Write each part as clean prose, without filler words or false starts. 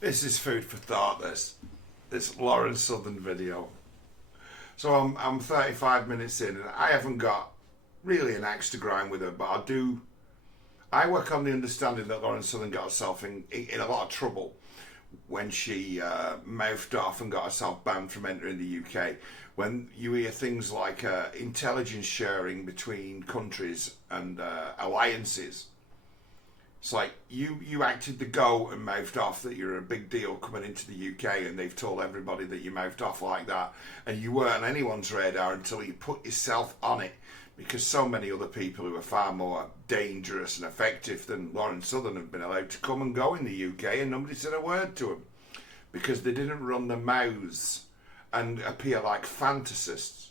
This is food for thought. This Lauren Southern video. So I'm 35 minutes in, and I haven't got really an axe to grind with her, but I do. I work on the understanding that Lauren Southern got herself in a lot of trouble when she mouthed off and got herself banned from entering the UK. When you hear things like intelligence sharing between countries and alliances, it's like you acted the go and mouthed off that you're a big deal coming into the UK, and they've told everybody that you mouthed off like that, and you weren't on anyone's radar until you put yourself on it, because so many other people who are far more dangerous and effective than Lauren Southern have been allowed to come and go in the UK, and nobody said a word to them because they didn't run their mouths and appear like fantasists.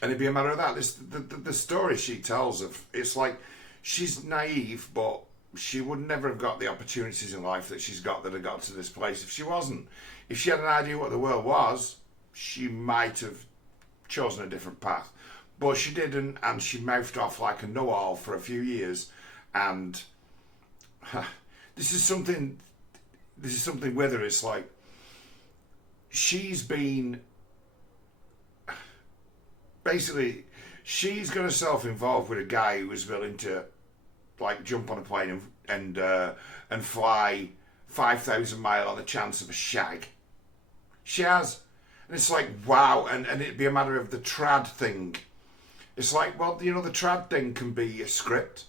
And it'd be a matter of that. The story she tells of, it's like she's naive, but she would never have got the opportunities in life that she's got, that have got to this place, if she wasn't. If she had an idea what the world was, she might have chosen a different path. But she didn't, and she mouthed off like a know-all for a few years. And this is something with her. It's like she's been basically, she's got herself involved with a guy who was willing to like jump on a plane and fly 5,000 miles on the chance of a shag. She has. And it's like, wow. And it'd be a matter of the trad thing. It's like, well, you know, the trad thing can be a script.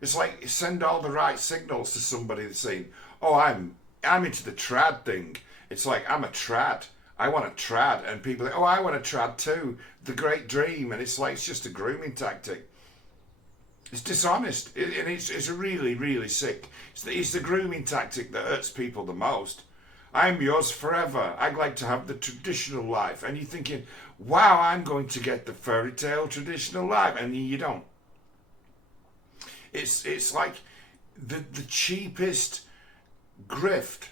It's like, send all the right signals to somebody that's saying, oh, I'm into the trad thing. It's like, I'm a trad. I want a trad. And people are like, oh, I want a trad too. The great dream. And it's like, it's just a grooming tactic. It's dishonest. And it's really, really sick. It's the grooming tactic that hurts people the most. I'm yours forever. I'd like to have the traditional life. And you're thinking, wow, I'm going to get the fairy tale traditional life. And you don't. It's like the cheapest grift.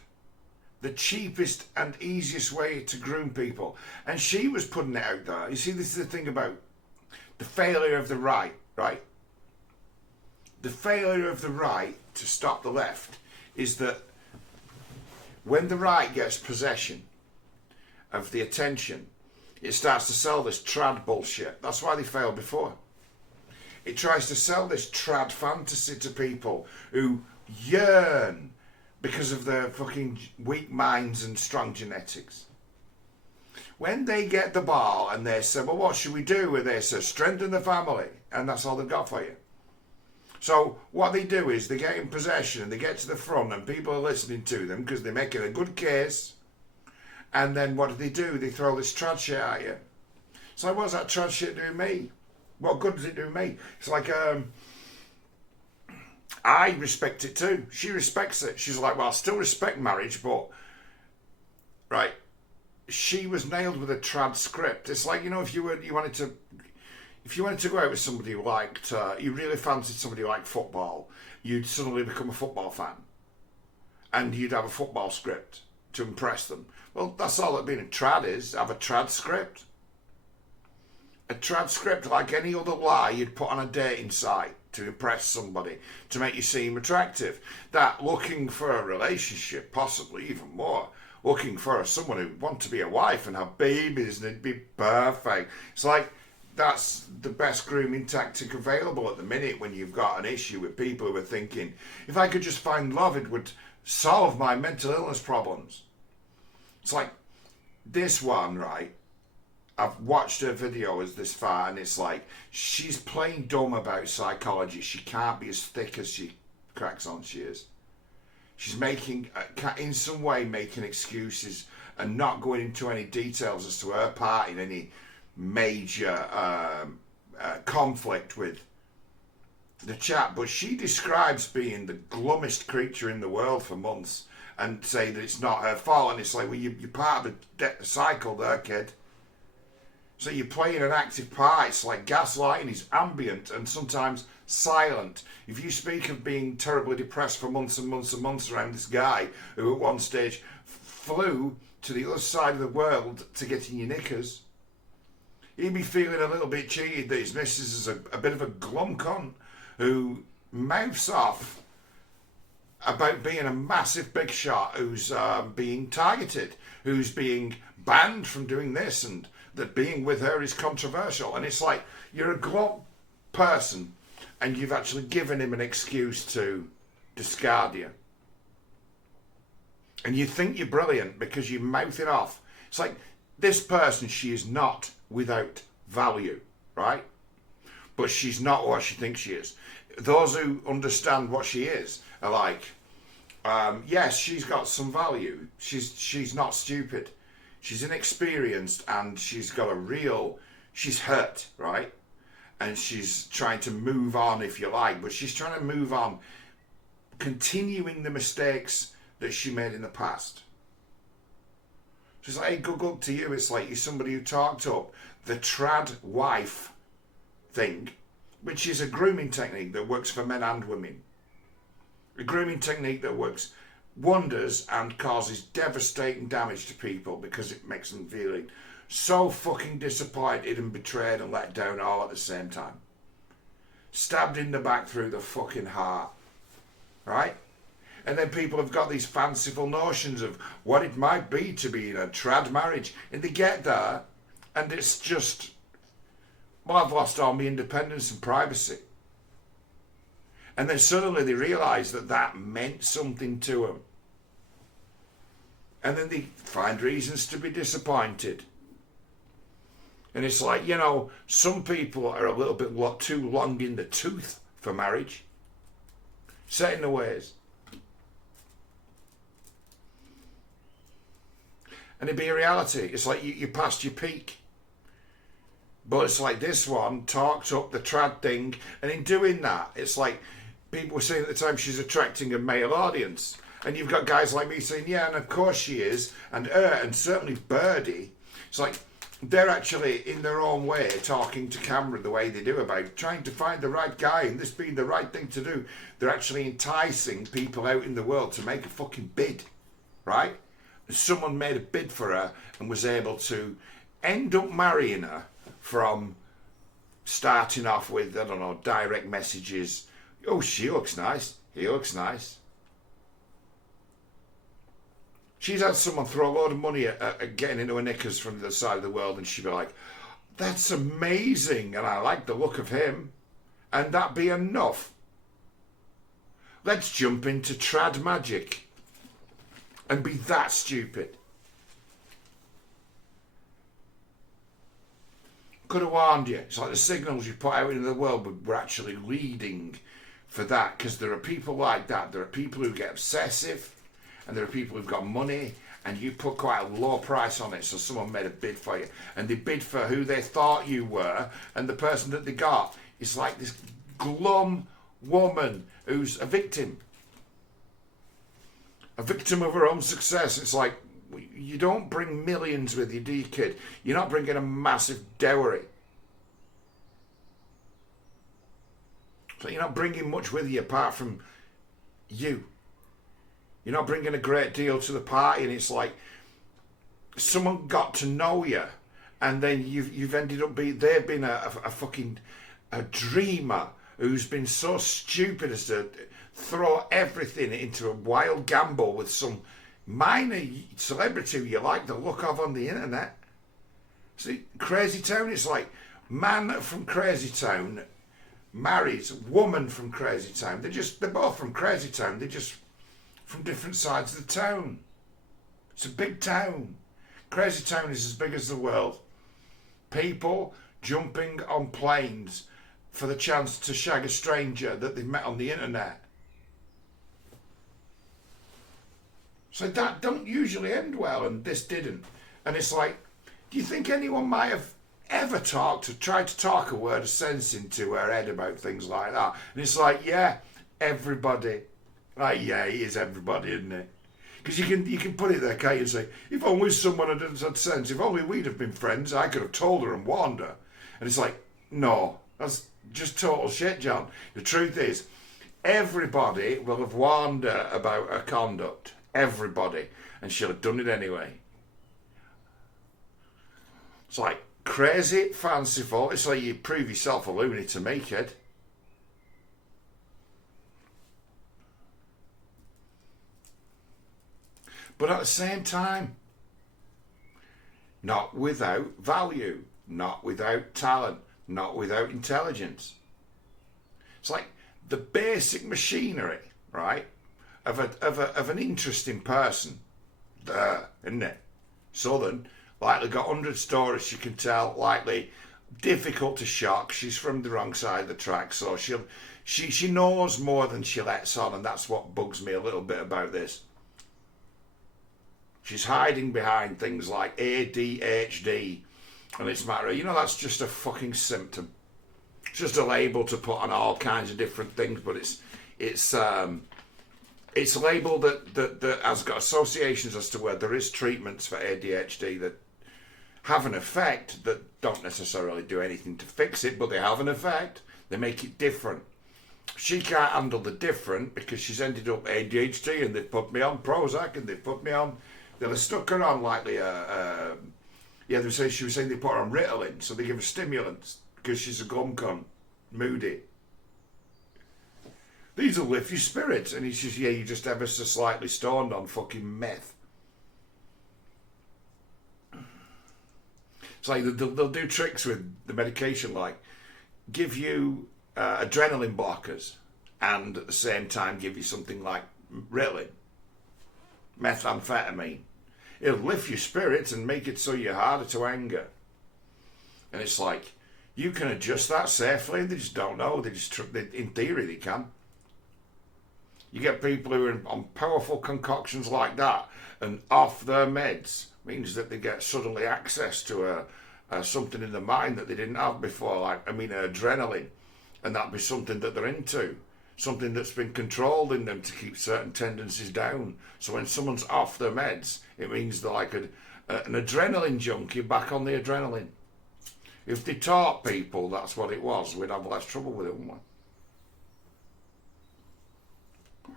The cheapest and easiest way to groom people. And she was putting it out there. You see, this is the thing about the failure of the right? The failure of the right to stop the left is that when the right gets possession of the attention, it starts to sell this trad bullshit. That's why they failed before. It tries to sell this trad fantasy to people who yearn because of their fucking weak minds and strong genetics. When they get the ball and they say, well, what should we do? And they say, strengthen the family. And that's all they've got for you. So what they do is they get in possession and they get to the front and people are listening to them because they're making a good case. And then what do? They throw this trad shit at you. It's like, what's that trad shit doing me? What good does it do me? It's like, I respect it too. She respects it. She's like, well, I still respect marriage, but right. She was nailed with a trad script. It's like, you know, if you wanted to go out with somebody who liked, you really fancied somebody who liked football, you'd suddenly become a football fan, and you'd have a football script to impress them. Well, that's all that being a trad is. Have a trad script. A trad script, like any other lie you'd put on a dating site to impress somebody, to make you seem attractive. That looking for a relationship, possibly even more, looking for someone who wants to be a wife and have babies and it'd be perfect. It's like, that's the best grooming tactic available at the minute when you've got an issue with people who are thinking, if I could just find love, it would solve my mental illness problems. It's like, this one, right? I've watched her videos this far, and it's like, she's playing dumb about psychology. She can't be as thick as she cracks on she is. She's making, in some way, making excuses and not going into any details as to her part in any major conflict with the chap. But she describes being the glummest creature in the world for months and say that it's not her fault. And it's like, well, you're part of the cycle there, kid. So you're playing an active part. It's like gaslighting is ambient and sometimes silent. If you speak of being terribly depressed for months and months and months around this guy who at one stage flew to the other side of the world to get in your knickers, he'd be feeling a little bit cheated that his missus is a bit of a glum cunt who mouths off about being a massive big shot who's being targeted, who's being banned from doing this, and that being with her is controversial. And it's like, you're a glum person and you've actually given him an excuse to discard you. And you think you're brilliant because you mouth it off. It's like, this person, she is not without value, right? But she's not what she thinks she is. Those who understand what she is are like, yes, she's got some value. She's not stupid. She's inexperienced and she's got she's hurt, right? And she's trying to move on, if you like, but she's trying to move on, continuing the mistakes that she made in the past. She's like, hey, good luck to you. It's like you're somebody who talked up the trad wife thing, which is a grooming technique that works for men and women. A grooming technique that works wonders and causes devastating damage to people because it makes them feeling so fucking disappointed and betrayed and let down all at the same time. Stabbed in the back through the fucking heart. Right? And then people have got these fanciful notions of what it might be to be in a trad marriage. And they get there and it's just, well, I've lost all my independence and privacy. And then suddenly they realise that that meant something to them. And then they find reasons to be disappointed. And it's like, you know, some people are a little bit too long in the tooth for marriage. Set in their ways. And it'd be a reality. It's like you passed your peak. But it's like this one talked up the trad thing. And in doing that, it's like people were saying at the time she's attracting a male audience. And you've got guys like me saying, yeah, and of course she is. And her, and certainly Birdie. It's like they're actually in their own way talking to camera the way they do about trying to find the right guy and this being the right thing to do. They're actually enticing people out in the world to make a fucking bid, right? And someone made a bid for her and was able to end up marrying her from starting off with, I don't know, direct messages. Oh, she looks nice. He looks nice. She's had someone throw a load of money at getting into her knickers from the other side of the world, and she'd be like, that's amazing, and I like the look of him. And that'd be enough. Let's jump into trad magic and be that stupid. Could have warned you. It's like the signals you put out into the world were actually leading for that, because there are people like that. There are people who get obsessive. And there are people who've got money and you put quite a low price on it, so someone made a bid for you. And they bid for who they thought you were, and the person that they got is like this glum woman who's a victim. A victim of her own success. It's like, you don't bring millions with you, do you, kid? You're not bringing a massive dowry. So you're not bringing much with you apart from you. You're not bringing a great deal to the party, and it's like someone got to know you, and then you've ended up they've been a fucking dreamer who's been so stupid as to throw everything into a wild gamble with some minor celebrity who you like the look of on the internet. See, Crazy Town, it's like man from Crazy Town marries woman from Crazy Town. They're both from Crazy Town. They're just from different sides of the town. It's a big town. Crazy Town is as big as the world. People jumping on planes for the chance to shag a stranger that they've met on the internet. So that don't usually end well, and this didn't. And it's like, do you think anyone might have ever tried to talk a word of sense into her head about things like that? And it's like, yeah, everybody. Like, yeah, he is everybody, isn't it? Because you can put it there, can't you, and say, if only someone had had sense, if only we'd have been friends, I could have told her and warned her. And it's like, no, that's just total shit, John. The truth is, everybody will have warned her about her conduct. Everybody. And she'll have done it anyway. It's like crazy, fanciful. It's like you prove yourself a lunatic to me, kid. But at the same time, not without value, not without talent, not without intelligence. It's like the basic machinery, right, of an interesting person, isn't it? Southern, likely got 100 stories she can tell, likely difficult to shock. She's from the wrong side of the track, so she knows more than she lets on, and that's what bugs me a little bit about this. She's hiding behind things like ADHD, and it's a matter of, that's just a fucking symptom. It's just a label to put on all kinds of different things, but it's a label that has got associations as to where there is treatments for ADHD that have an effect that don't necessarily do anything to fix it, but they have an effect. They make it different. She can't handle the different because she's ended up ADHD, and they've put me on Prozac, and they've put me on. They've stuck her on likely she was saying they put her on Ritalin, so they give her stimulants because she's a glum cunt, moody. These will lift your spirits, and he's just, you're just ever so slightly stoned on fucking meth. It's like they'll do tricks with the medication, like give you adrenaline blockers, and at the same time give you something like Ritalin, methamphetamine. It'll lift your spirits and make it so you're harder to anger. And it's like, you can adjust that safely, and they just don't know. In theory, they can. You get people who are on powerful concoctions like that and off their meds, means that they get suddenly access to something in the mind that they didn't have before, like, adrenaline, and that'd be something that they're into, something that's been controlled in them to keep certain tendencies down. So when someone's off their meds, it means they're like an adrenaline junkie back on the adrenaline. If they taught people that's what it was, we'd have less trouble with it, wouldn't we?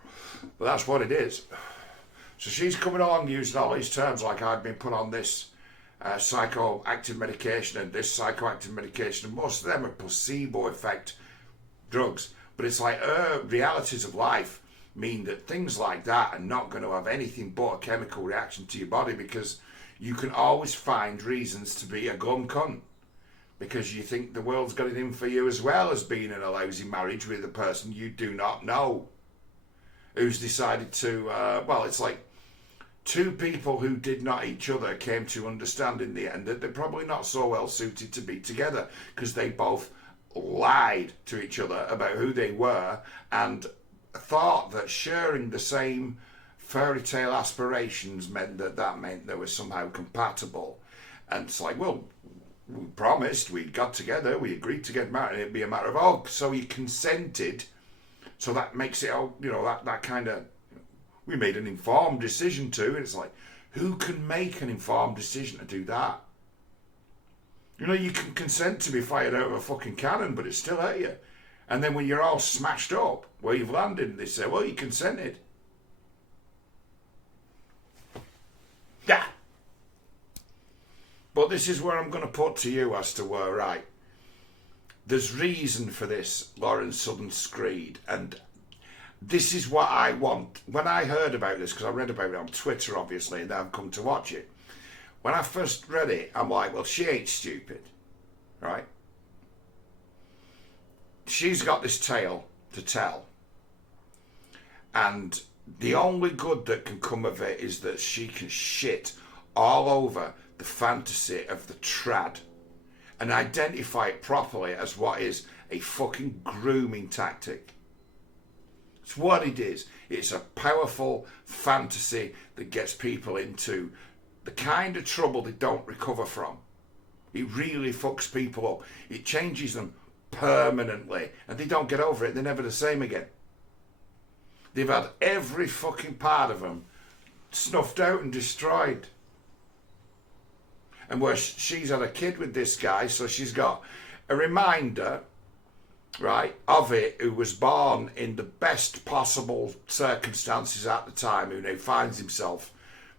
But that's what it is. So she's coming along using all these terms like I've been put on this psychoactive medication and this psychoactive medication, and most of them are placebo effect drugs. But it's like realities of life mean that things like that are not going to have anything but a chemical reaction to your body, because you can always find reasons to be a glum cunt because you think the world's got it in for you, as well as being in a lousy marriage with a person you do not know, who's decided to, it's like two people who did not each other came to understand in the end that they're probably not so well suited to be together, because they both lied to each other about who they were and thought that sharing the same fairy tale aspirations meant that they were somehow compatible. And it's like, well, we promised, we got together, we agreed to get married, and it'd be a matter of, so you consented, so that makes it, that kind of, we made an informed decision to, and it's like, who can make an informed decision to do that? You can consent to be fired out of a fucking cannon, but it's still at you. And then when you're all smashed up, where you've landed, they say, well, you consented. Yeah. But this is where I'm going to put to you as to where, right, there's reason for this Lawrence Southern screed, and this is what I want. When I heard about this, because I read about it on Twitter, obviously, and then I've come to watch it. When I first read it, I'm like, well, she ain't stupid, right? She's got this tale to tell, and the only good that can come of it is that she can shit all over the fantasy of the trad and identify it properly as what is a fucking grooming tactic. It's what it is. It's a powerful fantasy that gets people into the kind of trouble they don't recover from. It really fucks people up. It changes them permanently, and they don't get over it. They're never the same again. They've had every fucking part of them snuffed out and destroyed. And where she's had a kid with this guy, so she's got a reminder, right, of it, who was born in the best possible circumstances at the time, who now finds himself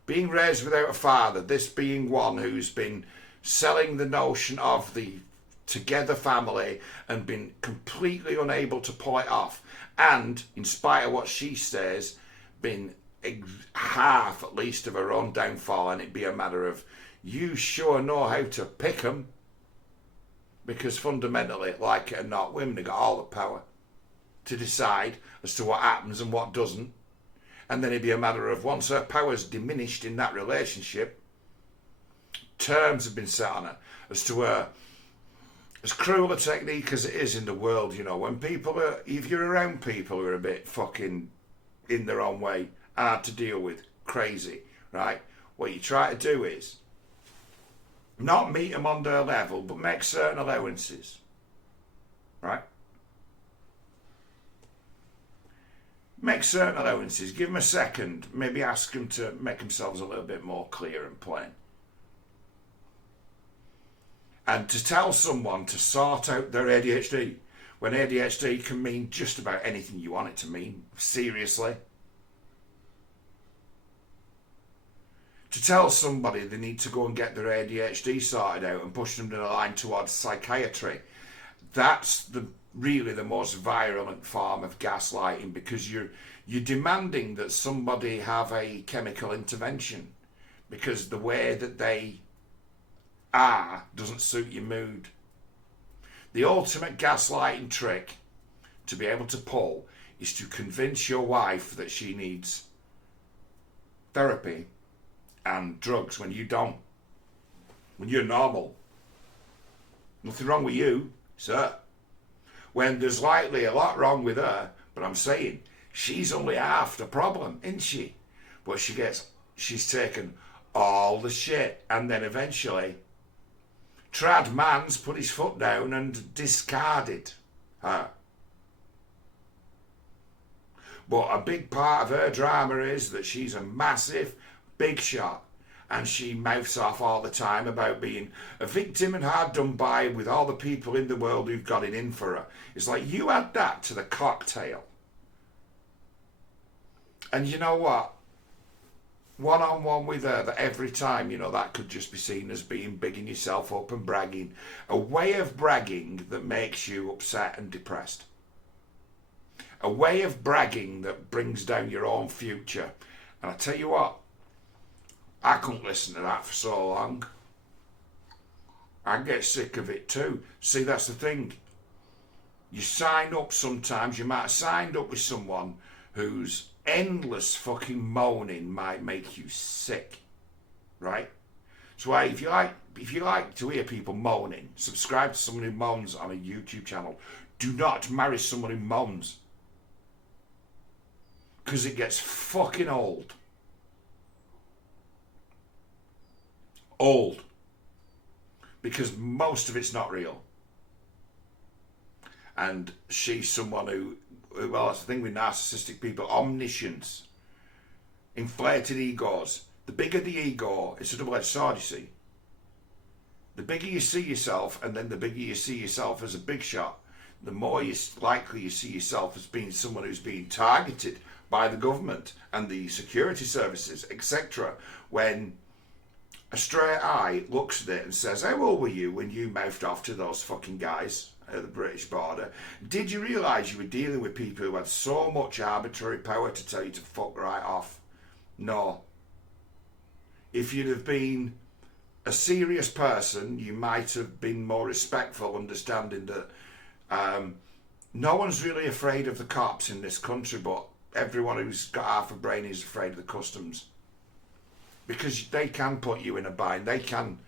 being raised without a father, this being one who's been selling the notion of the together family and been completely unable to pull it off, and in spite of what she says, been half at least of her own downfall, and it'd be a matter of, you sure know how to pick them. Because fundamentally, like it or not, women have got all the power to decide as to what happens and what doesn't. And then it'd be a matter of, once her power's diminished in that relationship, terms have been set on her as to her, as cruel a technique as it is in the world, you know, when people are, if you're around people who are a bit fucking in their own way, hard to deal with, crazy, right? What you try to do is not meet them on their level, but make certain allowances, right? Make certain allowances, give them a second, maybe ask them to make themselves a little bit more clear and plain. And to tell someone to sort out their ADHD, when ADHD can mean just about anything you want it to mean, seriously. To tell somebody they need to go and get their ADHD sorted out and push them to the line towards psychiatry, that's really the most virulent form of gaslighting, because you're demanding that somebody have a chemical intervention because the way that they are doesn't suit your mood. The ultimate gaslighting trick to be able to pull is to convince your wife that she needs therapy and drugs when you don't. When you're normal. Nothing wrong with you, sir. When there's likely a lot wrong with her, but I'm saying she's only half the problem, isn't she? But she's taken all the shit, and then eventually trad man's put his foot down and discarded her. But a big part of her drama is that she's a massive big shot, and she mouths off all the time about being a victim and hard done by with all the people in the world who've got it in for her. It's like, you add that to the cocktail, and you know what? One-on-one with her, that every time, you know, that could just be seen as being bigging yourself up and bragging. A way of bragging that makes you upset and depressed. A way of bragging that brings down your own future. And I tell you what, I couldn't listen to that for so long. I get sick of it too. See, that's the thing. You sign up sometimes, you might have signed up with someone whose endless fucking moaning might make you sick, right? So if you like to hear people moaning, subscribe to someone who moans on a YouTube channel. Do not marry someone who moans, because it gets fucking old. Old. Because most of it's not real. And she's someone who, well, that's the thing with narcissistic people, omniscience, inflated egos. The bigger the ego, it's a double-edged sword, you see. The bigger you see yourself, and then the bigger you see yourself as a big shot, the more likely you see yourself as being someone who's being targeted by the government and the security services, etc. When a straight eye looks at it and says, how old were you when you mouthed off to those fucking guys at the British border? Did you realise you were dealing with people who had so much arbitrary power to tell you to fuck right off? No. If you'd have been a serious person, you might have been more respectful, understanding that no one's really afraid of the cops in this country, but everyone who's got half a brain is afraid of the customs. Because they can put you in a bind. They can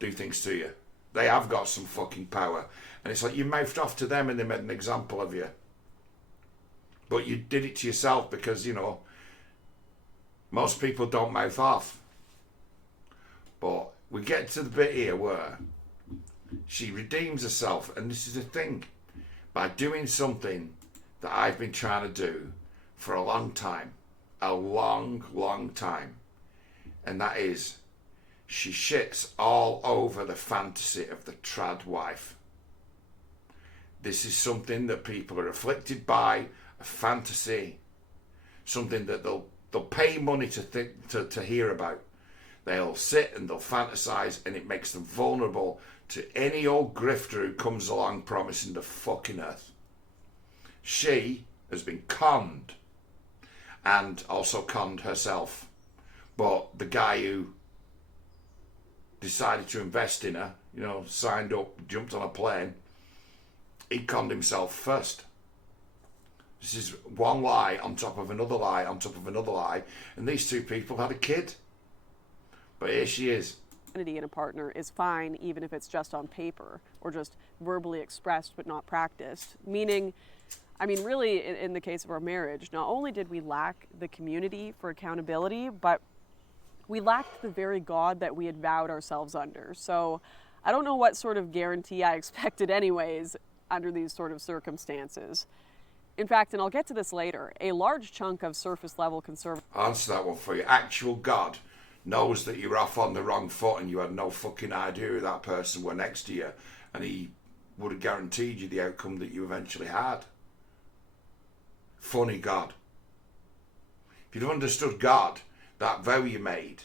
do things to you. They have got some fucking power. And it's like you mouthed off to them and they made an example of you. But you did it to yourself because, you know, most people don't mouth off. But we get to the bit here where she redeems herself. And this is the thing. By doing something that I've been trying to do for a long time. A long, long time. And that is, she shits all over the fantasy of the trad wife. This is something that people are afflicted by, a fantasy, something that they'll pay money to hear about. They'll sit and they'll fantasize, and it makes them vulnerable to any old grifter who comes along promising the fucking earth. She has been conned. and also conned herself. But the guy who decided to invest in her, you know, signed up, jumped on a plane, he conned himself first. This is one lie on top of another lie on top of another lie, and these two people had a kid. But here she is. In a partner is fine even if it's just on paper or just verbally expressed but not practiced. Meaning, I mean, really, in the case of our marriage, not only did we lack the community for accountability, but we lacked the very God that we had vowed ourselves under. So I don't know what sort of guarantee I expected anyways under these sort of circumstances. In fact, and I'll get to this later, a large chunk of surface level conservative... I'll answer that one for you. Actual God knows that you're off on the wrong foot and you had no fucking idea who that person were next to you, and he would have guaranteed you the outcome that you eventually had. Funny God. If you'd understood God, that vow you made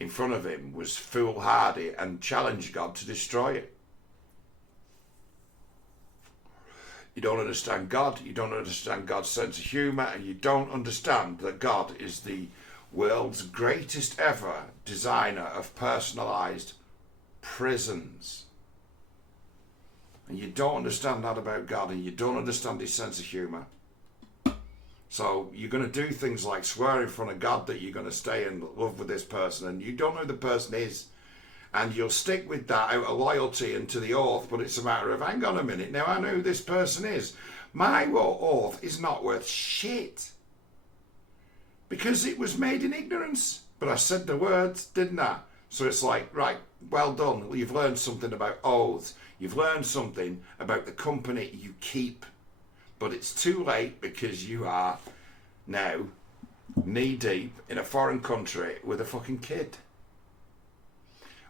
in front of him was foolhardy and challenged God to destroy it. You don't understand God, you don't understand God's sense of humour, and you don't understand that God is the world's greatest ever designer of personalised prisons. And you don't understand that about God, and you don't understand his sense of humour. So you're going to do things like swear in front of God that you're going to stay in love with this person, and you don't know who the person is, and you'll stick with that out of loyalty and to the oath, but it's a matter of, hang on a minute, now I know who this person is. My oath is not worth shit. Because it was made in ignorance. But I said the words, didn't I? So it's like, right, well done. You've learned something about oaths. You've learned something about the company you keep. But it's too late because you are now knee deep in a foreign country with a fucking kid.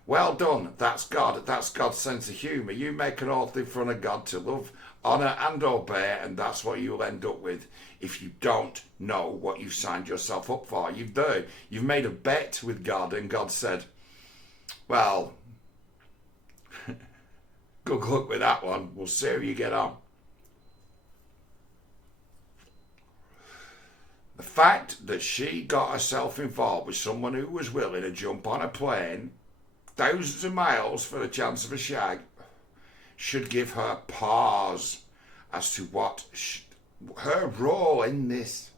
Well done. That's God. That's God's sense of humour. You make an oath in front of God to love, honour and obey, and that's what you'll end up with if you don't know what you've signed yourself up for. You've made a bet with God, and God said, well, good luck with that one. We'll see how you get on. The fact that she got herself involved with someone who was willing to jump on a plane thousands of miles for the chance of a shag should give her pause as to what her role in this.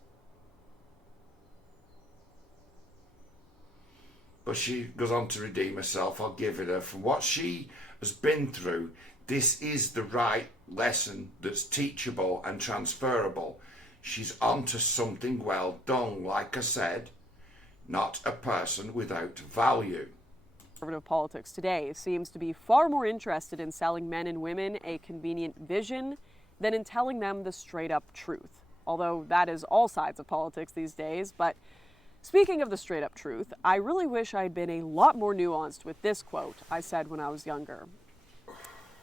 But she goes on to redeem herself. I'll give it her. From what she has been through, this is the right lesson that's teachable and transferable. She's onto something well done, like I said, not a person without value. Conservative politics today seems to be far more interested in selling men and women a convenient vision than in telling them the straight up truth. Although that is all sides of politics these days. But speaking of the straight up truth, I really wish I'd been a lot more nuanced with this quote I said when I was younger.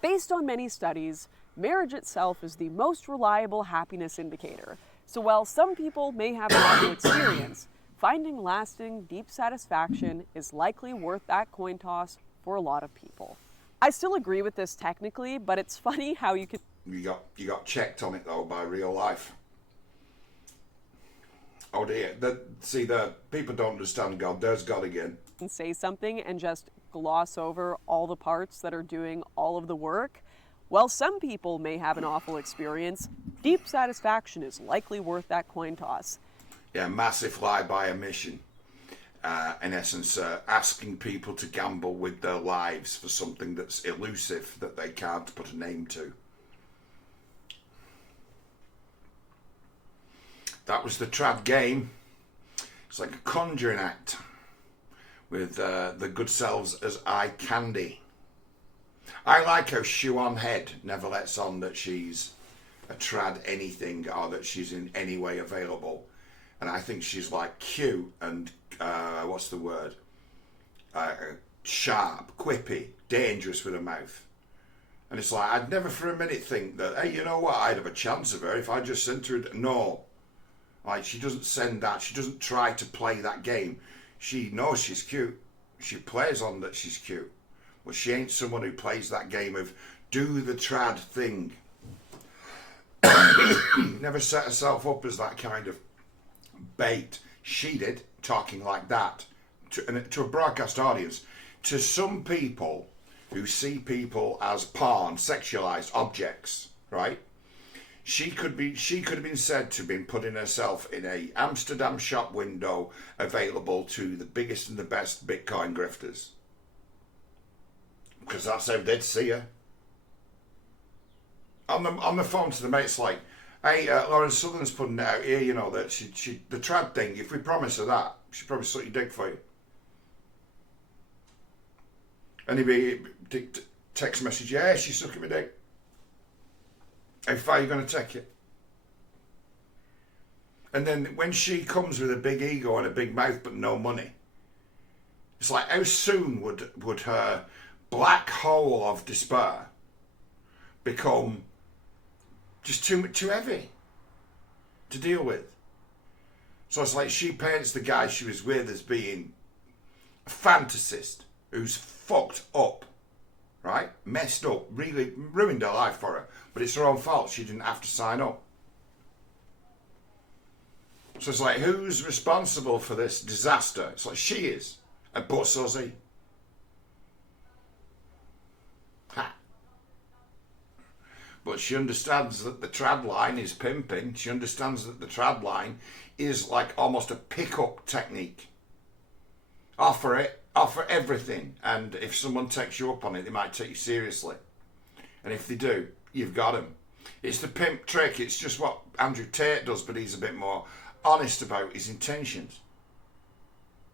Based on many studies, marriage itself is the most reliable happiness indicator. So while some people may have an awful experience, finding lasting, deep satisfaction is likely worth that coin toss for a lot of people. I still agree with this technically, but it's funny how you can... You got checked on it though by real life. Oh dear, the people don't understand God. There's God again. Say something and just gloss over all the parts that are doing all of the work. While some people may have an awful experience, deep satisfaction is likely worth that coin toss. Yeah, massive lie by omission. In essence, asking people to gamble with their lives for something that's elusive that they can't put a name to. That was the trad game. It's like a conjuring act with the good selves as eye candy. I like how shoe on head never lets on that she's a trad anything or that she's in any way available. And I think she's like cute and, what's the word? Sharp, quippy, dangerous with her mouth. And it's like, I'd never for a minute think that, hey, you know what, I'd have a chance of her if I just sent her... No. Like, she doesn't send that. She doesn't try to play that game. She knows she's cute. She plays on that she's cute. But she ain't someone who plays that game of do the trad thing. Never set herself up as that kind of bait. She did, talking like that to a broadcast audience. To some people who see people as pawn, sexualized objects, right? She could have been said to have been putting herself in a Amsterdam shop window available to the biggest and the best Bitcoin grifters. Because that's how they'd see her. On the phone to the mates, like, hey, Lauren Southern's putting it out here, you know, that she the trad thing, if we promise her that, she'll probably suck your dick for you. And he'd be text message, yeah, she's sucking my dick. How far are you going to take it? And then when she comes with a big ego and a big mouth but no money, it's like, how soon would her black hole of despair become just too heavy to deal with? So it's like she paints the guy she was with as being a fantasist who's fucked up, right? Messed up, really ruined her life for her. But it's her own fault. She didn't have to sign up. So it's like, who's responsible for this disaster? It's like, she is. But so's he. Ha. But she understands that the trad line is pimping. She understands that the trad line is like almost a pick-up technique. Offer it, offer everything. And if someone takes you up on it, they might take you seriously. And if they do, you've got him. It's the pimp trick. It's just what Andrew Tate does, but he's a bit more honest about his intentions.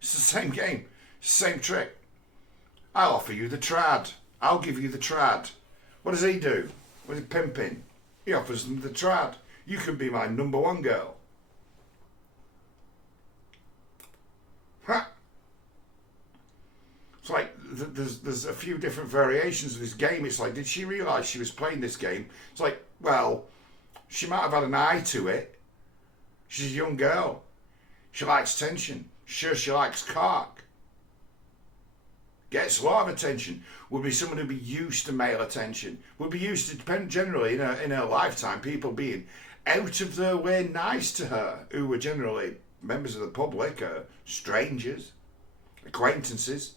It's the same game. It's the same trick. I'll offer you the trad. I'll give you the trad. What does he do? With he pimping? He offers them the trad. You can be my number one girl. Ha! It's like there's a few different variations of this game. It's like, did she realise she was playing this game? It's like, well, she might have had an eye to it. She's a young girl. She likes attention. Sure, she likes cock. Gets a lot of attention. Would be someone who'd be used to male attention. Would be used to, depend generally in her lifetime, people being out of their way nice to her, who were generally members of the public, or strangers, acquaintances.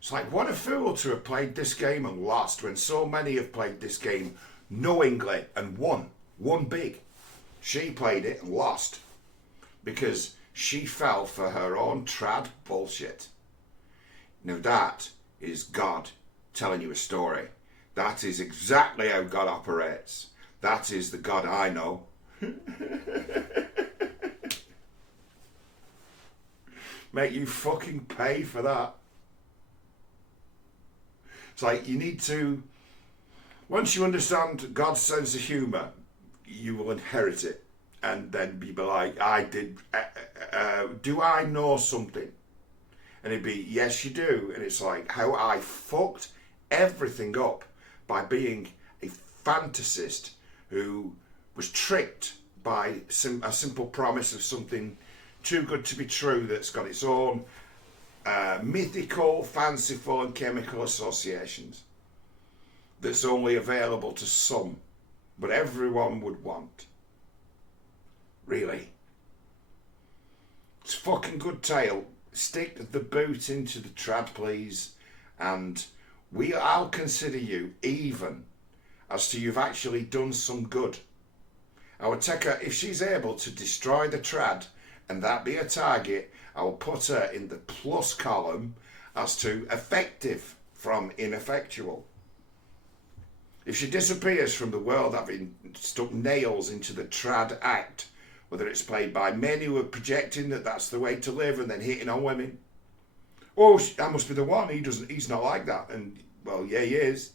It's like, what a fool to have played this game and lost when so many have played this game knowingly and won big. She played it and lost because she fell for her own trad bullshit. Now that is God telling you a story. That is exactly how God operates. That is the God I know. Make you fucking pay for that. It's like, you need to, once you understand God's sense of humour, you will inherit it. And then be like, do I know something? And it'd be, yes you do. And it's like, how I fucked everything up by being a fantasist who was tricked by a simple promise of something too good to be true that's got its own mythical, fanciful and chemical associations that's only available to some, but everyone would want. Really. It's a fucking good tale. Stick the boot into the trad, please, and I'll consider you even as to you've actually done some good. I would take her, if she's able to destroy the trad and that be a target, I will put her in the plus column as to effective from ineffectual. If she disappears from the world having stuck nails into the trad act, whether it's played by men who are projecting that that's the way to live and then hitting on women, oh, that must be the one, he's not like that, and well, yeah, he is.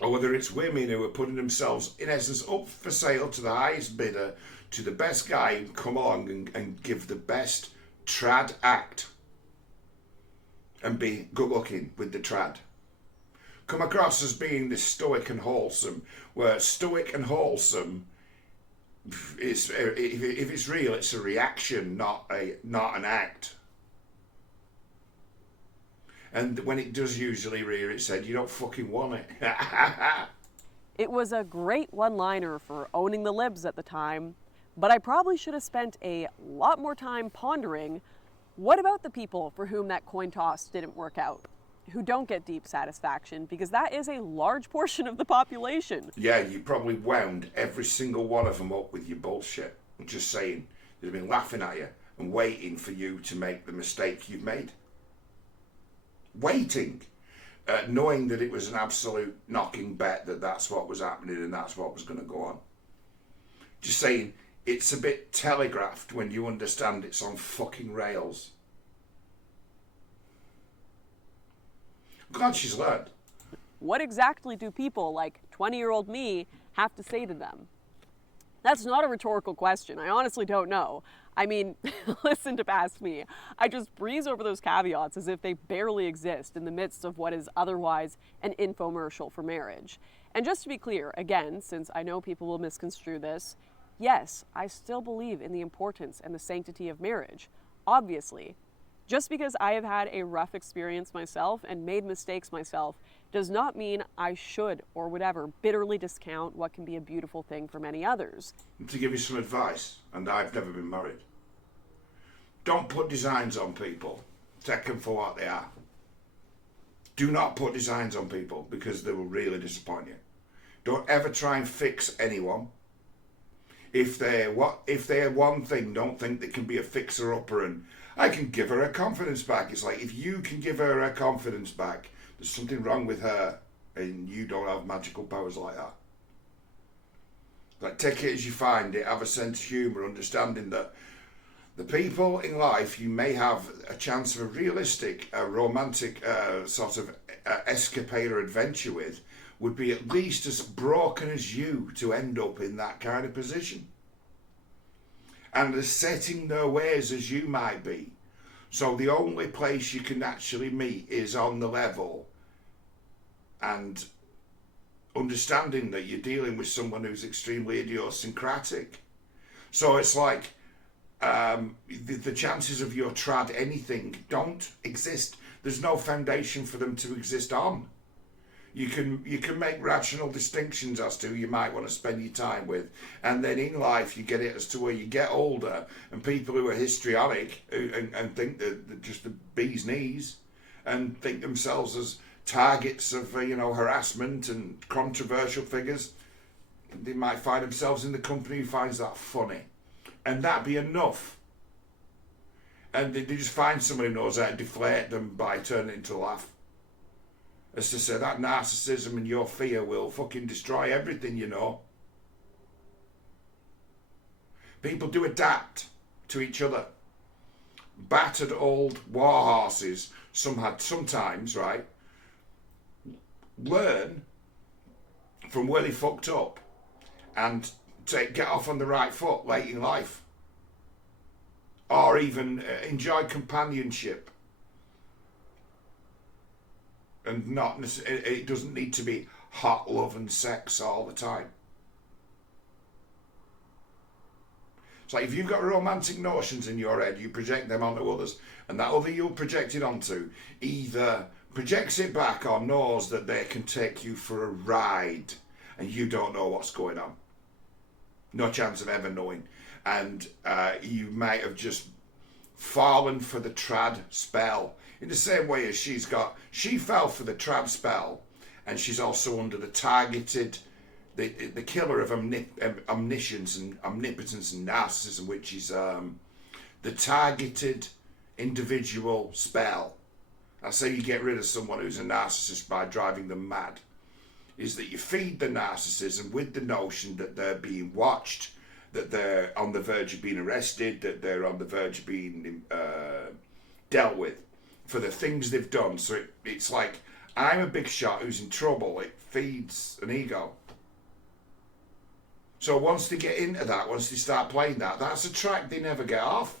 Or whether it's women who are putting themselves in essence up for sale to the highest bidder, to the best guy who come along and give the best trad act and be good looking with the trad. Come across as being this stoic and wholesome, where stoic and wholesome, if it's real, it's a reaction, not an act. And when it does usually rear its head, you don't fucking want it. It was a great one-liner for owning the libs at the time, but I probably should have spent a lot more time pondering, what about the people for whom that coin toss didn't work out, who don't get deep satisfaction, because that is a large portion of the population. Yeah, you probably wound every single one of them up with your bullshit. I'm just saying, they've been laughing at you and waiting for you to make the mistake you've made. Waiting. Knowing that it was an absolute knocking bet that that's what was happening and that's what was going to go on. Just saying, it's a bit telegraphed when you understand it's on fucking rails. I'm glad she's learned. What exactly do people like 20-year-old me have to say to them? That's not a rhetorical question. I honestly don't know. I mean, listen to past me. I just breeze over those caveats as if they barely exist in the midst of what is otherwise an infomercial for marriage. And just to be clear, again, since I know people will misconstrue this, yes, I still believe in the importance and the sanctity of marriage, obviously. Just because I have had a rough experience myself and made mistakes myself does not mean I should or would ever bitterly discount what can be a beautiful thing for many others. To give you some advice, and I've never been married, don't put designs on people. Take them for what they are. Do not put designs on people because they will really disappoint you. Don't ever try and fix anyone. If they're one thing, don't think they can be a fixer-upper and I can give her confidence back. It's like, if you can give her confidence back, there's something wrong with her and you don't have magical powers like that. Like, take it as you find it, have a sense of humour, understanding that the people in life you may have a chance of a realistic, romantic sort of escapade or adventure with would be at least as broken as you to end up in that kind of position. And as set in their ways as you might be. So the only place you can actually meet is on the level and understanding that you're dealing with someone who's extremely idiosyncratic. So it's like the chances of your trad anything don't exist. There's no foundation for them to exist on. You can make rational distinctions as to who you might want to spend your time with, and then in life you get it as to where you get older and people who are histrionic and think that they're just the bee's knees and think themselves as targets of harassment and controversial figures. They might find themselves in the company who finds that funny, and that be enough. And they just find someone who knows how to deflate them by turning it into a laugh. As to say, that narcissism and your fear will fucking destroy everything, you know. People do adapt to each other. Battered old war horses, sometimes, right, learn from where they fucked up and get off on the right foot late in life. Or even enjoy companionship. And it doesn't need to be hot love and sex all the time. It's like, if you've got romantic notions in your head, you project them onto others, and that other you'll project it onto either projects it back or knows that they can take you for a ride and you don't know what's going on. No chance of ever knowing. And you might have just fallen for the trad spell. In the same way as she fell for the trad spell, and she's also under the targeted, the killer of omniscience and omnipotence and narcissism, which is the targeted individual spell. That's how you get rid of someone who's a narcissist, by driving them mad. Is that you feed the narcissism with the notion that they're being watched, that they're on the verge of being arrested, that they're on the verge of being dealt with for the things they've done. So it's like, I'm a big shot who's in trouble. It feeds an ego. So once they get into that, once they start playing that, that's a track they never get off.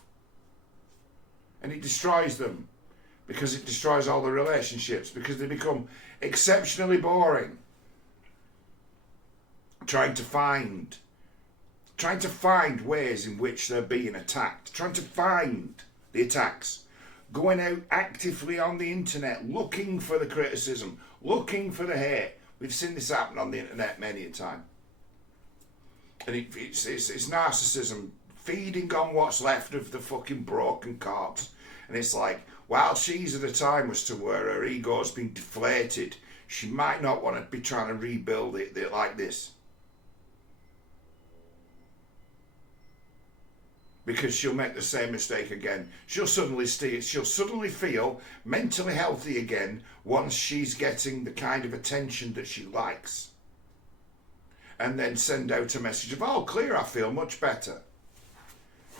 And it destroys them, because it destroys all the relationships, because they become exceptionally boring. Trying to find ways in which they're being attacked, trying to find the attacks, going out actively on the internet, looking for the criticism, looking for the hate, We've seen this happen on the internet many a time. And it's narcissism feeding on what's left of the fucking broken corpse. And it's like, while she's at a time as to where her ego's been deflated, she might not want to be trying to rebuild it like this. Because she'll make the same mistake again. She'll suddenly feel mentally healthy again once she's getting the kind of attention that she likes. And then send out a message of, oh, clear, I feel much better.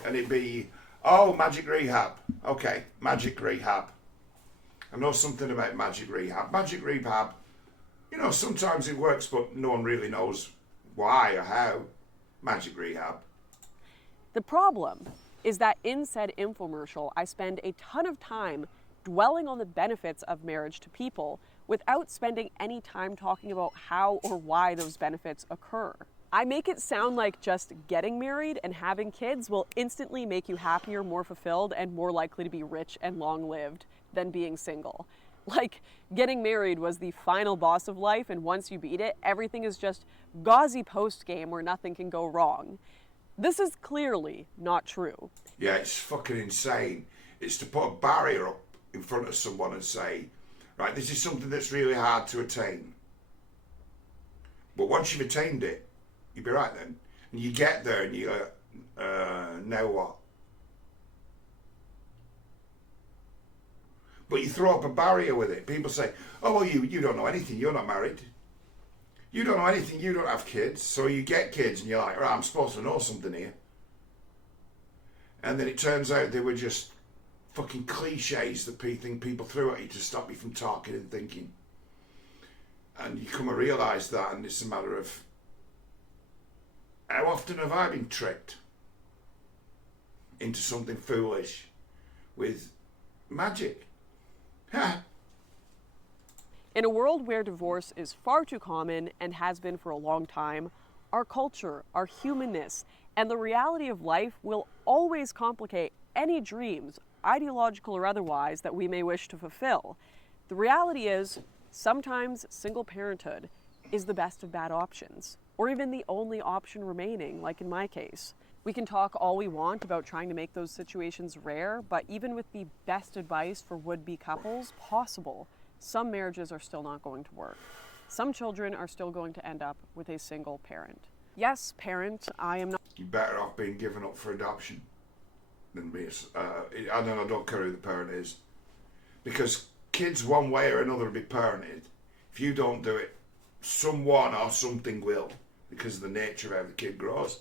And it'd be, oh, magic rehab. Okay, magic rehab. I know something about magic rehab. Magic rehab, you know, sometimes it works, but no one really knows why or how. Magic rehab. The problem is that in said infomercial, I spend a ton of time dwelling on the benefits of marriage to people without spending any time talking about how or why those benefits occur. I make it sound like just getting married and having kids will instantly make you happier, more fulfilled, and more likely to be rich and long-lived than being single. Like, getting married was the final boss of life, and once you beat it, everything is just gauzy post-game where nothing can go wrong. This is clearly not true. Yeah, it's fucking insane. It's to put a barrier up in front of someone and say, right, this is something that's really hard to attain. But once you've attained it, you'll be right then. And you get there and you go, now what? But you throw up a barrier with it. People say, oh, well, you don't know anything. You're not married. You don't know anything. You don't have kids. So you get kids and you're like, right, I'm supposed to know something here. And then it turns out they were just fucking cliches that people threw at you to stop you from talking and thinking. And you come to realise that, and it's a matter of, how often have I been tricked into something foolish with magic? Ha! In a world where divorce is far too common and has been for a long time, our culture, our humanness, and the reality of life will always complicate any dreams, ideological or otherwise, that we may wish to fulfill. The reality is, sometimes single parenthood is the best of bad options, or even the only option remaining, like in my case. We can talk all we want about trying to make those situations rare, but even with the best advice for would-be couples possible, some marriages are still not going to work. Some children are still going to end up with a single parent. Yes, parent, I am not... You're better off being given up for adoption than be I don't care who the parent is. Because kids, one way or another, will be parented. If you don't do it, someone or something will, because of the nature of how the kid grows.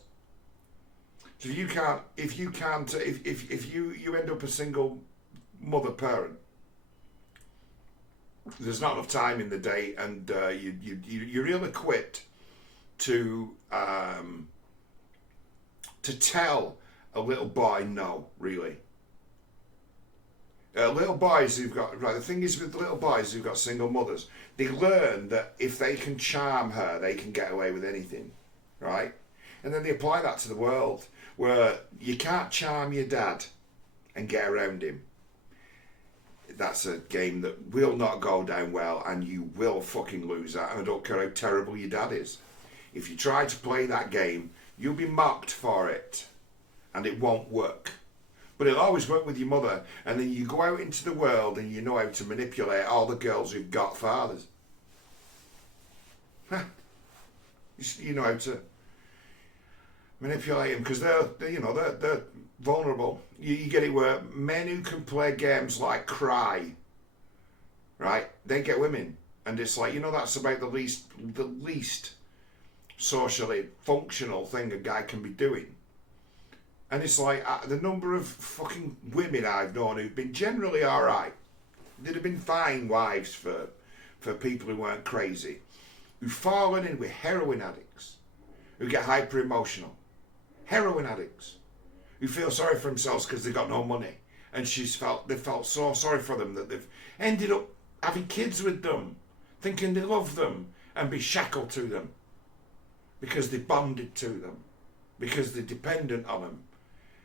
So if you end up a single mother parent, there's not enough time in the day, and you're ill-equipped to tell a little boy no, really. Little boys who've got, right, the thing is with little boys who've got single mothers, they learn that if they can charm her, they can get away with anything, right? And then they apply that to the world, where you can't charm your dad and get around him. That's a game that will not go down well, and you will fucking lose that, and I don't care how terrible your dad is. If you try to play that game, you'll be mocked for it, and it won't work. But it'll always work with your mother, and then you go out into the world and you know how to manipulate all the girls who've got fathers. You know how to manipulate them, because they're vulnerable. You get it where men who can play games like Cry, right, they get women, and it's like, that's about the least socially functional thing a guy can be doing. And it's like, the number of fucking women I've known who've been generally alright, they'd have been fine wives for people who weren't crazy, who've fallen in with heroin addicts, who get hyper emotional, heroin addicts, who feel sorry for themselves because they've got no money, and they felt so sorry for them that they've ended up having kids with them, thinking they love them, and be shackled to them because they bonded to them, because they're dependent on them.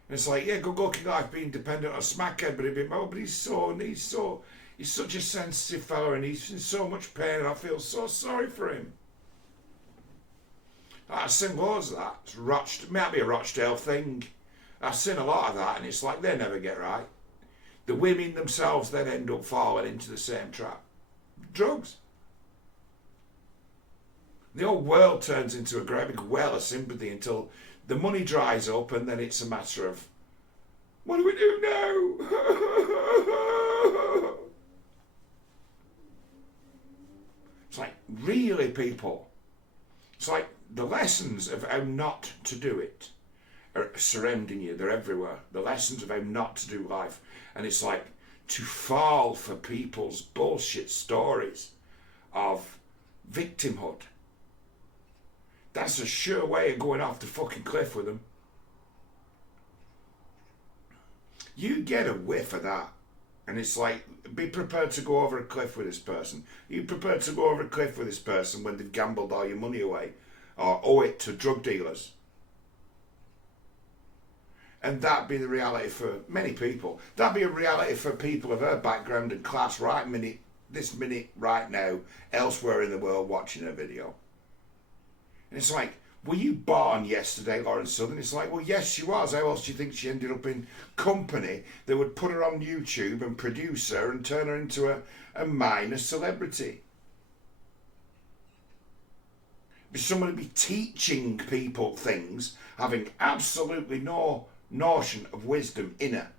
And it's like, yeah, good luck in life being dependent on a smackhead, but he's so He's such a sensitive fella and he's in so much pain and I feel so sorry for him. I've seen loads of that. It might be a Rochdale thing. I've seen a lot of that and it's like they never get right. The women themselves then end up falling into the same trap. Drugs. The whole world turns into a great big well of sympathy until the money dries up and then it's a matter of, what do we do now? It's like, really, people? It's like the lessons of how not to do it are surrounding you. They're everywhere. The lessons of how not to do life. And it's like to fall for people's bullshit stories of victimhood. That's a sure way of going off the fucking cliff with them. You get a whiff of that. And it's like, be prepared to go over a cliff with this person. Are you prepared to go over a cliff with this person when they've gambled all your money away? Or owe it to drug dealers? And that'd be the reality for many people. That'd be a reality for people of her background and class this minute, right now, elsewhere in the world watching her video. And it's like, were you born yesterday, Lauren Southern? It's like, well, yes, she was. How else do you think she ended up in company that would put her on YouTube and produce her and turn her into a minor celebrity? Be someone to be teaching people things, having absolutely no notion of wisdom in her,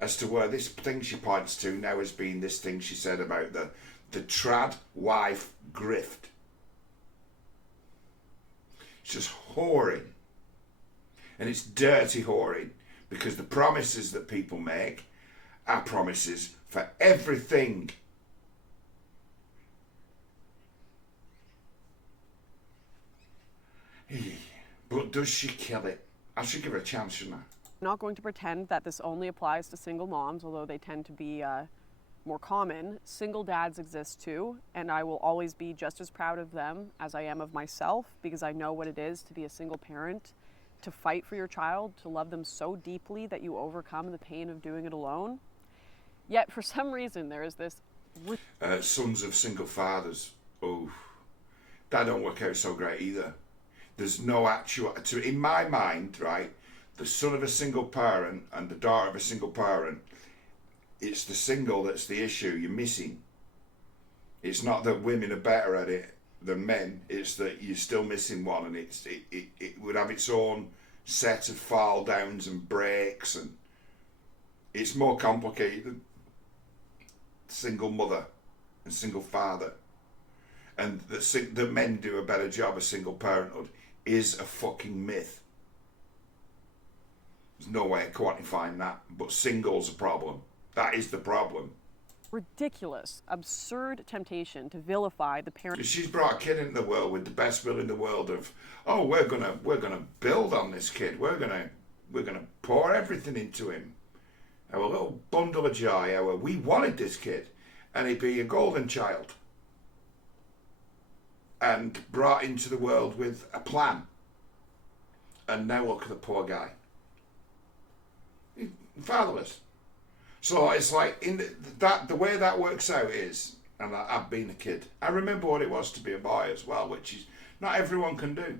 as to where this thing she points to now has been this thing she said about the trad wife grift. It's just whoring. And it's dirty whoring because the promises that people make are promises for everything. But does she kill it? I should give her a chance, shouldn't I? I'm not going to pretend that this only applies to single moms, although they tend to be more common. Single dads exist too, and I will always be just as proud of them as I am of myself, because I know what it is to be a single parent, to fight for your child, to love them so deeply that you overcome the pain of doing it alone. Yet for some reason there is this... Sons of single fathers, oh, that don't work out so great either. There's no actual, in my mind, right, the son of a single parent and the daughter of a single parent, it's the single that's the issue you're missing. It's not that women are better at it than men, it's that you're still missing one, and it would have its own set of fall downs and breaks, and it's more complicated than single mother and single father. And the men do a better job of single parenthood is a fucking myth. There's no way of quantifying that, but single's a problem. That is the problem. Ridiculous, absurd temptation to vilify the parent. She's brought a kid into the world with the best will in the world of, oh, we're gonna build on this kid. We're gonna pour everything into him. Our little bundle of joy. We wanted this kid, and he'd be a golden child, and brought into the world with a plan. And now look at the poor guy. He's fatherless. So it's like the way that works out is, and I've been a kid. I remember what it was to be a boy as well, which is not everyone can do.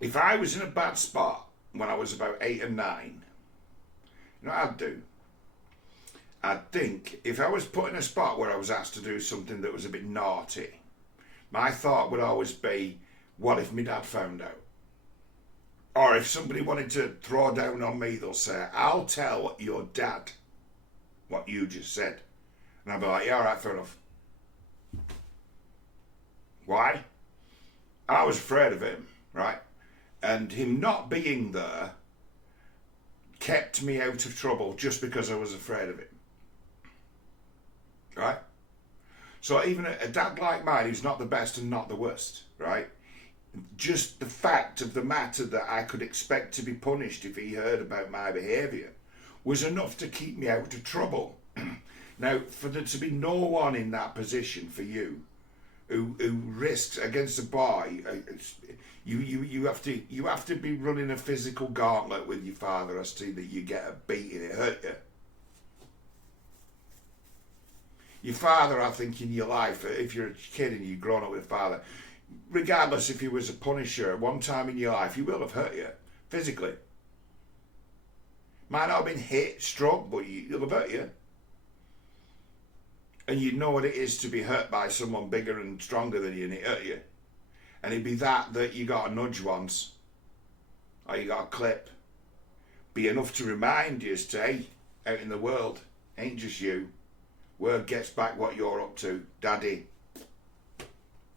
If I was in a bad spot when I was about 8 and 9, you know what I'd do? I'd think if I was put in a spot where I was asked to do something that was a bit naughty, my thought would always be, what if my dad found out? Or if somebody wanted to throw down on me, they'll say, I'll tell your dad what you just said. And I'll be like, yeah, all right, fair enough. Why? I was afraid of him, right? And him not being there kept me out of trouble just because I was afraid of him. Right? So even a dad like mine, who's not the best and not the worst, right? Just the fact of the matter that I could expect to be punished if he heard about my behaviour was enough to keep me out of trouble. Now, for there to be no one in that position for you who risks against a boy, you have to be running a physical gauntlet with your father as to that you get a beating, it hurt you. Your father, I think, in your life, if you're a kid and you've grown up with a father, regardless if he was a punisher at one time in your life, he will have hurt you physically. Might not have been hit, struck, but he'll have hurt you. And you'd know what it is to be hurt by someone bigger and stronger than you, and it hurt you. And it'd be that you got a nudge once, or you got a clip. Be enough to remind you to, hey, out in the world, ain't just you. Word gets back what you're up to. Daddy,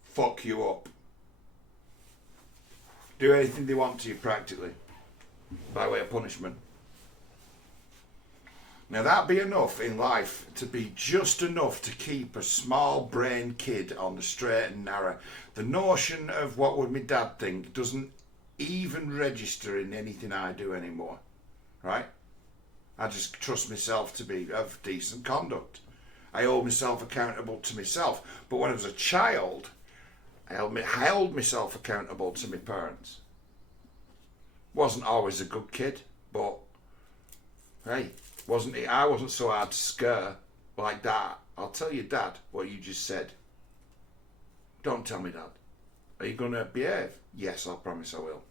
fuck you up. Do anything they want to you practically, by way of punishment. Now that'd be enough in life to be just enough to keep a small-brained kid on the straight and narrow. The notion of what would my dad think doesn't even register in anything I do anymore, right? I just trust myself to be of decent conduct. I hold myself accountable to myself. But when I was a child, I held myself accountable to my parents. Wasn't always a good kid, but hey, I wasn't so hard to scare like that. I'll tell you, Dad, what you just said. Don't tell me, Dad. Are you going to behave? Yes, I promise I will.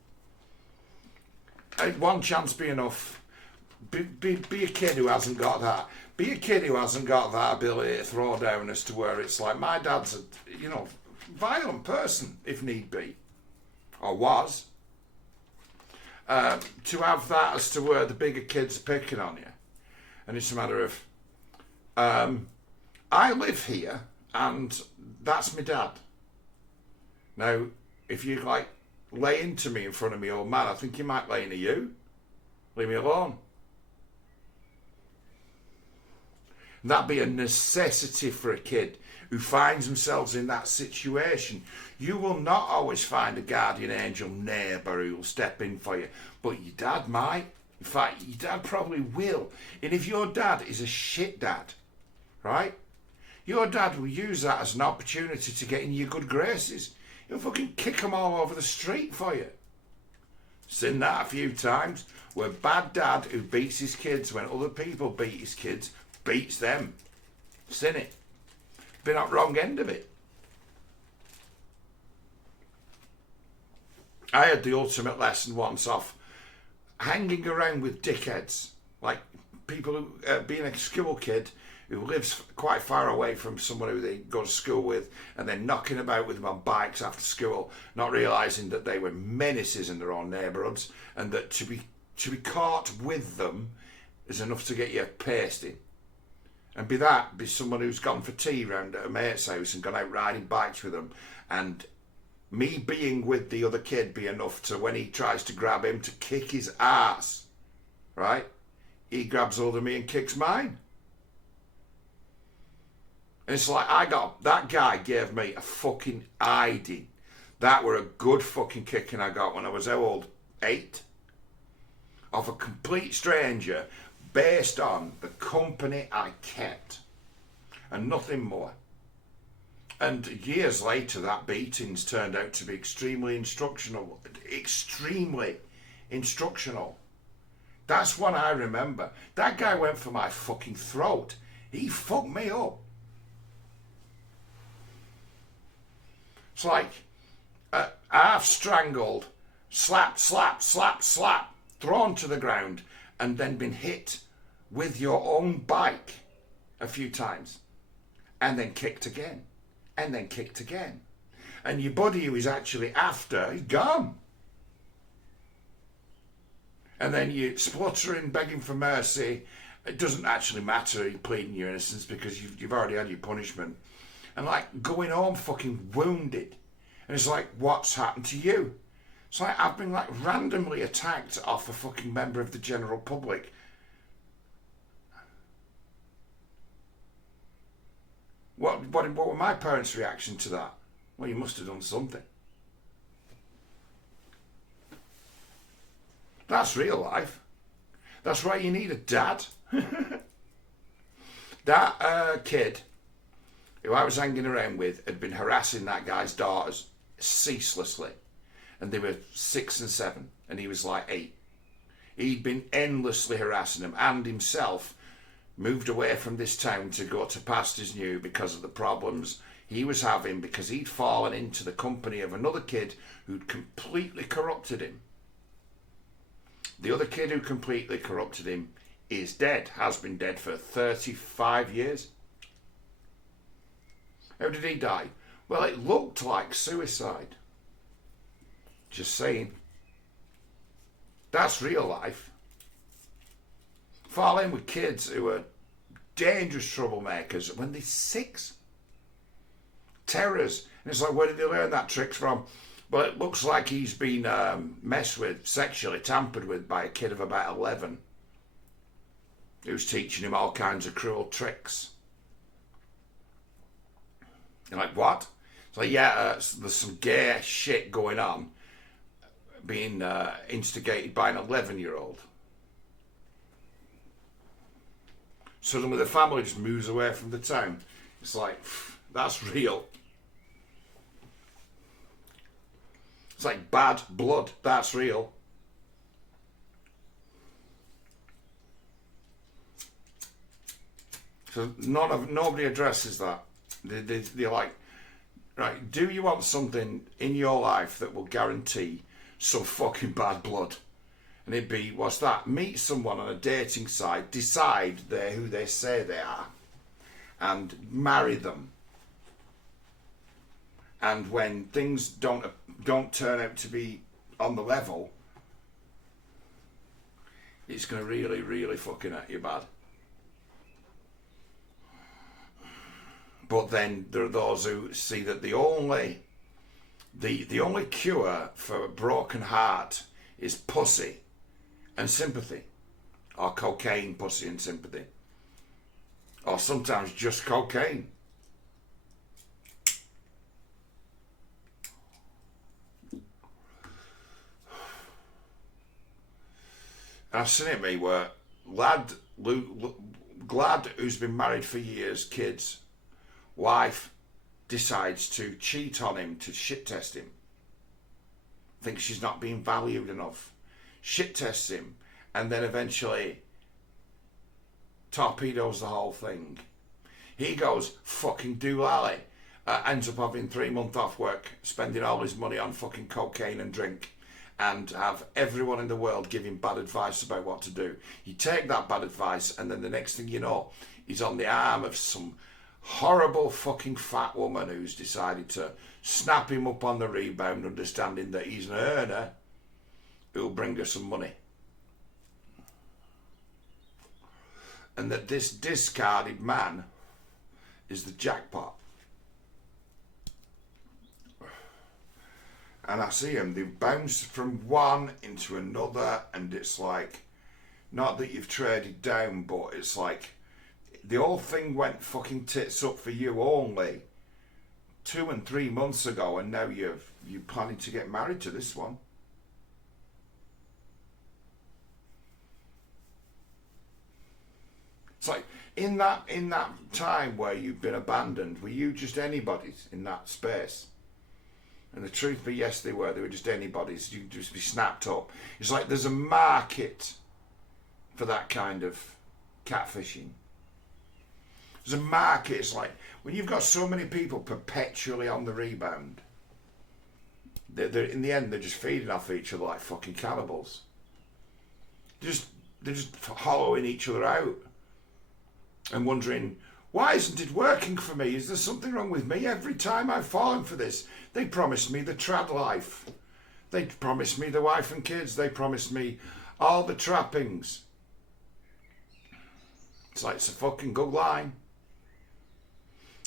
One chance be enough. Be a kid who hasn't got that. Be a kid who hasn't got that ability to throw down as to where it's like, my dad's a, violent person, if need be. Or was. To have that as to where the bigger kids are picking on you. And it's a matter of, I live here, and that's my dad. Now, if you lay into me in front of me, old man, I think you might lay into you. Leave me alone. And that'd be a necessity for a kid who finds themselves in that situation. You will not always find a guardian angel neighbour who will step in for you, but your dad might. In fact, your dad probably will. And if your dad is a shit dad, right? Your dad will use that as an opportunity to get in your good graces. He'll fucking kick them all over the street for you. Seen that a few times, where bad dad who beats his kids when other people beat his kids, beats them. Seen it. Been at wrong end of it. I had the ultimate lesson once off hanging around with dickheads, like people who, being a school kid who lives quite far away from someone who they go to school with, and then knocking about with them on bikes after school, not realising that they were menaces in their own neighbourhoods, and that to be caught with them is enough to get you pasting. And be someone who's gone for tea round at a mate's house and gone out riding bikes with them, and me being with the other kid be enough to, when he tries to grab him, to kick his ass, right? He grabs hold of me and kicks mine. And it's like, that guy gave me a fucking hiding. That were a good fucking kicking I got when I was how old? 8? Of a complete stranger, based on the company I kept. And nothing more. And years later, that beatings turned out to be extremely instructional. Extremely instructional. That's what I remember. That guy went for my fucking throat. He fucked me up. It's like half strangled, slap, slap, slap, slap, thrown to the ground, and then been hit with your own bike a few times, and then kicked again. And then kicked again. And your buddy who is actually after is gone. And then you spluttering, begging for mercy. It doesn't actually matter, you're pleading your innocence because you've already had your punishment. And going home fucking wounded. And it's like, what's happened to you? It's like I've been randomly attacked off a fucking member of the general public. What were my parents' reaction to that? Well, you must have done something. That's real life. That's why you need a dad. That kid who I was hanging around with had been harassing that guy's daughters ceaselessly. And they were 6 and 7, and he was 8. He'd been endlessly harassing them, and himself moved away from this town to go to pastures new because of the problems he was having, because he'd fallen into the company of another kid who'd completely corrupted him. The other kid who completely corrupted him is dead, has been dead for 35 years. How did he die? Well, it looked like suicide. Just saying. That's real life. Fall in with kids who are dangerous troublemakers when they're 6. Terrors. And it's like, where did they learn that tricks from? Well, it looks like he's been messed with, sexually tampered with by a kid of about 11 who's teaching him all kinds of cruel tricks. You're like, what? It's like, yeah, there's some gay shit going on being instigated by an 11-year-old. Suddenly the family just moves away from the town. It's like, that's real. It's like bad blood, that's real. So nobody addresses that. They're like, right, do you want something in your life that will guarantee some fucking bad blood? And it'd be, what's that? Meet someone on a dating site, decide they're who they say they are, and marry them. And when things don't turn out to be on the level, it's going to really, really fucking hurt you bad. But then there are those who see that the only cure for a broken heart is pussy and sympathy, or cocaine, pussy and sympathy, or sometimes just cocaine. I've seen it, me, where glad who's been married for years, kids, wife decides to cheat on him, to shit test him, thinks she's not being valued enough, shit tests him, and then eventually torpedoes the whole thing. He goes fucking doolally, ends up having 3 months off work, spending all his money on fucking cocaine and drink, and have everyone in the world give him bad advice about what to do. You take that bad advice, and then the next thing you know, he's on the arm of some horrible fucking fat woman who's decided to snap him up on the rebound, understanding that he's an earner who'll bring her some money. And that this discarded man is the jackpot. And I see them, they bounce from one into another, and it's like, not that you've traded down, but it's like, the whole thing went fucking tits up for you only 2 and 3 months ago, and now you're planning to get married to this one. It's like, in that time where you've been abandoned, were you just anybody's in that space? And the truth be, yes, they were just anybody's. You'd just be snapped up. It's like there's a market for that kind of catfishing. There's a market. It's like when you've got so many people perpetually on the rebound, they're in the end, they're just feeding off each other like fucking cannibals. They're just hollowing each other out and wondering, why isn't it working for me? Is there something wrong with me? Every time I've fallen for this, they promised me the trad life. They promised me the wife and kids. They promised me all the trappings. It's like, it's a fucking good line.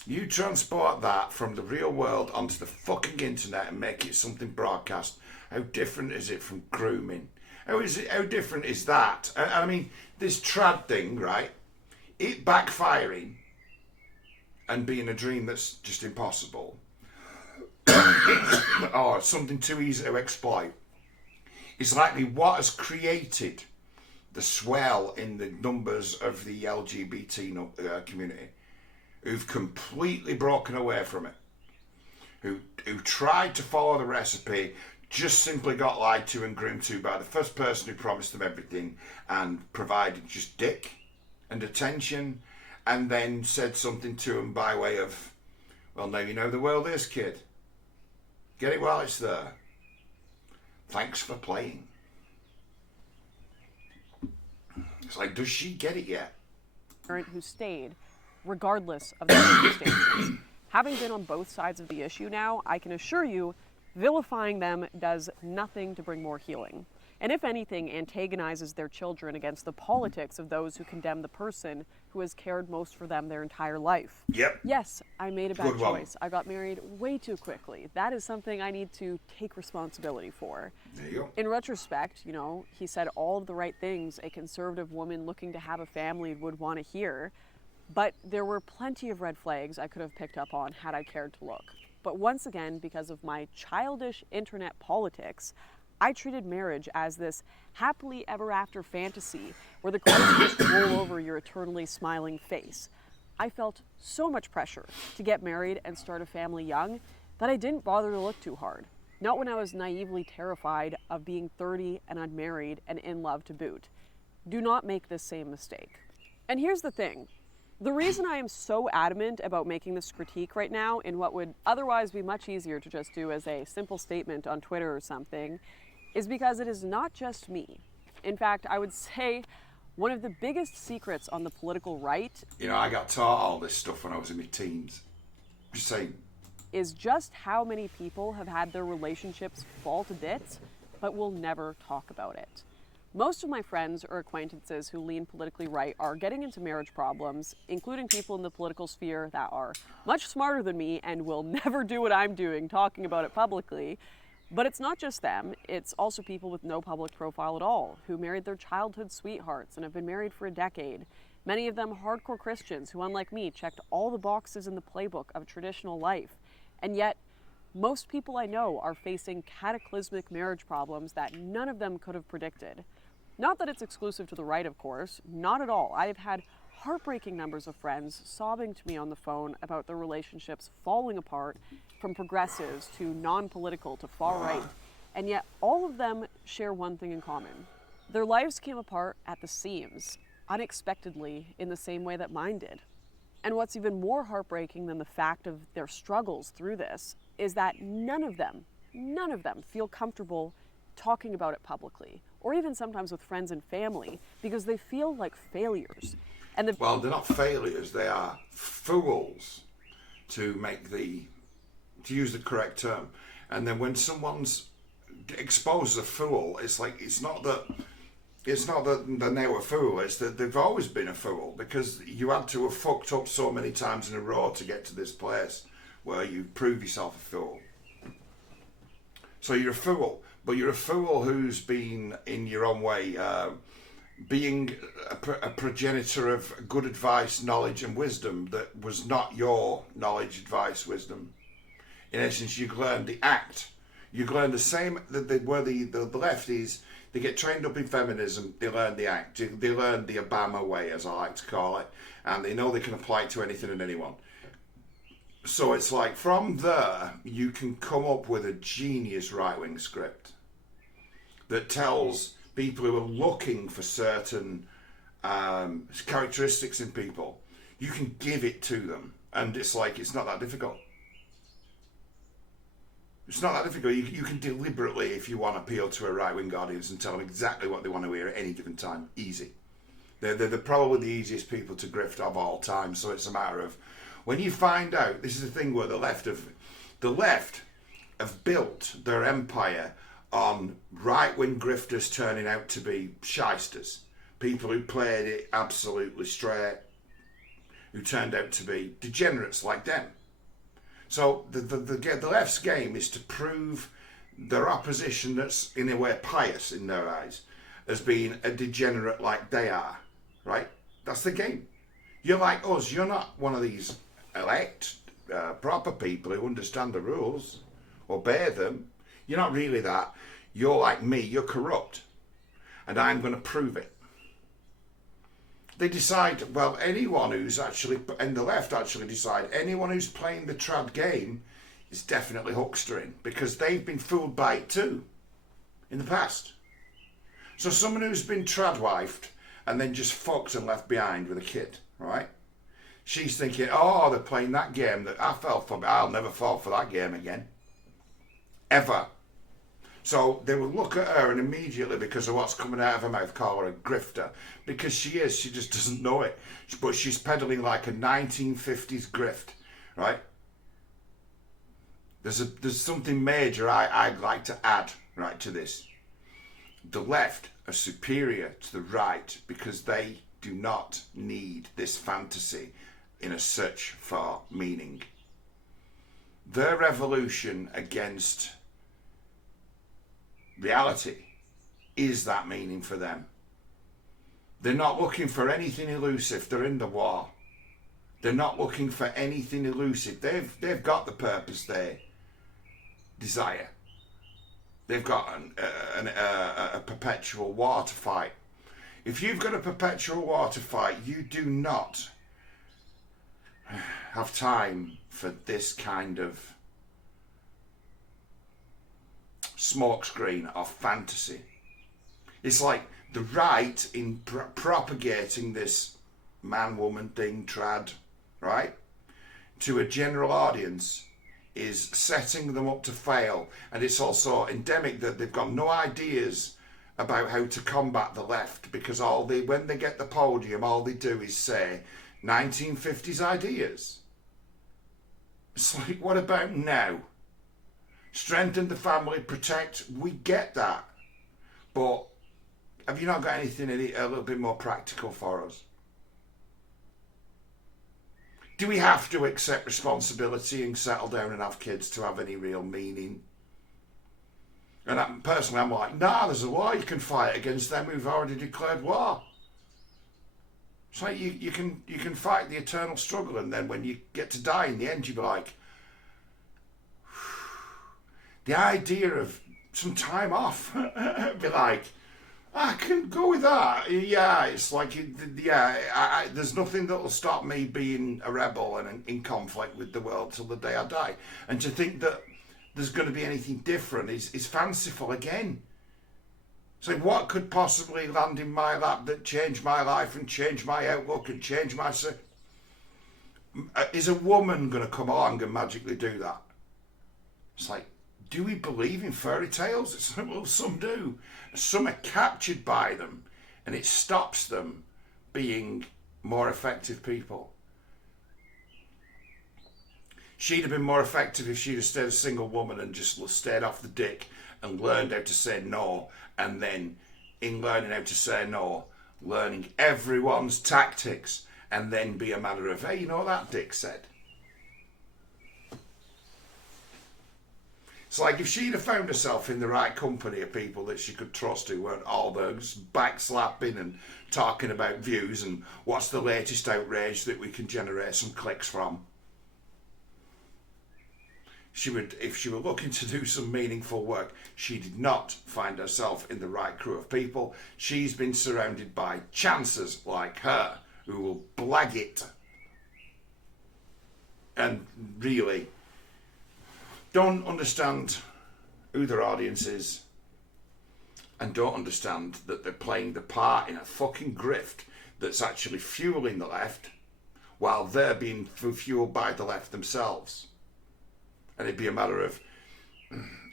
You transport that from the real world onto the fucking internet and make it something broadcast. How different is it from grooming? How different is that? I mean, this trad thing, right? It backfiring and being a dream that's just impossible, or something too easy to exploit, is likely what has created the swell in the numbers of the LGBT community who've completely broken away from it, who tried to follow the recipe, just simply got lied to and groomed to by the first person who promised them everything and provided just dick and attention, and then said something to him by way of, well, now you know the world is, kid. Get it while it's there. Thanks for playing. It's like, does she get it yet? Parent who stayed, regardless of the circumstances. Having been on both sides of the issue now, I can assure you, vilifying them does nothing to bring more healing. And if anything, antagonizes their children against the politics of those who condemn the person who has cared most for them their entire life. Yep. Yes, I made a bad Good one. choice. I got married way too quickly. That is something I need to take responsibility for. There you go. In retrospect, you know, he said all of the right things a conservative woman looking to have a family would want to hear, but there were plenty of red flags I could have picked up on had I cared to look. But once again, because of my childish internet politics, I treated marriage as this happily ever after fantasy where the cards just roll over your eternally smiling face. I felt so much pressure to get married and start a family young that I didn't bother to look too hard. Not when I was naively terrified of being 30 and unmarried and in love to boot. Do not make this same mistake. And here's the thing. The reason I am so adamant about making this critique right now in what would otherwise be much easier to just do as a simple statement on Twitter or something is because it is not just me. In fact, I would say one of the biggest secrets on the political right, You know, I got taught all this stuff when I was in my teens. Just saying. is just how many people have had their relationships fall to bits, but will never talk about it. Most of my friends or acquaintances who lean politically right are getting into marriage problems, including people in the political sphere that are much smarter than me and will never do what I'm doing, talking about it publicly. But it's not just them, it's also people with no public profile at all, who married their childhood sweethearts and have been married for a decade. Many of them hardcore Christians who, unlike me, checked all the boxes in the playbook of traditional life. And yet, most people I know are facing cataclysmic marriage problems that none of them could have predicted. Not that it's exclusive to the right, of course, not at all. I have had heartbreaking numbers of friends sobbing to me on the phone about their relationships falling apart, from progressives to non-political to far right. And yet all of them share one thing in common. Their lives came apart at the seams, unexpectedly, in the same way that mine did. And what's even more heartbreaking than the fact of their struggles through this is that none of them feel comfortable talking about it publicly, or even sometimes with friends and family, because they feel like failures. And Well, they're not failures, they are fools, to use the correct term. And then when someone's exposed as a fool, it's like, it's not that they're now a fool, it's that they've always been a fool, because you had to have fucked up so many times in a row to get to this place where you prove yourself a fool. So you're a fool, but you're a fool who's been, in your own way, being a progenitor of good advice, knowledge and wisdom that was not your knowledge, advice, wisdom. In essence, you've learned the act. You've learned the same, where the lefties, they get trained up in feminism, they learn the act. They learn the Obama way, as I like to call it, and they know they can apply it to anything and anyone. So it's like, from there, you can come up with a genius right-wing script that tells people who are looking for certain characteristics in people, you can give it to them. And it's like, it's not that difficult. It's not that difficult. You can deliberately, if you want, appeal to a right-wing audience and tell them exactly what they want to hear at any given time. Easy. They're probably the easiest people to grift of all time. So it's a matter of, when you find out, this is the thing where the left have built their empire on right-wing grifters turning out to be shysters, people who played it absolutely straight, who turned out to be degenerates like them. So the left's game is to prove their opposition, that's in a way pious in their eyes, as being a degenerate like they are, right? That's the game. You're like us. You're not one of these elect, proper people who understand the rules, obey them. You're not really that. You're like me. You're corrupt. And I'm going to prove it. They decide, well, anyone who's actually, and the left actually decide, anyone who's playing the trad game is definitely huckstering, because they've been fooled by it too in the past. So someone who's been tradwifed and then just fucked and left behind with a kid, right? She's thinking, oh, they're playing that game that I fell for, but I'll never fall for that game again. Ever. So they will look at her and immediately, because of what's coming out of her mouth, call her a grifter. Because she is, she just doesn't know it. But she's peddling like a 1950s grift, right? There's something major I'd like to add, right, to this. The left are superior to the right because they do not need this fantasy in a search for meaning. Their revolution against reality is that meaning for them. They're not looking for anything elusive. They're in the war. They're not looking for anything elusive. They've got the purpose they desire. They've got a perpetual war to fight. If you've got a perpetual war to fight, you do not have time for this kind of smokescreen or fantasy. It's like the right in propagating this man-woman thing, trad, right, to a general audience is setting them up to fail. And it's also endemic that they've got no ideas about how to combat the left, because when they get the podium, all they do is say 1950s ideas. It's like, what about now? Strengthen the family, protect, we get that. But have you not got anything a little bit more practical for us? Do we have to accept responsibility and settle down and have kids to have any real meaning? And personally, I'm like, nah, there's a war you can fight against them who've already declared war. It's like you can fight the eternal struggle, and then when you get to die in the end, you be like, the idea of some time off, be like, I can go with that. Yeah, it's like, there's nothing that will stop me being a rebel and in conflict with the world till the day I die. And to think that there's going to be anything different is fanciful again. So what could possibly land in my lap that changed my life and change my outlook and change my... Is a woman going to come along and magically do that? It's like, do we believe in fairy tales? It's like, well, some do. Some are captured by them, and it stops them being more effective people. She'd have been more effective if she'd have stayed a single woman and just stayed off the dick and learned how to say no, and then in learning how to say no, learning everyone's tactics, and then be a matter of, hey, you know what that dick said? It's like if she'd have found herself in the right company of people that she could trust, who weren't all those backslapping and talking about views and what's the latest outrage that we can generate some clicks from. If she were looking to do some meaningful work, she did not find herself in the right crew of people. She's been surrounded by chancers like her who will blag it and really don't understand who their audience is and don't understand that they're playing the part in a fucking grift that's actually fueling the left while they're being fueled by the left themselves. And it'd be a matter of,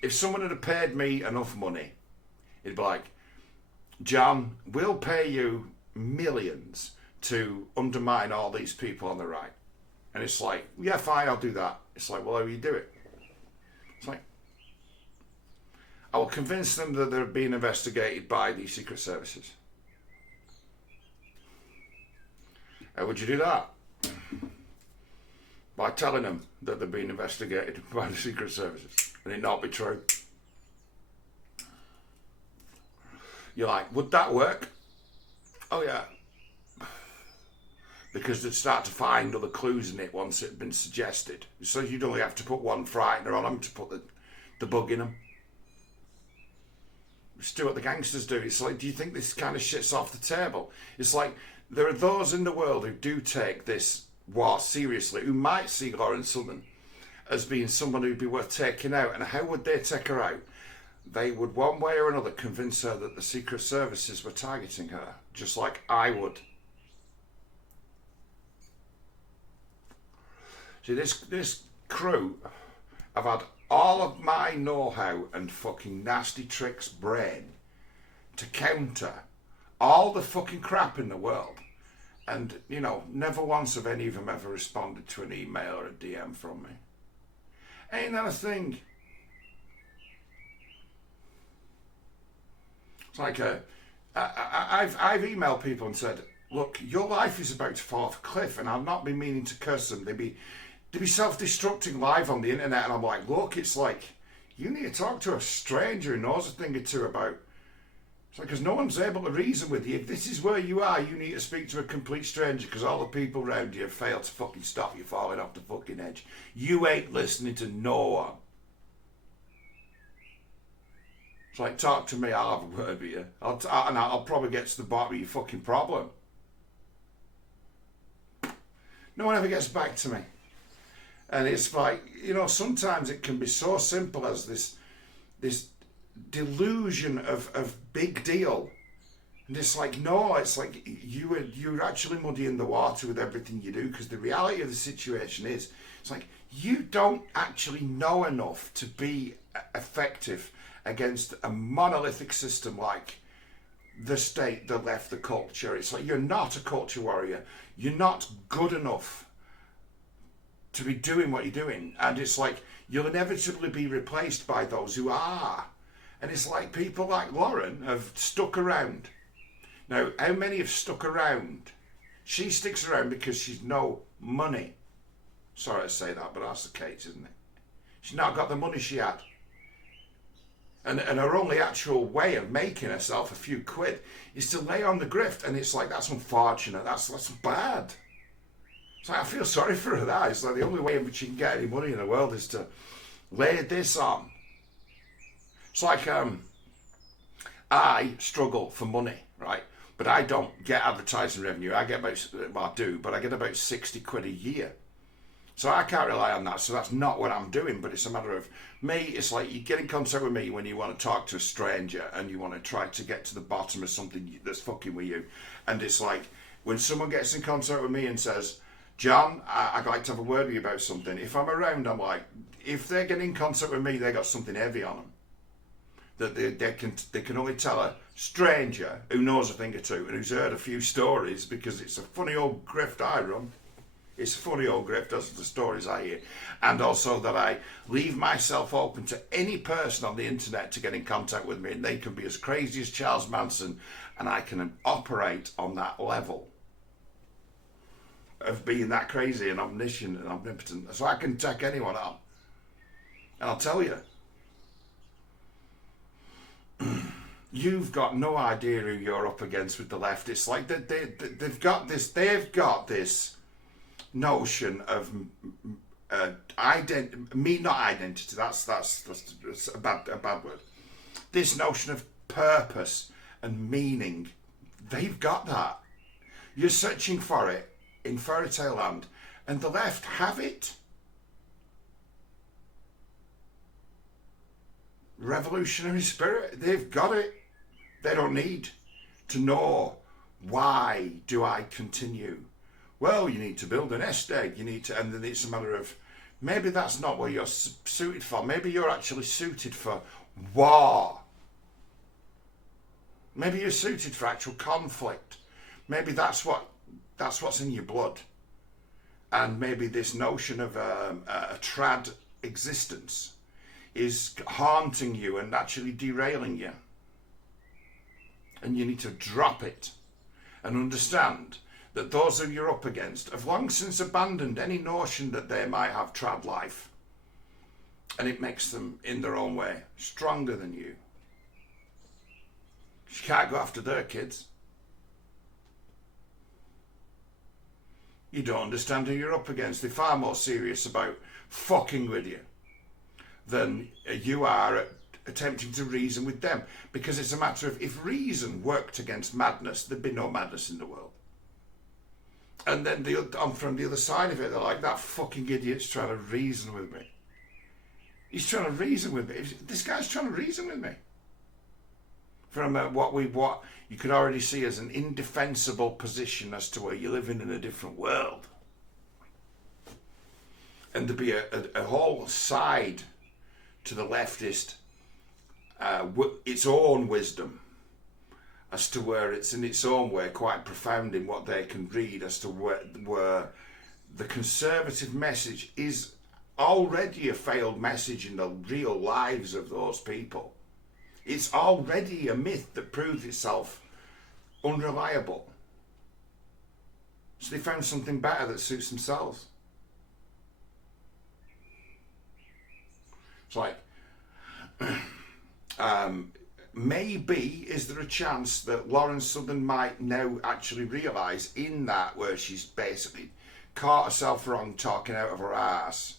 if someone had paid me enough money, it'd be like, John, we'll pay you millions to undermine all these people on the right. And it's like, yeah, fine, I'll do that. It's like, well, how do you do it? It's like, I will convince them that they're being investigated by the secret services. How would you do that? By telling them that they're being investigated by the secret services and it not be true. You're like, would that work? Oh yeah. Because they'd start to find other clues in it once it had been suggested. So you'd only have to put one frightener on them to put the bug in them. Just do what the gangsters do. It's like, do you think this kind of shit's off the table? It's like, there are those in the world who do take this war seriously, who might see Lauren Southern as being someone who'd be worth taking out. And how would they take her out? They would, one way or another, convince her that the secret services were targeting her just like I would. See, this crew, I've had all of my know-how and fucking nasty tricks brain to counter all the fucking crap in the world. And, you know, never once have any of them ever responded to an email or a DM from me. Ain't that a thing? It's like I've emailed people and said, look, your life is about to fall off a cliff, and I've not been meaning to curse them. They'd be self-destructing live on the internet, and I'm like, look, it's like, you need to talk to a stranger who knows a thing or two about. It's like, because no one's able to reason with you. If this is where you are, you need to speak to a complete stranger, because all the people around you have failed to fucking stop you falling off the fucking edge. You ain't listening to no one. It's like, talk to me, I'll have a word with you. I'll probably get to the bottom of your fucking problem. No one ever gets back to me. And it's like, you know, sometimes it can be so simple as this delusion of big deal. And it's like, no, it's like you're actually muddying the water with everything you do, because the reality of the situation is, it's like, you don't actually know enough to be effective against a monolithic system like the state, the left, the culture. It's like, you're not a culture warrior. You're not good enough to be doing what you're doing. And it's like, you'll inevitably be replaced by those who are. And it's like, people like Lauren have stuck around. Now, how many have stuck around? She sticks around because she's no money. Sorry to say that, but that's the case, isn't it? She's not got the money she had. And her only actual way of making herself a few quid is to lay on the grift. And it's like, that's unfortunate. That's bad. It's like, I feel sorry for her. That it's like, the only way in which she can get any money in the world is to lay this on. It's like, I struggle for money, right? But I don't get advertising revenue. I get about, well, I do, but I get about 60 quid a year. So I can't rely on that. So that's not what I'm doing. But it's a matter of me. It's like, you get in contact with me when you want to talk to a stranger and you want to try to get to the bottom of something that's fucking with you. And it's like, when someone gets in contact with me and says, John, I'd like to have a word with you about something. If I'm around, I'm like, if they get in contact with me, they got something heavy on them. That they can only tell a stranger who knows a thing or two and who's heard a few stories, because it's a funny old grift I run. It's a funny old grift, that's the stories I hear. And also that I leave myself open to any person on the internet to get in contact with me, and they can be as crazy as Charles Manson, and I can operate on that level of being that crazy and omniscient and omnipotent. So I can take anyone on. And I'll tell you, you've got no idea who you're up against with the left. It's like they've got this notion of not identity. That's a bad word. This notion of purpose and meaning. They've got that. You're searching for it in fairy tale land, and the left have it. Revolutionary spirit, they've got it. They don't need to know, why do I continue? Well, you need to build a nest egg, you need to, and then it's a matter of, maybe that's not what you're suited for. Maybe you're actually suited for war. Maybe you're suited for actual conflict. Maybe that's what's in your blood. And maybe this notion of a trad existence is haunting you and actually derailing you. And you need to drop it and understand that those who you're up against have long since abandoned any notion that they might have trad life. And it makes them, in their own way, stronger than you. You can't go after their kids. You don't understand who you're up against. They're far more serious about fucking with you than you are at attempting to reason with them. Because it's a matter of, if reason worked against madness, there'd be no madness in the world. And then from the other side of it, they're like, that fucking idiot's trying to reason with me. He's trying to reason with me. This guy's trying to reason with me. from what you could already see as an indefensible position as to where you're living in a different world. And to be a whole side to the leftist, its own wisdom as to where it's in its own way quite profound in what they can read as to where the conservative message is already a failed message in the real lives of those people. It's already a myth that proved itself unreliable. So they found something better that suits themselves. It's like, maybe is there a chance that Lauren Southern might now actually realise in that where she's basically caught herself wrong talking out of her ass,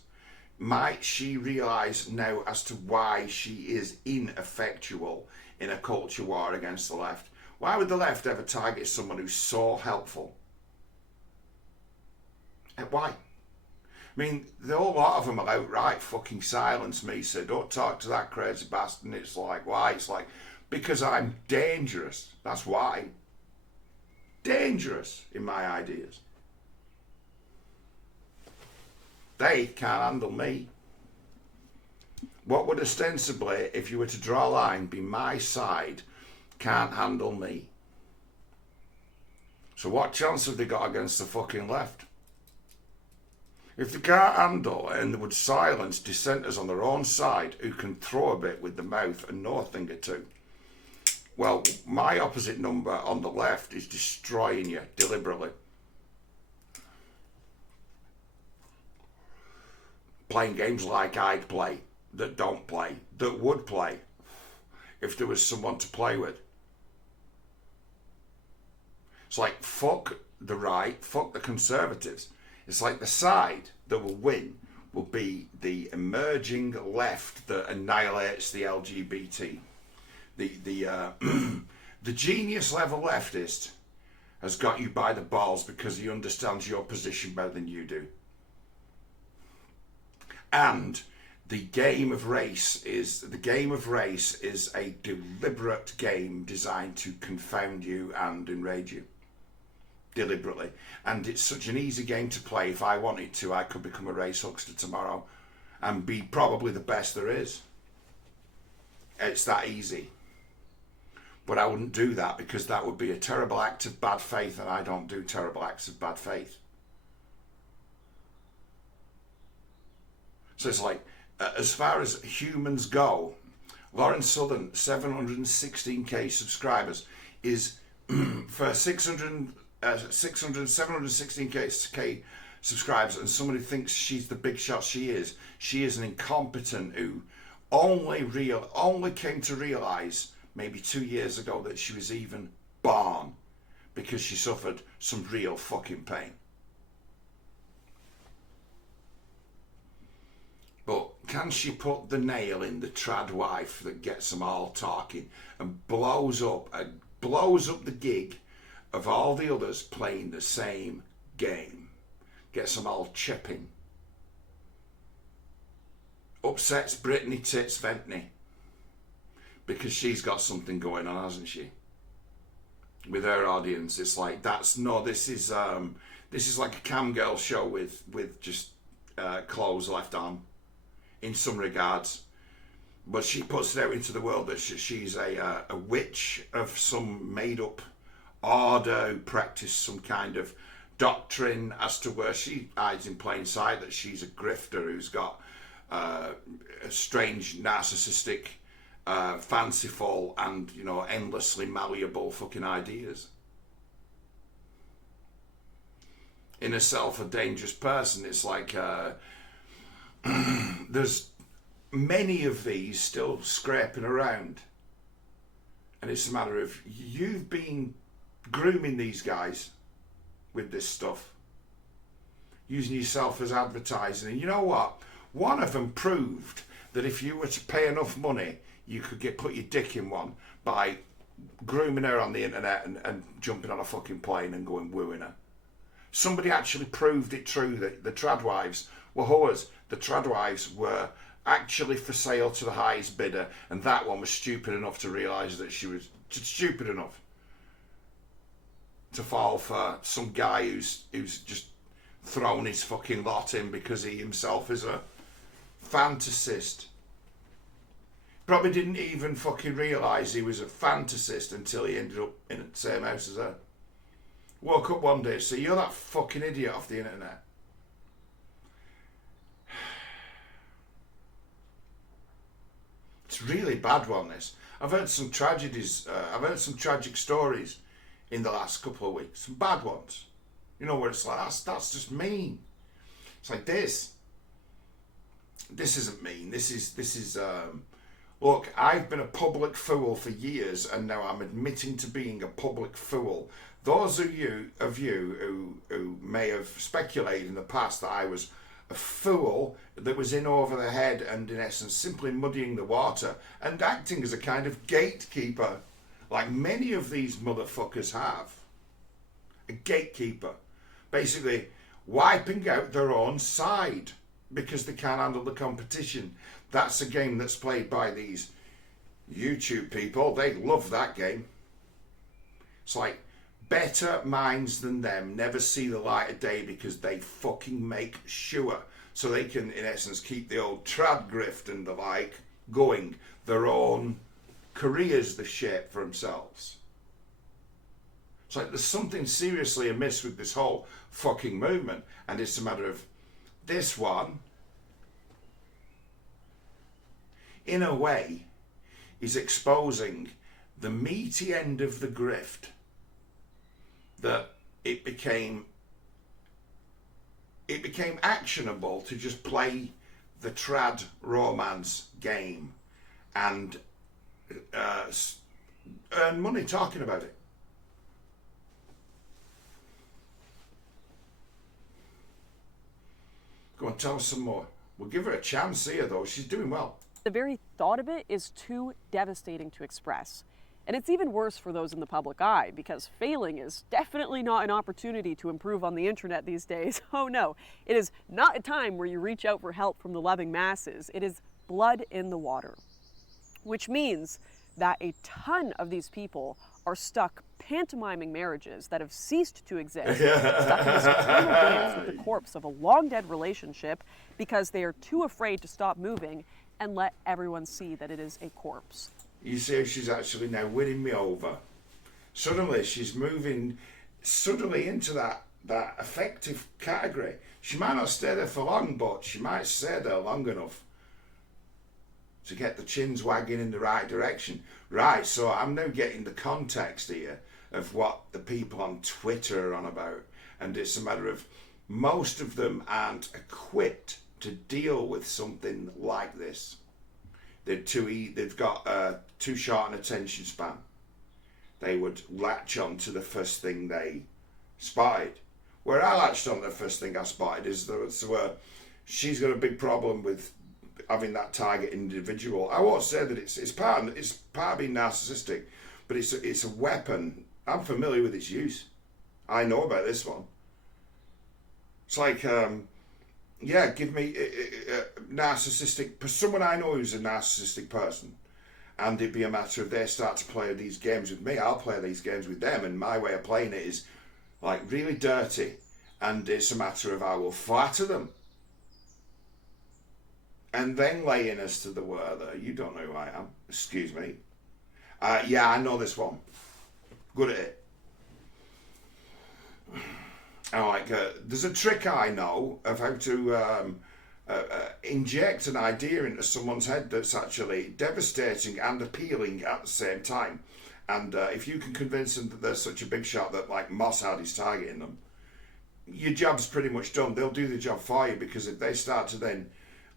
might she realise now as to why she is ineffectual in a culture war against the left? Why would the left ever target someone who's so helpful? Why? I mean, the whole lot of them will outright fucking silence me, say, don't talk to that crazy bastard. And it's like, why? It's like, because I'm dangerous. That's why. Dangerous in my ideas. They can't handle me. What would ostensibly, if you were to draw a line, be my side, can't handle me. So what chance have they got against the fucking left? If they can't handle and they would silence dissenters on their own side who can throw a bit with the mouth and know a thing or two, well, my opposite number on the left is destroying you deliberately. Playing games like I'd play, that don't play, that would play if there was someone to play with. It's like, fuck the right, fuck the conservatives. It's like the side that will win will be the emerging left that annihilates the LGBT. The genius level leftist has got you by the balls because he understands your position better than you do. And the game of race is a deliberate game designed to confound you and enrage you. Deliberately. And it's such an easy game to play. If I wanted to, I could become a race huckster tomorrow and be probably the best there is. It's that easy. But I wouldn't do that because that would be a terrible act of bad faith, and I don't do terrible acts of bad faith. So it's like, as far as humans go, Lauren Southern, 716k subscribers, is for 716k subscribers, and somebody thinks she's the big shot she is an incompetent who only came to realise maybe 2 years ago that she was even born because she suffered some real fucking pain. But can she put the nail in the trad wife that gets them all talking and blows up the gig of all the others playing the same game? Gets them all chipping. Upsets Brittany Tits Ventney because she's got something going on, hasn't she? With her audience, it's like this is like a cam girl show with just clothes left on, in some regards, but she puts it out into the world that she's a witch of some made up order who practice some kind of doctrine as to where she hides in plain sight that she's a grifter who's got a strange narcissistic fanciful and endlessly malleable fucking ideas. In herself a dangerous person. It's like there's many of these still scraping around, and it's a matter of you've been grooming these guys with this stuff, using yourself as advertising. And you know what, one of them proved that if you were to pay enough money you could put your dick in one by grooming her on the internet and jumping on a fucking plane and going wooing her. Somebody actually proved it true that the tradwives were whores. The tradwives were actually for sale to the highest bidder, and that one was stupid enough to realise that she was stupid enough to fall for some guy who's just thrown his fucking lot in because he himself is a fantasist. Probably didn't even fucking realise he was a fantasist until he ended up in the same house as her. Woke up one day, so you're that fucking idiot off the internet. It's really bad one, this. I've heard some tragedies, I've heard some tragic stories in the last couple of weeks. Some bad ones. You know, where it's like, that's just mean. It's like this. This isn't mean. This is, look, I've been a public fool for years, and now I'm admitting to being a public fool. Those of you who may have speculated in the past that I was a fool that was in over the head and in essence simply muddying the water and acting as a kind of gatekeeper, like many of these motherfuckers have. A gatekeeper. Basically wiping out their own side because they can't handle the competition. That's a game that's played by these YouTube people. They love that game. It's like better minds than them never see the light of day because they fucking make sure so they can, in essence, keep the old trad grift and the like going. Their own careers they shape for themselves. It's like there's something seriously amiss with this whole fucking movement, and it's a matter of this one, in a way, is exposing the meaty end of the grift. That it became actionable to just play the trad romance game and earn money talking about it. Go on, tell us some more. We'll give her a chance here, though. She's doing well. The very thought of it is too devastating to express. And it's even worse for those in the public eye, because failing is definitely not an opportunity to improve on the internet these days. Oh no, it is not a time where you reach out for help from the loving masses. It is blood in the water. Which means that a ton of these people are stuck pantomiming marriages that have ceased to exist, stuck in this eternal dance with the corpse of a long-dead relationship because they are too afraid to stop moving and let everyone see that it is a corpse. You see, she's actually now winning me over. Suddenly, she's moving suddenly into that effective category. She might not stay there for long, but she might stay there long enough to get the chins wagging in the right direction. Right, so I'm now getting the context here of what the people on Twitter are on about. And it's a matter of most of them aren't equipped to deal with something like this. They've got too short an attention span. They would latch on to the first thing they spotted. Where I latched on the first thing I spotted is that she's got a big problem with having that target individual. I won't say that it's part of being narcissistic, but it's a weapon. I'm familiar with its use. I know about this one. It's like give me narcissistic, someone I know who's a narcissistic person, and it'd be a matter of they start to play these games with me, I'll play these games with them, and my way of playing it is like really dirty, and it's a matter of I will flatter them and then lay in as to the word. You don't know who I am, excuse me. Yeah, I know this one, good at it. And there's a trick I know of how to inject an idea into someone's head that's actually devastating and appealing at the same time. And if you can convince them that there's such a big shot that like Mossad is targeting them, your job's pretty much done. They'll do the job for you, because if they start to then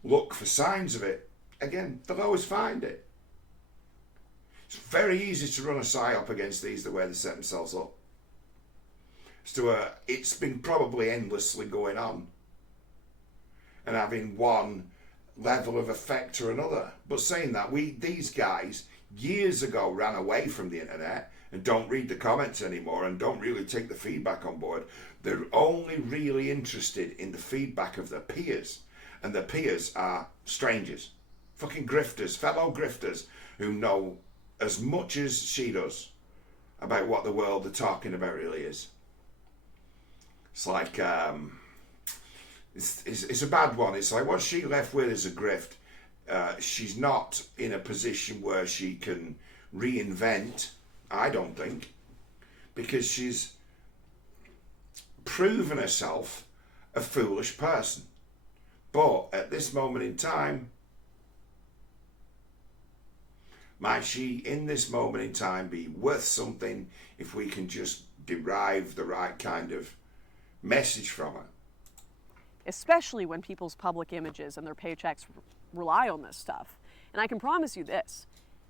look for signs of it, again, they'll always find it. It's very easy to run a psyop against these the way they set themselves up. So it's been probably endlessly going on and having one level of effect or another. But saying that, these guys years ago ran away from the internet and don't read the comments anymore and don't really take the feedback on board. They're only really interested in the feedback of their peers, and their peers are strangers. fucking grifters, fellow grifters, who know as much as she does about what the world they're talking about really is. It's like, it's a bad one. It's like what she left with is a grift. She's not in a position where she can reinvent, I don't think, because she's proven herself a foolish person. But at this moment in time, might she, in this moment in time, be worth something if we can just derive the right kind of message from her? Especially when people's public images and their paychecks rely on this stuff. And I can promise you this,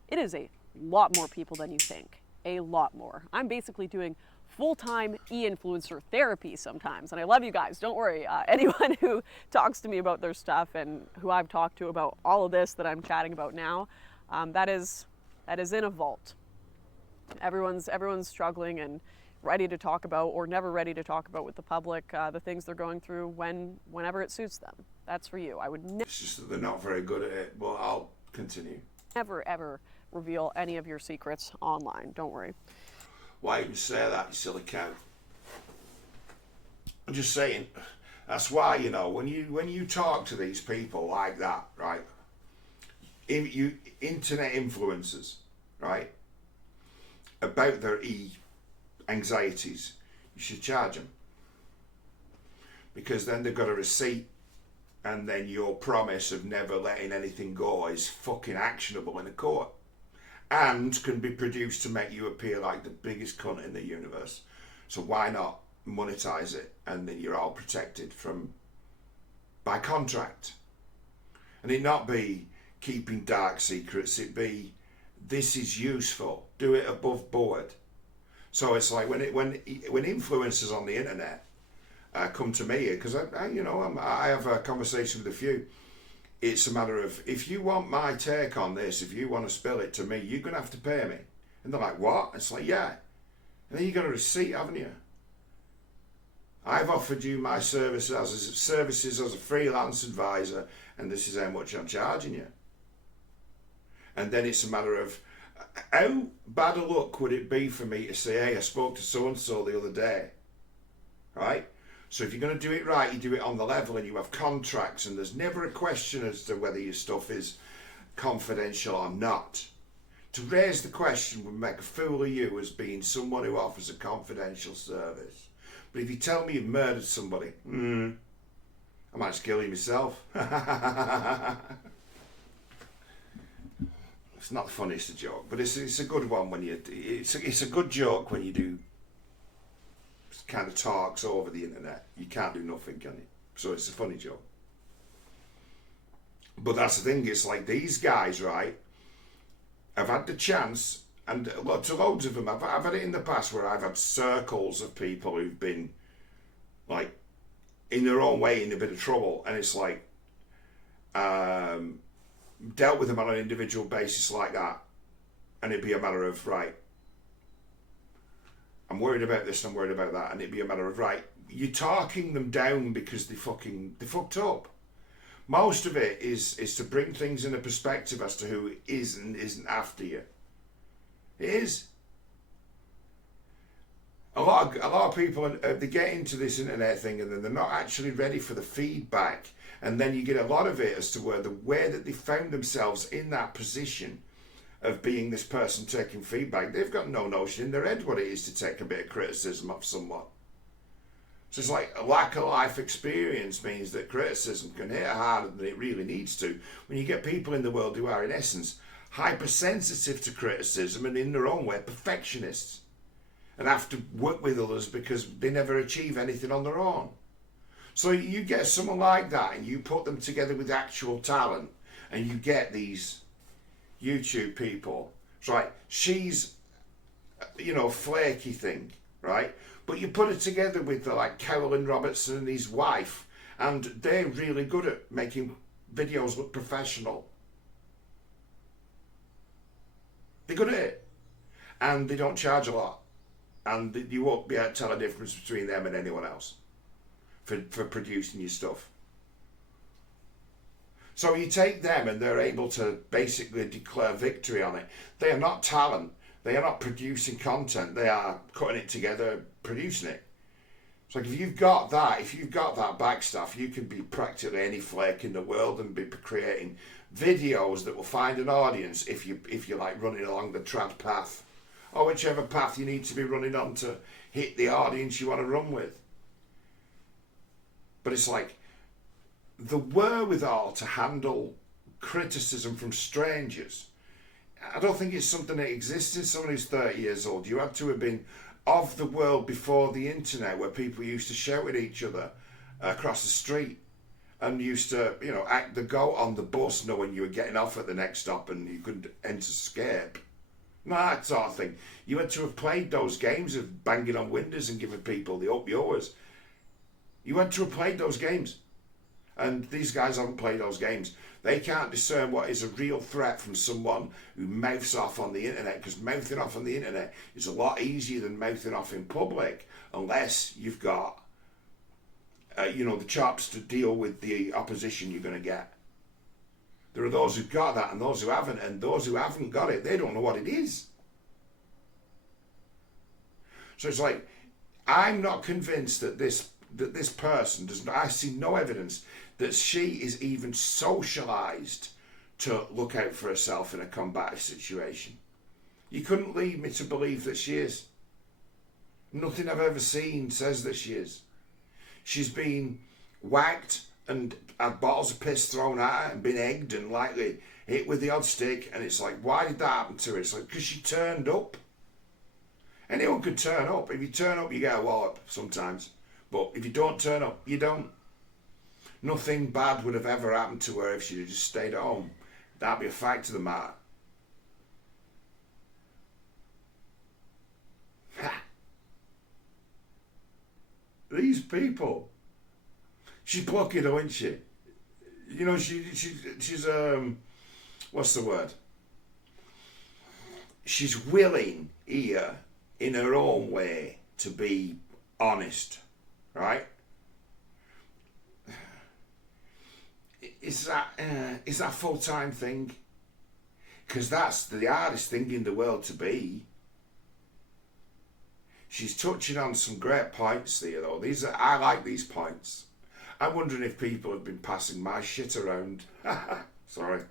it is a lot more people than you think. A lot more. I'm basically doing full-time e-influencer therapy sometimes, and I love you guys, don't worry. Anyone who talks to me about their stuff and who I've talked to about all of this that I'm chatting about now, that is in a vault. Everyone's struggling and ready to talk about, or never ready to talk about with the public, the things they're going through whenever it suits them. That's for you. I would It's just that they're not very good at it, but I'll continue. Never ever reveal any of your secrets online, don't worry. Why even say that, you silly cow? I'm just saying, that's why, you know, when you talk to these people like that, right? You internet influencers, right? About their anxieties, you should charge them. Because then they've got a receipt, and then your promise of never letting anything go is fucking actionable in a court. And can be produced to make you appear like the biggest cunt in the universe. So why not monetize it, and then you're all protected by contract? And it not be keeping dark secrets, it be this is useful, do it above board. So it's like when influencers on the internet come to me, because I have a conversation with a few. It's a matter of, if you want my take on this, if you want to spill it to me, you're going to have to pay me. And they're like, what? It's like, yeah. And then you got a receipt, haven't you? I've offered you my services as a freelance advisor, and this is how much I'm charging you. And then it's a matter of, how bad a look would it be for me to say, hey, I spoke to so-and-so the other day, right? So if you're going to do it right, you do it on the level, and you have contracts, and there's never a question as to whether your stuff is confidential or not. To raise the question would make a fool of you as being someone who offers a confidential service. But if you tell me you've murdered somebody, I might just kill you myself. It's not the funniest joke, but it's a good one when it's a good joke when you do kind of talks over the internet. You can't do nothing, can you? So it's a funny joke. But that's the thing, it's like these guys, right? I've had the chance, and to loads of them, I've had it in the past where I've had circles of people who've been like in their own way in a bit of trouble, and it's like dealt with them on an individual basis like that, and it'd be a matter of, right, I'm worried about this and I'm worried about that, and it'd be a matter of, right, you're talking them down because they fucked up. Most of it is to bring things in a perspective as to who is and isn't after you. It is. A lot of people, they get into this internet thing and then they're not actually ready for the feedback, and then you get a lot of it as to where the way that they found themselves in that position of being this person taking feedback, they've got no notion in their head what it is to take a bit of criticism of someone. So it's like a lack of life experience means that criticism can hit harder than it really needs to when you get people in the world who are in essence hypersensitive to criticism and in their own way perfectionists, and have to work with others because they never achieve anything on their own. So you get someone like that and you put them together with actual talent, and you get these YouTube people. It's right, she's, flaky thing, right? But you put it together with like Carolyn Robertson and his wife, and they're really good at making videos look professional. They're good at it. And they don't charge a lot. And you won't be able to tell a difference between them and anyone else for producing your stuff. So you take them and they're able to basically declare victory on it. They are not talent. They are not producing content. They are cutting it together, producing it. It's like if you've got that back stuff, you can be practically any flake in the world and be creating videos that will find an audience if you're like running along the trad path or whichever path you need to be running on to hit the audience you want to run with. But it's like the wherewithal to handle criticism from strangers. I don't think it's something that exists in someone who's 30 years old. You had to have been of the world before the internet, where people used to shout at each other across the street and used to, act the goat on the bus knowing you were getting off at the next stop and you couldn't escape. No, that sort of thing. You had to have played those games of banging on windows and giving people the up yours. You had to have played those games. And these guys haven't played those games. They can't discern what is a real threat from someone who mouths off on the internet, because mouthing off on the internet is a lot easier than mouthing off in public, unless you've got, the chops to deal with the opposition you're going to get. There are those who've got that and those who haven't, and those who haven't got it, they don't know what it is. So it's like, I'm not convinced that this person does not, I see no evidence that she is even socialized to look out for herself in a combative situation. You couldn't lead me to believe that she is. Nothing I've ever seen says that she is. She's been whacked and had bottles of piss thrown at her and been egged and likely hit with the odd stick, and it's like, why did that happen to her? It's like, because she turned up. Anyone could turn up. If you turn up, you get a wallop sometimes. But if you don't turn up, you don't. Nothing bad would have ever happened to her if she'd have just stayed at home. That'd be a fact of the matter. These people. She's plucky though, isn't she? She's what's the word? She's willing here in her own way to be honest, right? Is that a full-time thing? Because that's the hardest thing in the world to be. She's touching on some great points there, though. I like these points. I'm wondering if people have been passing my shit around. Sorry.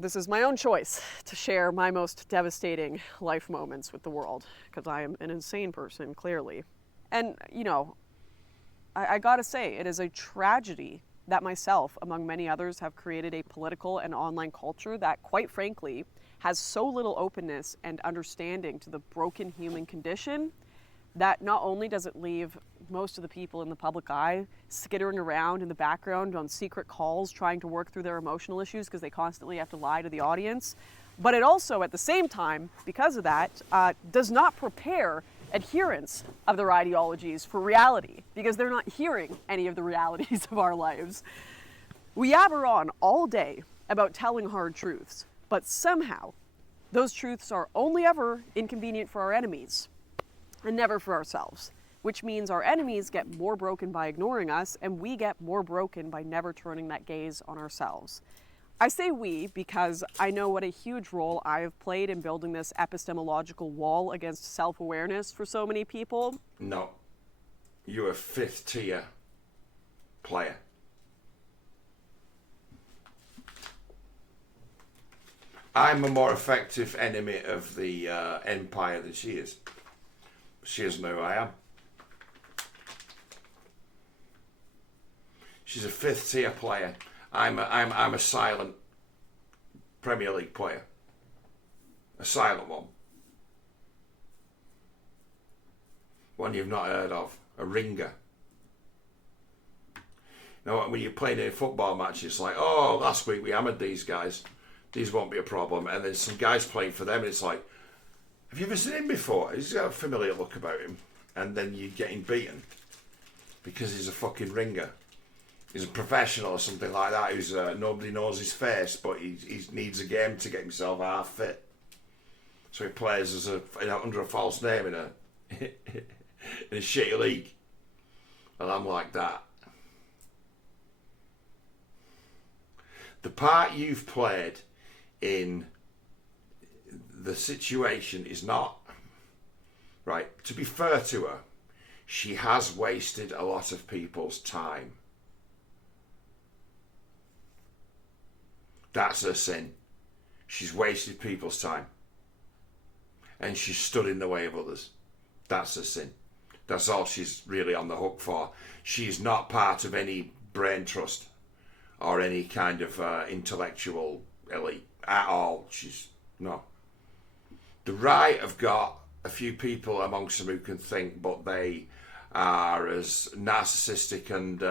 This is my own choice to share my most devastating life moments with the world, because I am an insane person, clearly. And, I gotta say, it is a tragedy that myself, among many others, have created a political and online culture that, quite frankly, has so little openness and understanding to the broken human condition that not only does it leave most of the people in the public eye skittering around in the background on secret calls trying to work through their emotional issues because they constantly have to lie to the audience, but it also, at the same time, because of that, does not prepare adherents of their ideologies for reality, because they're not hearing any of the realities of our lives. We yabber on all day about telling hard truths, but somehow those truths are only ever inconvenient for our enemies and never for ourselves, which means our enemies get more broken by ignoring us, and we get more broken by never turning that gaze on ourselves. I say we because I know what a huge role I have played in building this epistemological wall against self-awareness for so many people. No. You're a fifth tier player. I'm a more effective enemy of the empire than she is. She doesn't know who I am. She's a fifth tier player. I'm a silent Premier League player. A silent one. One you've not heard of. A ringer. When you're playing in a football match, it's like, oh, last week we hammered these guys. These won't be a problem. And then some guys playing for them, and it's like, have you ever seen him before? He's got a familiar look about him. And then you get him beaten because he's a fucking ringer. He's a professional or something like that, who's nobody knows his face, but he needs a game to get himself half fit. So he plays as under a false name in a shitty league. And I'm like that. The part you've played in the situation is not right. To be fair to her, she has wasted a lot of people's time. That's her sin. She's wasted people's time. And she's stood in the way of others. That's her sin. That's all she's really on the hook for. She's not part of any brain trust or any kind of intellectual elite at all. She's no. The right have got a few people amongst them who can think, but they are as narcissistic and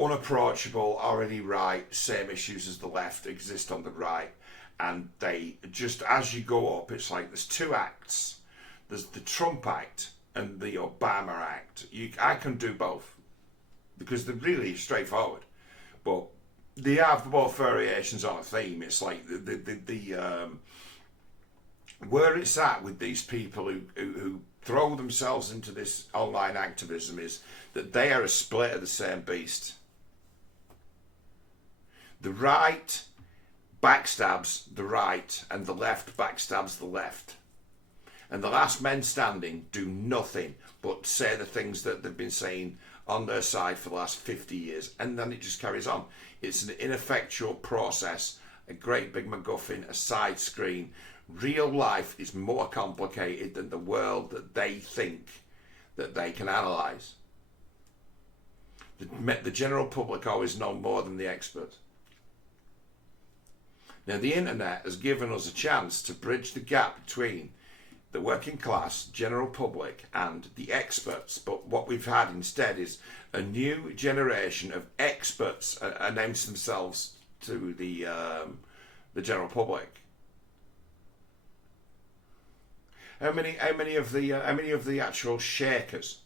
unapproachable, already right, same issues as the left exist on the right. And they just, as you go up, it's like there's two acts. There's the Trump act and the Obama act. I can do both because they're really straightforward. But they have both variations on a theme. It's like the where it's at with these people who throw themselves into this online activism is that they are a split of the same beast. The right backstabs the right and the left backstabs the left. And the last men standing do nothing but say the things that they've been saying on their side for the last 50 years. And then it just carries on. It's an ineffectual process, a great big MacGuffin, a side screen. Real life is more complicated than the world that they think that they can analyse. The general public always know more than the experts. Now, the internet has given us a chance to bridge the gap between the working class, general public, and the experts. But what we've had instead is a new generation of experts announce themselves to the general public. How many of the actual shakers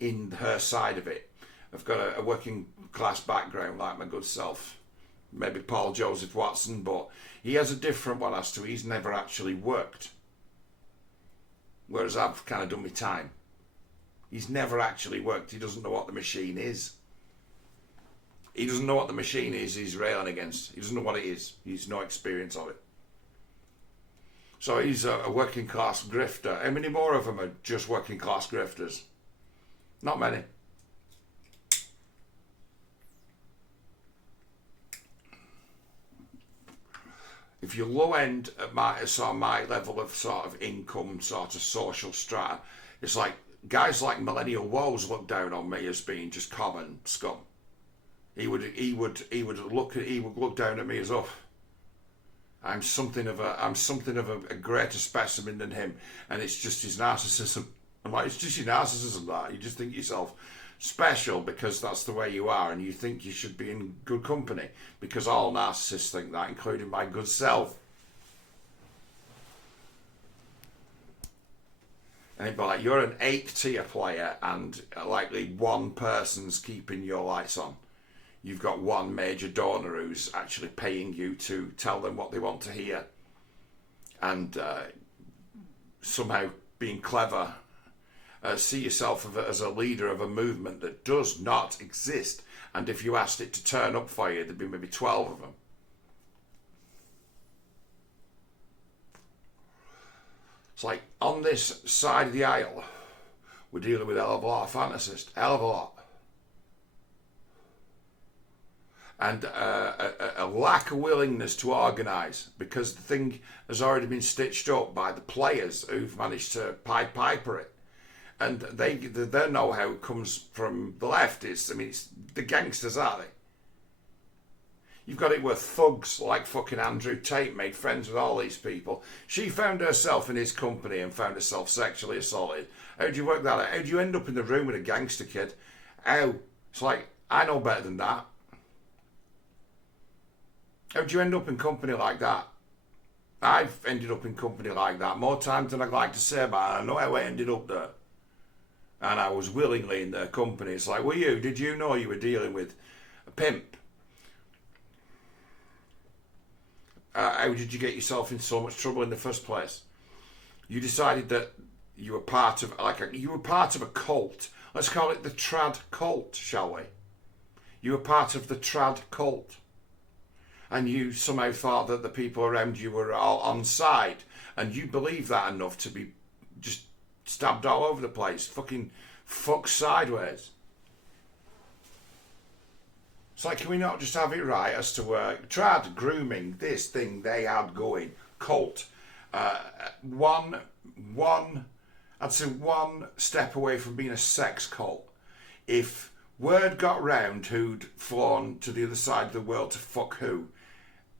in her side of it have got a working class background like my good self? Maybe Paul Joseph Watson, but he has a different one as to he's never actually worked. Whereas I've kind of done my time. He's never actually worked. He doesn't know what the machine is. He doesn't know what the machine is he's railing against. He doesn't know what it is. He's no experience of it. So he's a working class grifter. How many more of them are just working class grifters? Not many. If you're low end at my level of sort of income, sort of social strata, it's like guys like Millennial Woes look down on me as being just common scum. He would look down at me as I'm something of a greater specimen than him, and it's just his narcissism. I'm like, it's just your narcissism that you just think yourself special because that's the way you are, and you think you should be in good company because all narcissists think that, including my good self. And it'd be like, you're an 8th tier player and likely one person's keeping your lights on. You've got one major donor who's actually paying you to tell them what they want to hear, and somehow being clever. See yourself as a leader of a movement that does not exist, and if you asked it to turn up for you, there'd be maybe 12 of them. It's like, on this side of the aisle, we're dealing with a hell of a lot of fantasists, hell of a lot. And a lack of willingness to organise, because the thing has already been stitched up by the players who've managed to Pied Piper it. And their know-how comes from the left. It's the gangsters, aren't they? You've got it where thugs like fucking Andrew Tate made friends with all these people. She found herself in his company and found herself sexually assaulted. How do you work that out? How do you end up in the room with a gangster kid? How? It's like, I know better than that. How do you end up in company like that? I've ended up in company like that more times than I'd like to say, but I know how I ended up there. And I was willingly in their company. It's like, did you know you were dealing with a pimp? How did you get yourself in so much trouble in the first place? You decided that you were part of a cult. Let's call it the trad cult, shall we? You were part of the trad cult. And you somehow thought that the people around you were all on side. And you believed that enough to be just stabbed all over the place. Fucking fucked sideways. It's like, can we not just have it right as to trad, grooming, this thing they had going, cult. I'd say one step away from being a sex cult. If word got round who'd flown to the other side of the world to fuck who,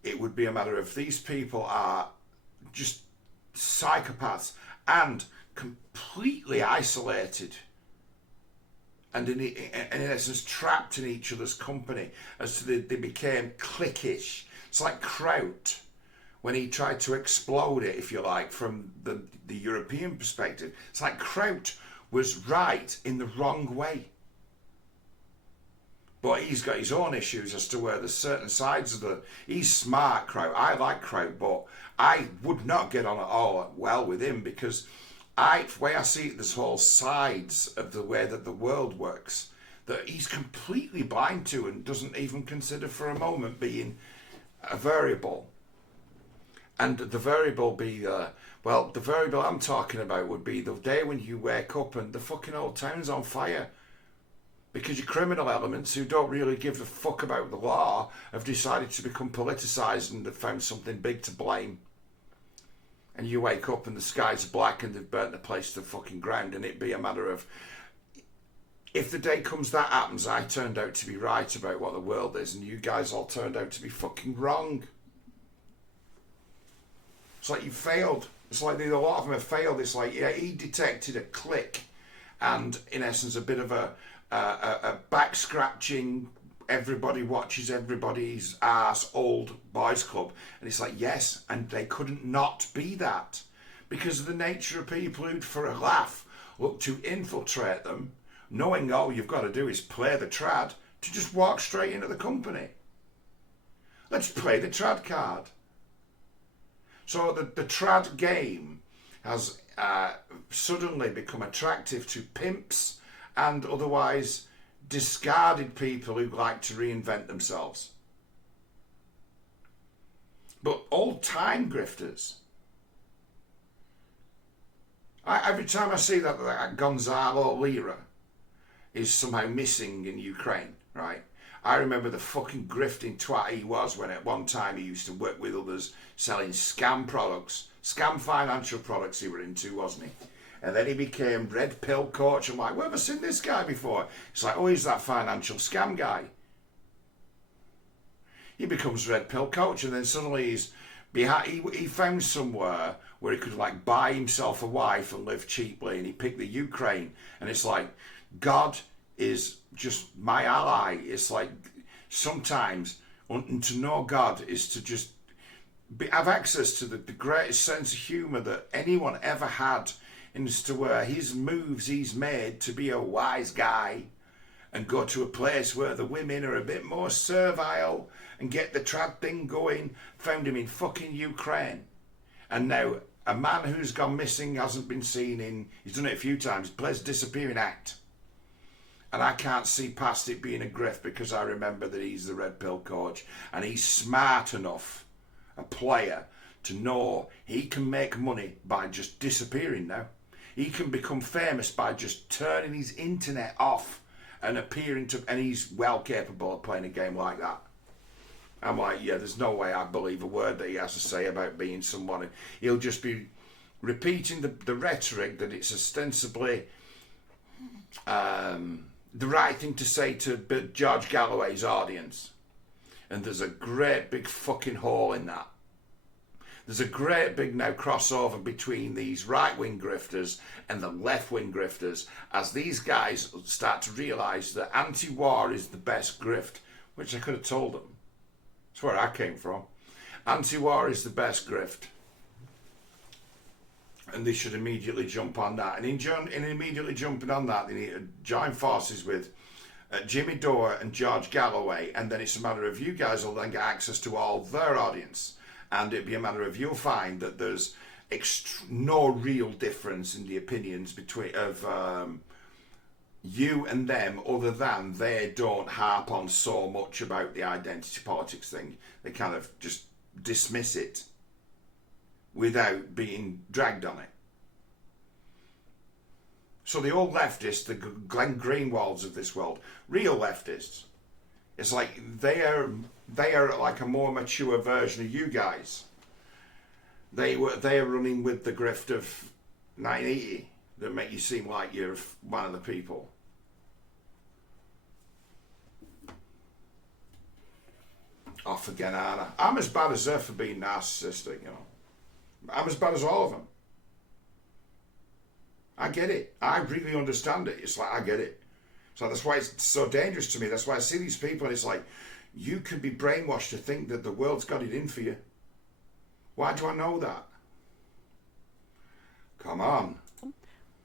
it would be a matter of these people are just psychopaths and completely isolated and in essence trapped in each other's company as to they became cliquish. It's like Kraut when he tried to explode it, if you like, from the European perspective. It's like Kraut was right in the wrong way. But he's got his own issues as to where there's certain sides of he's smart, Kraut. I like Kraut, but I would not get on at all well with him because the way I see it, there's whole sides of the way that the world works that he's completely blind to and doesn't even consider for a moment being a variable. And the variable the variable I'm talking about would be the day when you wake up and the fucking whole town's on fire. Because your criminal elements who don't really give a fuck about the law have decided to become politicised and have found something big to blame. And you wake up and the sky's black and they've burnt the place to the fucking ground, and it'd be a matter of, if the day comes that happens, I turned out to be right about what the world is and you guys all turned out to be fucking wrong. It's like you failed. It's like a lot of them have failed. It's like, yeah, he detected a click and in essence a bit of a back scratching, everybody watches everybody's ass old boys club, and it's like, yes, and they couldn't not be that because of the nature of people who'd for a laugh look to infiltrate them, knowing all you've got to do is play the trad to just walk straight into the company. Let's play the trad card. So the trad game has suddenly become attractive to pimps and otherwise discarded people who like to reinvent themselves. But old-time grifters, every time I see that Gonzalo Lira is somehow missing in Ukraine, right? I remember the fucking grifting twat he was when at one time he used to work with others selling scam products, scam financial products he were into, wasn't he? And then he became red pill coach. I'm like, where have I seen this guy before? It's like, oh, he's that financial scam guy. He becomes red pill coach, and then suddenly he found somewhere where he could like buy himself a wife and live cheaply, and he picked the Ukraine. And it's like, God is just my ally. It's like sometimes to know God is to just have access to the greatest sense of humour that anyone ever had, as to where his moves he's made to be a wise guy and go to a place where the women are a bit more servile and get the trad thing going, found him in fucking Ukraine. And now a man who's gone missing, hasn't been seen he's done it a few times, plays disappearing act. And I can't see past it being a grift because I remember that he's the red pill coach and he's smart enough, a player, to know he can make money by just disappearing now. He can become famous by just turning his internet off and and he's well capable of playing a game like that. I'm like, yeah, there's no way I believe a word that he has to say about being someone. He'll just be repeating the rhetoric that it's ostensibly the right thing to say to George Galloway's audience. And there's a great big fucking hole in that. There's a great big now crossover between these right-wing grifters and the left-wing grifters as these guys start to realise that anti-war is the best grift, which I could have told them. That's where I came from. Anti-war is the best grift. And they should immediately jump on that. And in immediately jumping on that, they need to join forces with Jimmy Dore and George Galloway, and then it's a matter of you guys will then get access to all their audience. And it'd be a matter of you'll find that there's no real difference in the opinions you and them, other than they don't harp on so much about the identity politics thing. They kind of just dismiss it without being dragged on it. So the old leftists, the Glenn Greenwalds of this world, real leftists, it's like they are like a more mature version of you guys. They are running with the grift of 1980 that make you seem like you're one of the people. Off again, Anna. I'm as bad as her for being narcissistic, you know. I'm as bad as all of them. I get it. I really understand it. It's like, I get it. So that's why it's so dangerous to me. That's why I see these people and it's like, you can be brainwashed to think that the world's got it in for you. Why do I know that? Come on.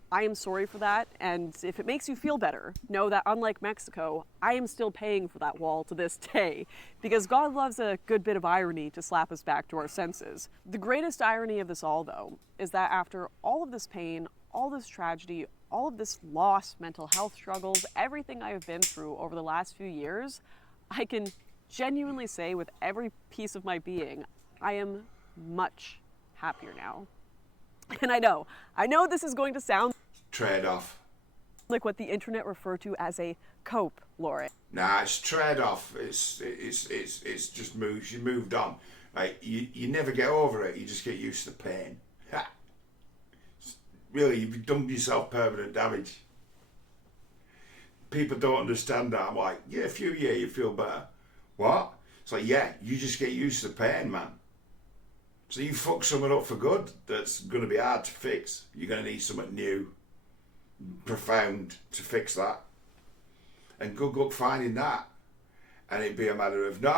I am sorry for that, and if it makes you feel better, know that unlike Mexico, I am still paying for that wall to this day, because God loves a good bit of irony to slap us back to our senses. The greatest irony of this all, though, is that after all of this pain, all this tragedy, all of this loss, mental health struggles, everything I have been through over the last few years, I can genuinely say with every piece of my being, I am much happier now. And I know this is going to sound trade-off, like what the internet referred to as a cope, Lauren. Nah, it's trade-off. It's just moved. You moved on. Like you never get over it. You just get used to the pain. Really, you've done yourself permanent damage. People don't understand that. I'm like, yeah, a few years you feel better. What? It's like, yeah, you just get used to the pain, man. So you fuck someone up for good, that's going to be hard to fix. You're going to need something new, profound to fix that. And good luck finding that. And it'd be a matter of, no,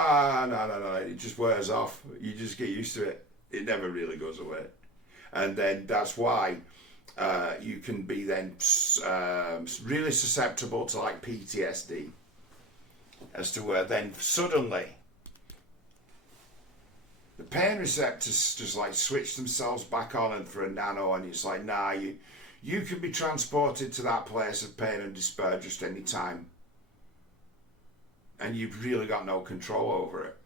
it just wears off. You just get used to it. It never really goes away. And then that's why you can be then really susceptible to like PTSD. As to where then suddenly the pain receptors just like switch themselves back on and for a nano, and it's like, nah, you can be transported to that place of pain and despair just any time. And you've really got no control over it.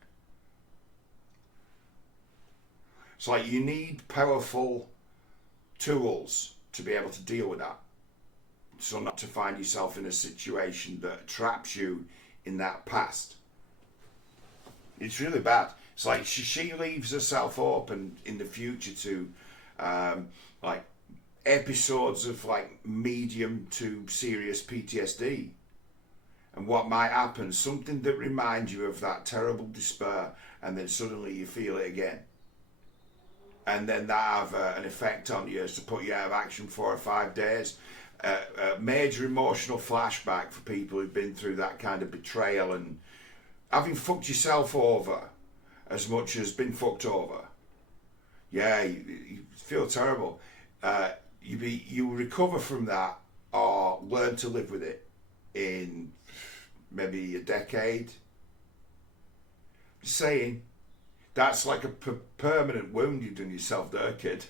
It's like you need powerful tools to be able to deal with that. So not to find yourself in a situation that traps you in that past. It's really bad. It's like she leaves herself open in the future to like episodes of like medium to serious PTSD. And what might happen, something that reminds you of that terrible despair, and then suddenly you feel it again. And then that have an effect on you as to put you out of action 4 or 5 days. A major emotional flashback for people who've been through that kind of betrayal and having fucked yourself over as much as been fucked over. Yeah, you feel terrible. You recover from that or learn to live with it in maybe a decade. Just saying, that's like a permanent wound you've done yourself there, kid.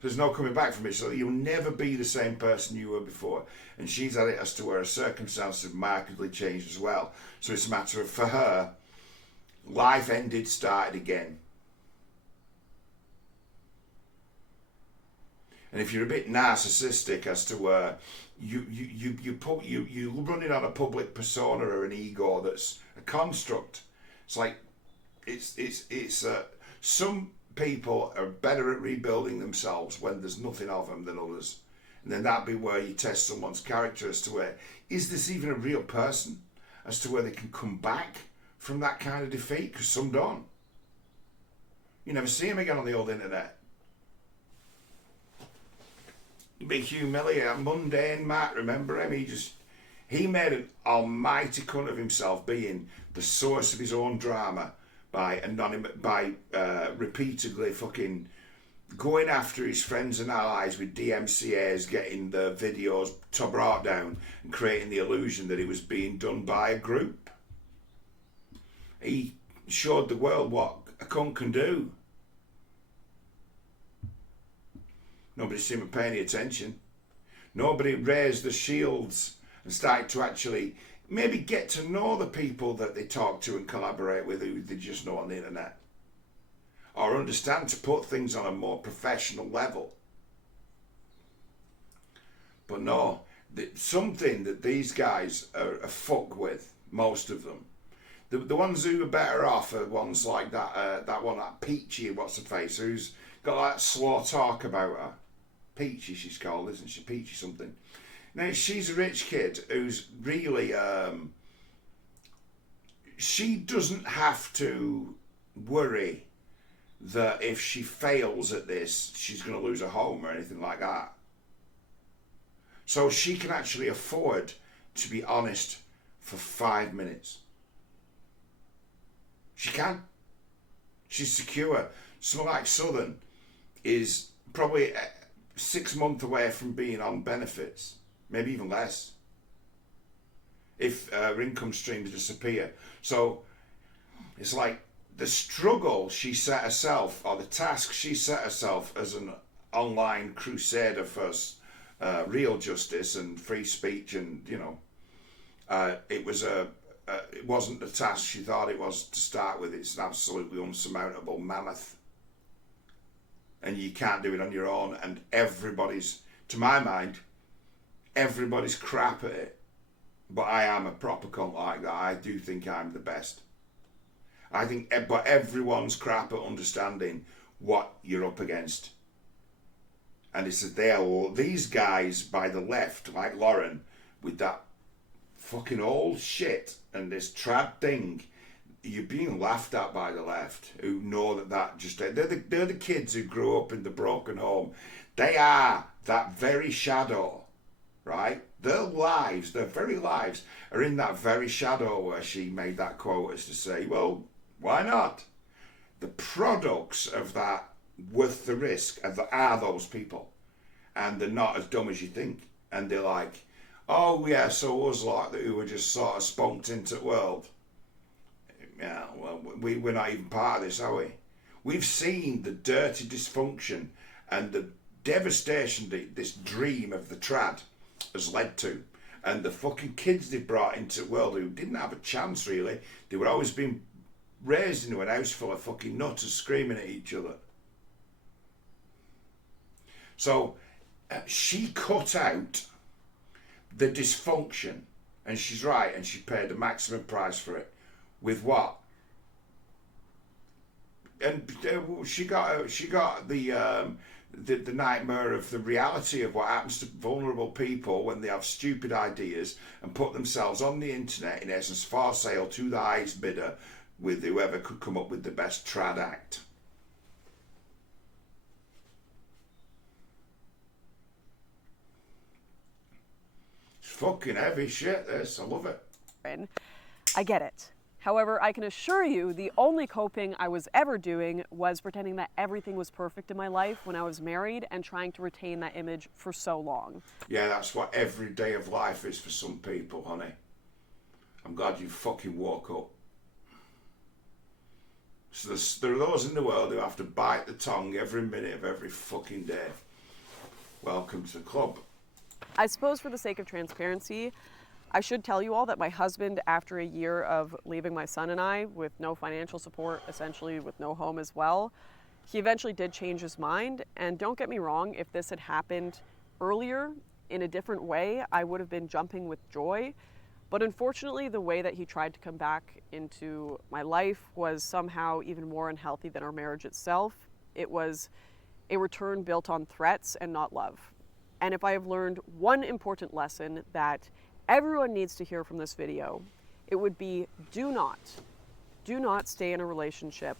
There's no coming back from it, so you'll never be the same person you were before. And she's had it as to where her circumstances have markedly changed as well. So it's a matter of, for her, life ended, started again. And if you're a bit narcissistic as to where you run it on a public persona or an ego that's a construct. It's like it's some people are better at rebuilding themselves when there's nothing of them than others. And then that'd be where you test someone's character as to where, is this even a real person? As to where they can come back from that kind of defeat, because some don't. You never see them again on the old internet. Big humiliated, mundane Matt, remember him? He made an almighty cunt of himself being the source of his own drama by repeatedly fucking going after his friends and allies with DMCAs, getting the videos brought down and creating the illusion that it was being done by a group. He showed the world what a cunt can do. Nobody seemed to pay any attention. Nobody raised the shields and started to actually maybe get to know the people that they talk to and collaborate with who they just know on the internet. Or understand to put things on a more professional level. But no, something that these guys are fuck with, most of them. The ones who are better off are ones like that one, that Peachy, what's her face, who's got that slow talk about her. Peachy she's called, isn't she? Peachy something. Now, she's a rich kid who's really, she doesn't have to worry that if she fails at this, she's going to lose her home or anything like that. So she can actually afford to be honest for 5 minutes. She can. She's secure. Someone like Southern is probably 6 months away from being on benefits, maybe even less, if her income streams disappear. So it's like the struggle she set herself, or the task she set herself as an online crusader for real justice and free speech, and it wasn't the task she thought it was to start with. It's an absolutely unsurmountable mammoth, and you can't do it on your own. And everybody's, to my mind, everybody's crap at it. But I am a proper cunt like that. I do think I'm the best. I think, but everyone's crap at understanding what you're up against. And it's that these guys by the left, like Lauren, with that fucking old shit and this trad thing, you're being laughed at by the left, who know that just they're the kids who grew up in the broken home. They are that very shadow, right? Their lives, their very lives, are in that very shadow where she made that quote as to say, well, why not? The products of that worth the risk are those people, and they're not as dumb as you think, and they're like, oh yeah, so us like that who were just sort of spunked into the world. Yeah, well, we're not even part of this, are we? We've seen the dirty dysfunction and the devastation that this dream of the trad has led to, and the fucking kids they brought into the world who didn't have a chance really. They were always being raised into an house full of fucking nutters screaming at each other. So she cut out the dysfunction, and she's right, and she paid the maximum price for it. With what? And she got the nightmare of the reality of what happens to vulnerable people when they have stupid ideas and put themselves on the internet, in essence, for sale to the highest bidder, with whoever could come up with the best trad act. It's fucking heavy shit, this. I love it. I get it. However, I can assure you the only coping I was ever doing was pretending that everything was perfect in my life when I was married and trying to retain that image for so long. Yeah, that's what every day of life is for some people, honey. I'm glad you fucking woke up. So there are those in the world who have to bite the tongue every minute of every fucking day. Welcome to the club. I suppose for the sake of transparency, I should tell you all that my husband, after a year of leaving my son and I with no financial support, essentially with no home as well, he eventually did change his mind. And don't get me wrong, if this had happened earlier in a different way, I would have been jumping with joy. But unfortunately, the way that he tried to come back into my life was somehow even more unhealthy than our marriage itself. It was a return built on threats and not love. And if I have learned one important lesson that everyone needs to hear from this video, it would be do not stay in a relationship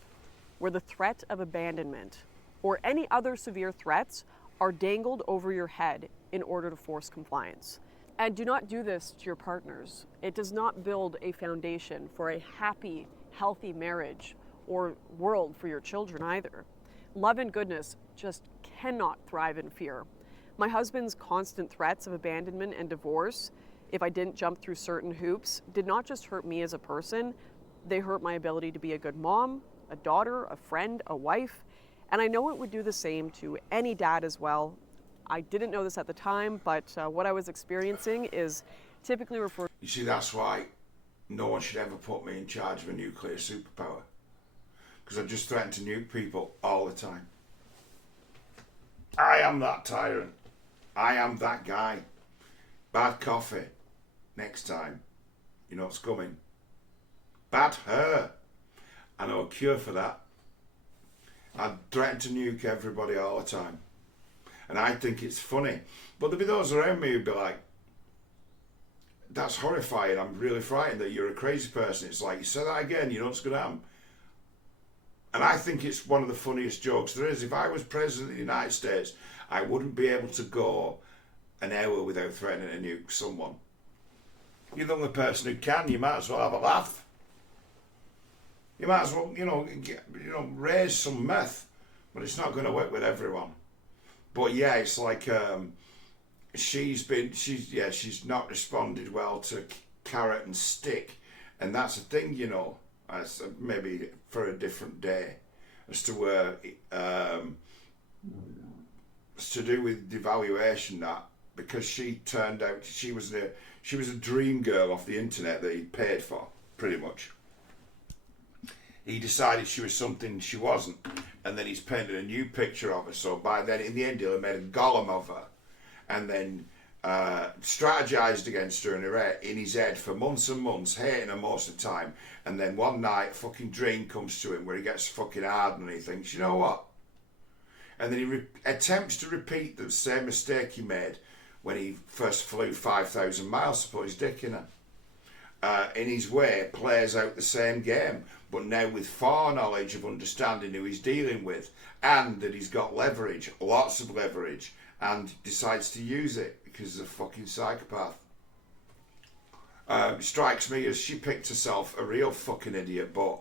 where the threat of abandonment or any other severe threats are dangled over your head in order to force compliance. And do not do this to your partners. It does not build a foundation for a happy, healthy marriage or world for your children either. Love and goodness just cannot thrive in fear. My husband's constant threats of abandonment and divorce, if I didn't jump through certain hoops, did not just hurt me as a person, they hurt my ability to be a good mom, a daughter, a friend, a wife, and I know it would do the same to any dad as well. I didn't know this at the time, but what I was experiencing is typically referred. You see, that's why no one should ever put me in charge of a nuclear superpower. Because I just threaten to nuke people all the time. I am that tyrant. I am that guy. Bad coffee. Next time. You know what's coming. Bad hair. I know a cure for that. I threaten to nuke everybody all the time. And I think it's funny. But there'll be those around me who'd be like, that's horrifying. I'm really frightened that you're a crazy person. It's like, you say that again, you know what's going to happen. And I think it's one of the funniest jokes there is. If I was president of the United States, I wouldn't be able to go an hour without threatening to nuke someone. You're the only person who can. You might as well have a laugh. You might as well, raise some meth. But it's not going to work with everyone. But yeah, it's like she's not responded well to carrot and stick, and that's the thing, as maybe for a different day, as to where it's to do with devaluation, that because she turned out she was a dream girl off the internet that he paid for, pretty much. He decided she was something she wasn't, and then he's painted a new picture of her. So by then, in the end, he'll have made a golem of her, and then strategized against her in his head for months and months, hating her most of the time. And then one night, a fucking dream comes to him where he gets fucking hard, and he thinks, you know what? And then he attempts to repeat the same mistake he made when he first flew 5,000 miles to put his dick in her. In his way, plays out the same game, but now with foreknowledge of understanding who he's dealing with, and that he's got leverage, lots of leverage, and decides to use it because he's a fucking psychopath. Strikes me as she picked herself a real fucking idiot, but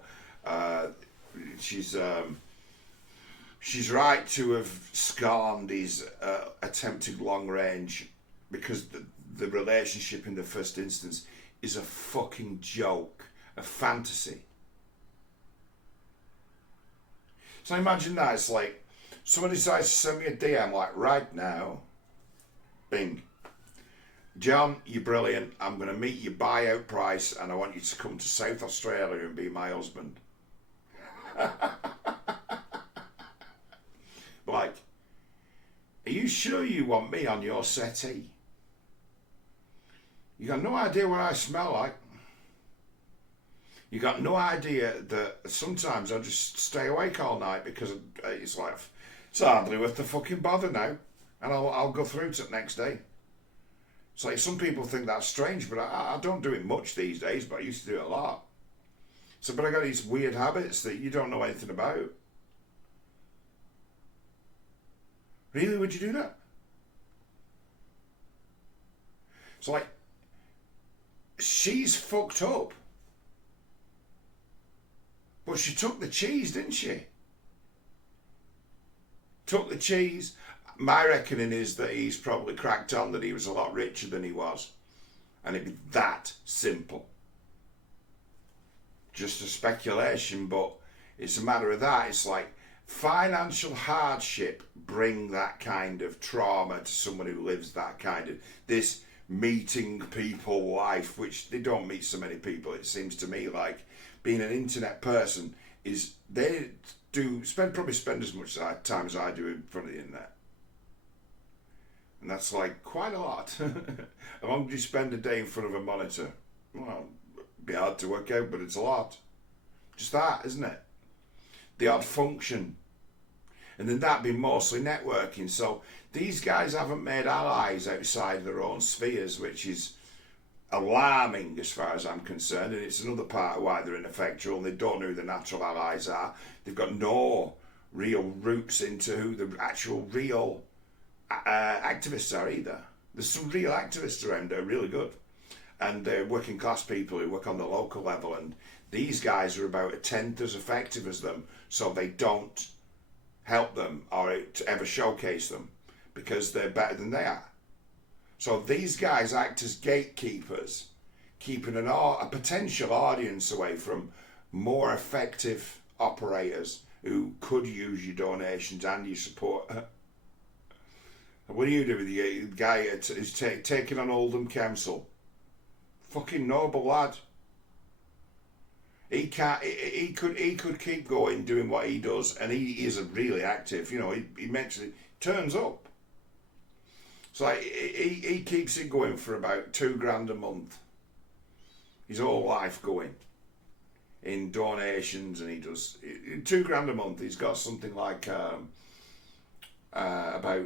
she's right to have scorned his attempted long range, because the relationship in the first instance is a fucking joke, a fantasy. So imagine that, it's like someone decides to send me a DM like right now, bing, John, you're brilliant, I'm going to meet your buyout price and I want you to come to South Australia and be my husband. Like, are you sure you want me on your settee? You got no idea what I smell like. You got no idea that sometimes I just stay awake all night because it's like, it's hardly worth the fucking bother now. And I'll go through to it next day. It's like, some people think that's strange, but I don't do it much these days, but I used to do it a lot. So, but I got these weird habits that you don't know anything about. Really, would you do that? It's like, she's fucked up. But she took the cheese, didn't she? Took the cheese. My reckoning is that he's probably cracked on that he was a lot richer than he was. And it'd be that simple. Just a speculation, but it's a matter of that. It's like, financial hardship bring that kind of trauma to someone who lives that kind of, this meeting people life, which they don't meet so many people. It seems to me like being an internet person is, they probably spend as much time as I do in front of the internet. And that's like quite a lot. How long do you spend a day in front of a monitor? Well, it'd be hard to work out, but it's a lot. Just that, isn't it? The odd function. And then that'd be mostly networking. So these guys haven't made allies outside their own spheres, which is alarming as far as I'm concerned. And it's another part of why they're ineffectual. And they don't know who the natural allies are. They've got no real roots into who the actual real activists are either. There's some real activists around that are really good. And they're working class people who work on the local level. And these guys are about a tenth as effective as them. So they don't help them or to ever showcase them because they're better than they are. So these guys act as gatekeepers, keeping a potential audience away from more effective operators who could use your donations and your support. What do you do with the guy who's taking on Oldham Council? Fucking noble lad. He can't. He could keep going doing what he does, and he is really active. You know, he mentions it, turns up. So like, he keeps it going for about $2,000 a month. His whole life going in donations, and he does $2,000 a month. He's got something like about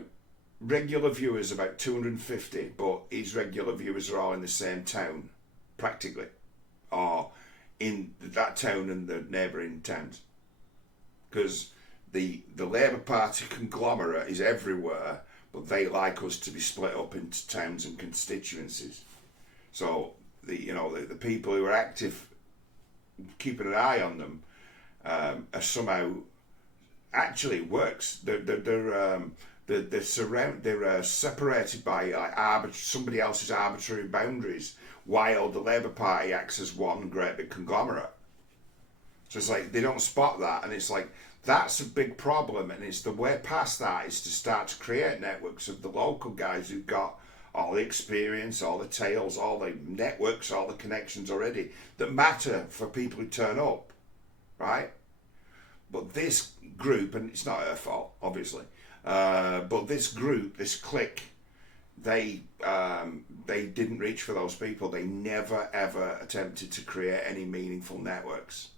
regular viewers about 250, but his regular viewers are all in the same town, practically, or in that town and the neighbouring towns, because the Labour Party conglomerate is everywhere, but they like us to be split up into towns and constituencies. So the people who are active, keeping an eye on them, are somehow actually works. They're separated by like somebody else's arbitrary boundaries, while the Labour Party acts as one great big conglomerate. So it's like they don't spot that, and it's like that's a big problem. And it's the way past that is to start to create networks of the local guys who've got all the experience, all the tales, all the networks, all the connections already that matter for people who turn up, right? But this group, and it's not her fault, obviously, but this group, this clique, they didn't reach for those people. They never ever attempted to create any meaningful networks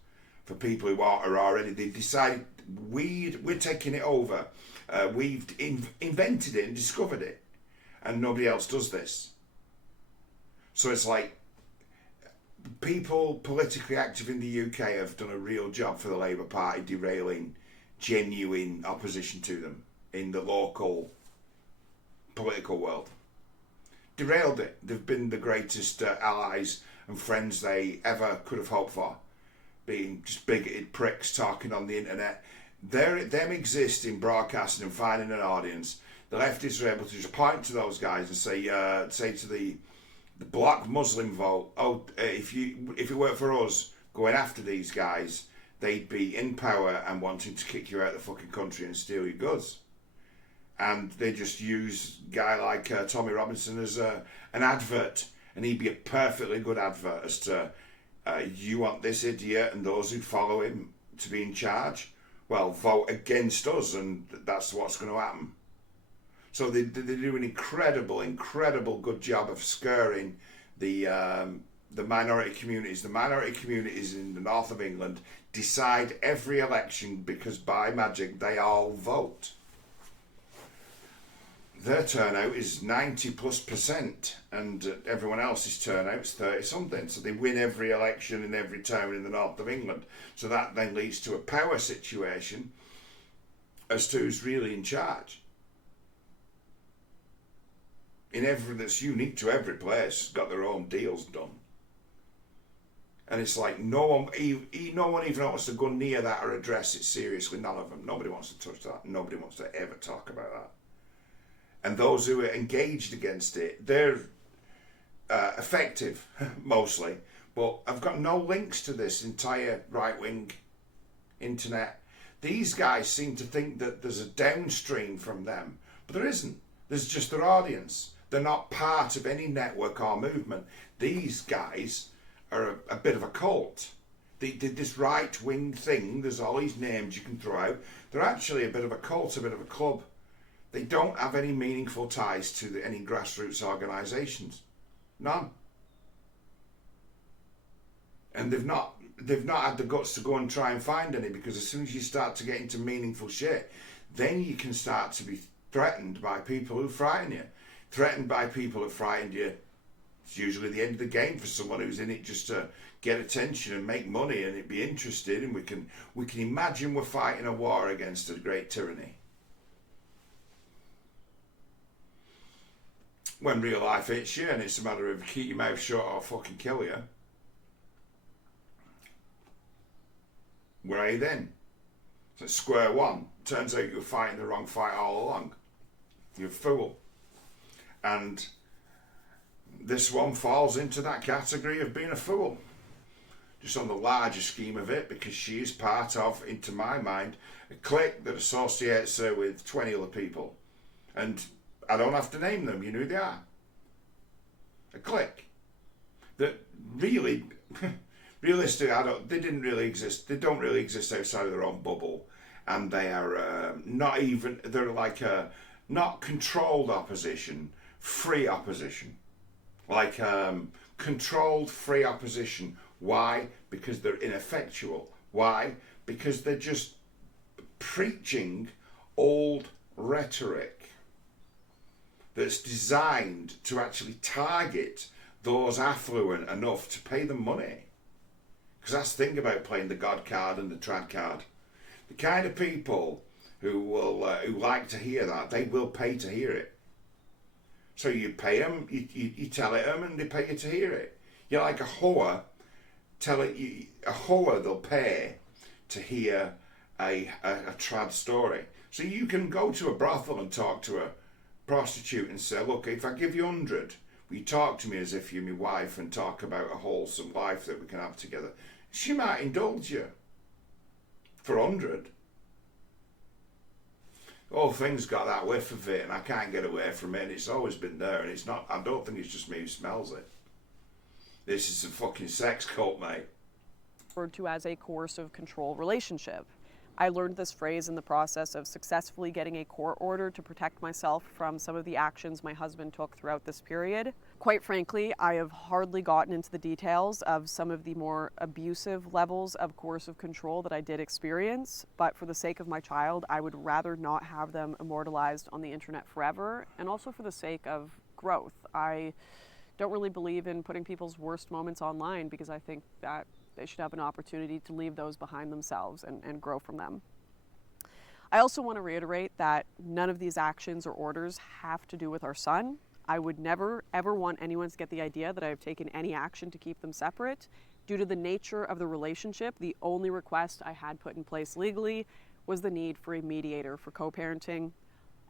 for people who are already. They decided we're taking it over. We've invented it and discovered it, and nobody else does this. So it's like people politically active in the UK have done a real job for the Labour Party derailing genuine opposition to them in the local political world. Derailed it. They've been the greatest allies and friends they ever could have hoped for, being just bigoted pricks talking on the internet. Them exist in broadcasting and finding an audience. The leftists are able to just point to those guys and say to the black Muslim vote, if it weren't for us going after these guys, they'd be in power and wanting to kick you out of the fucking country and steal your goods. And they just use a guy like Tommy Robinson as an advert, and he'd be a perfectly good advert as to you want this idiot and those who follow him to be in charge? Well, vote against us, and that's what's going to happen. So they do an incredible good job of skirting the minority communities. The minority communities in the north of England decide every election because by magic they all vote. Their turnout is 90+%, and everyone else's turnout is 30 something. So they win every election in every town in the north of England. So that then leads to a power situation as to who's really in charge. That's unique to every place, got their own deals done. And it's like no one even wants to go near that or address it seriously. None of them. Nobody wants to touch that. Nobody wants to ever talk about that. And those who are engaged against it, they're effective, mostly. But I've got no links to this entire right-wing internet. These guys seem to think that there's a downstream from them, but there isn't. There's just their audience. They're not part of any network or movement. These guys are a bit of a cult. They did this right-wing thing. There's all these names you can throw out. They're actually a bit of a cult, a bit of a club. They don't have any meaningful ties to any grassroots organisations. None. And they've not had the guts to go and try and find any, because as soon as you start to get into meaningful shit, then you can start to be threatened by people who frighten you. Threatened by people who frighten you. It's usually the end of the game for someone who's in it just to get attention and make money and it be interested, and we can imagine we're fighting a war against a great tyranny. When real life hits you and it's a matter of keep your mouth shut or fucking kill you, where are you then? So it's square one. Turns out you were fighting the wrong fight all along. You're a fool. And this one falls into that category of being a fool. Just on the larger scheme of it, because she is part of, into my mind, a clique that associates her with 20 other people. And I don't have to name them, you know who they are. A clique. That really, realistically, they didn't really exist. They don't really exist outside of their own bubble. And they are not even, they're like a, not controlled opposition, free opposition. Like controlled, free opposition. Why? Because they're ineffectual. Why? Because they're just preaching old rhetoric that's designed to actually target those affluent enough to pay them money. Because that's the thing about playing the God card and the trad card. The kind of people who will who like to hear that, they will pay to hear it. So you pay them, you tell it them, and they pay you to hear it. You're like a whore. A whore, they'll pay to hear a trad story. So you can go to a brothel and talk to a prostitute and say, look, if I give you 100, will you talk to me as if you're my wife and talk about a wholesome life that we can have together? She might indulge you for 100. Whole thing's got that whiff of it, and I can't get away from it, and it's always been there, and it's not, I don't think it's just me who smells it. This is a fucking sex cult, mate. Referred to as a coercive control relationship. I learned this phrase in the process of successfully getting a court order to protect myself from some of the actions my husband took throughout this period. Quite frankly, I have hardly gotten into the details of some of the more abusive levels of coercive control that I did experience, but for the sake of my child, I would rather not have them immortalized on the internet forever, and also for the sake of growth. I don't really believe in putting people's worst moments online because I think that they should have an opportunity to leave those behind themselves and grow from them. I also want to reiterate that none of these actions or orders have to do with our son. I would never, ever want anyone to get the idea that I have taken any action to keep them separate. Due to the nature of the relationship, the only request I had put in place legally was the need for a mediator for co-parenting.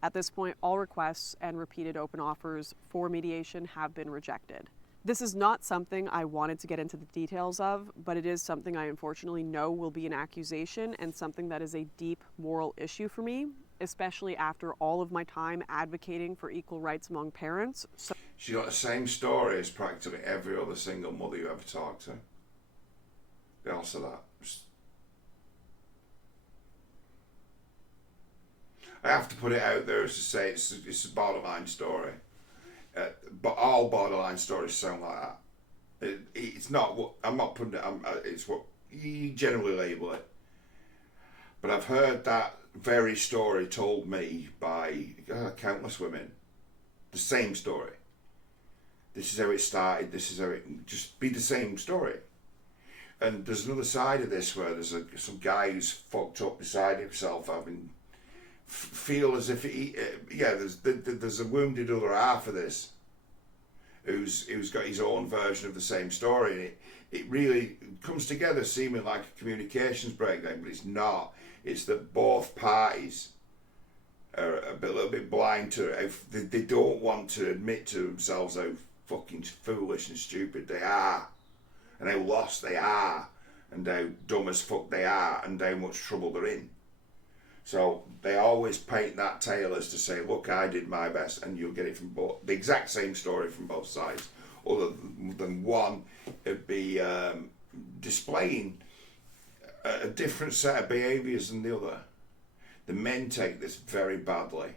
At this point, all requests and repeated open offers for mediation have been rejected. This is not something I wanted to get into the details of, but it is something I unfortunately know will be an accusation and something that is a deep moral issue for me, especially after all of my time advocating for equal rights among parents. So She got the same story as practically every other single mother you ever talked to. They also that. I have to put it out there as to say it's a borderline story. But all borderline stories sound like that. It's not what I'm not putting it. It's what you generally label it. But I've heard that very story told me by countless women. The same story. This is how it started. This is how it just be the same story. And there's another side of this where there's some guy who's fucked up beside himself, having feel as if there's a wounded other half of this who's got his own version of the same story, and it really comes together seeming like a communications breakdown, but it's not. It's that both parties are a little bit blind to it. They don't want to admit to themselves how fucking foolish and stupid they are, and how lost they are, and how dumb as fuck they are, and how much trouble they're in. So they always paint that tale as to say, look, I did my best, and you'll get it from both, the exact same story from both sides, other than one would be displaying a different set of behaviours than the other. The men take this very badly.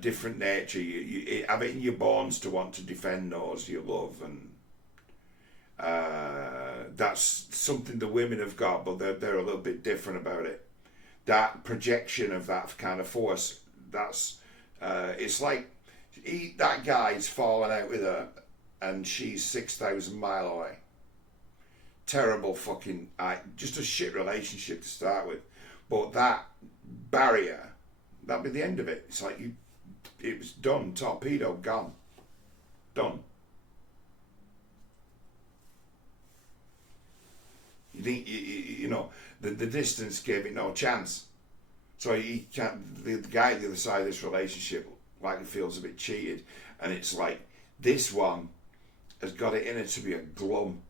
Different nature, you have it in your bones to want to defend those you love, and that's something the women have got, but they're a little bit different about it. That projection of that kind of force, that's it's like that guy's fallen out with her and she's 6,000 miles away. Terrible fucking, just a shit relationship to start with. But that barrier, that'd be the end of it. It's like it was done, torpedo, gone, done. You think you know the distance gave it no chance, so he can't. The guy at the other side of this relationship, like, he feels a bit cheated, and it's like this one has got it in it to be a glum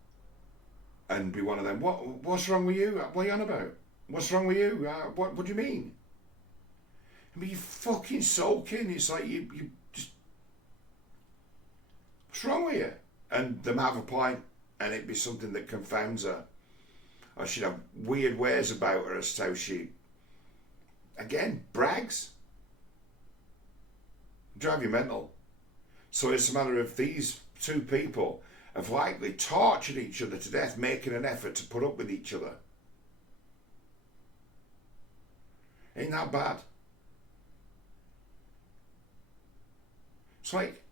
and be one of them. What's wrong with you? What are you on about? What's wrong with you? What do you mean? I mean, you fucking sulking. It's like you just, what's wrong with you? And them have a point, and it'd be something that confounds her. Or she'd have weird ways about her as to how she, again, brags. Drive you mental. So it's a matter of these two people have likely tortured each other to death, making an effort to put up with each other. Ain't that bad? It's like,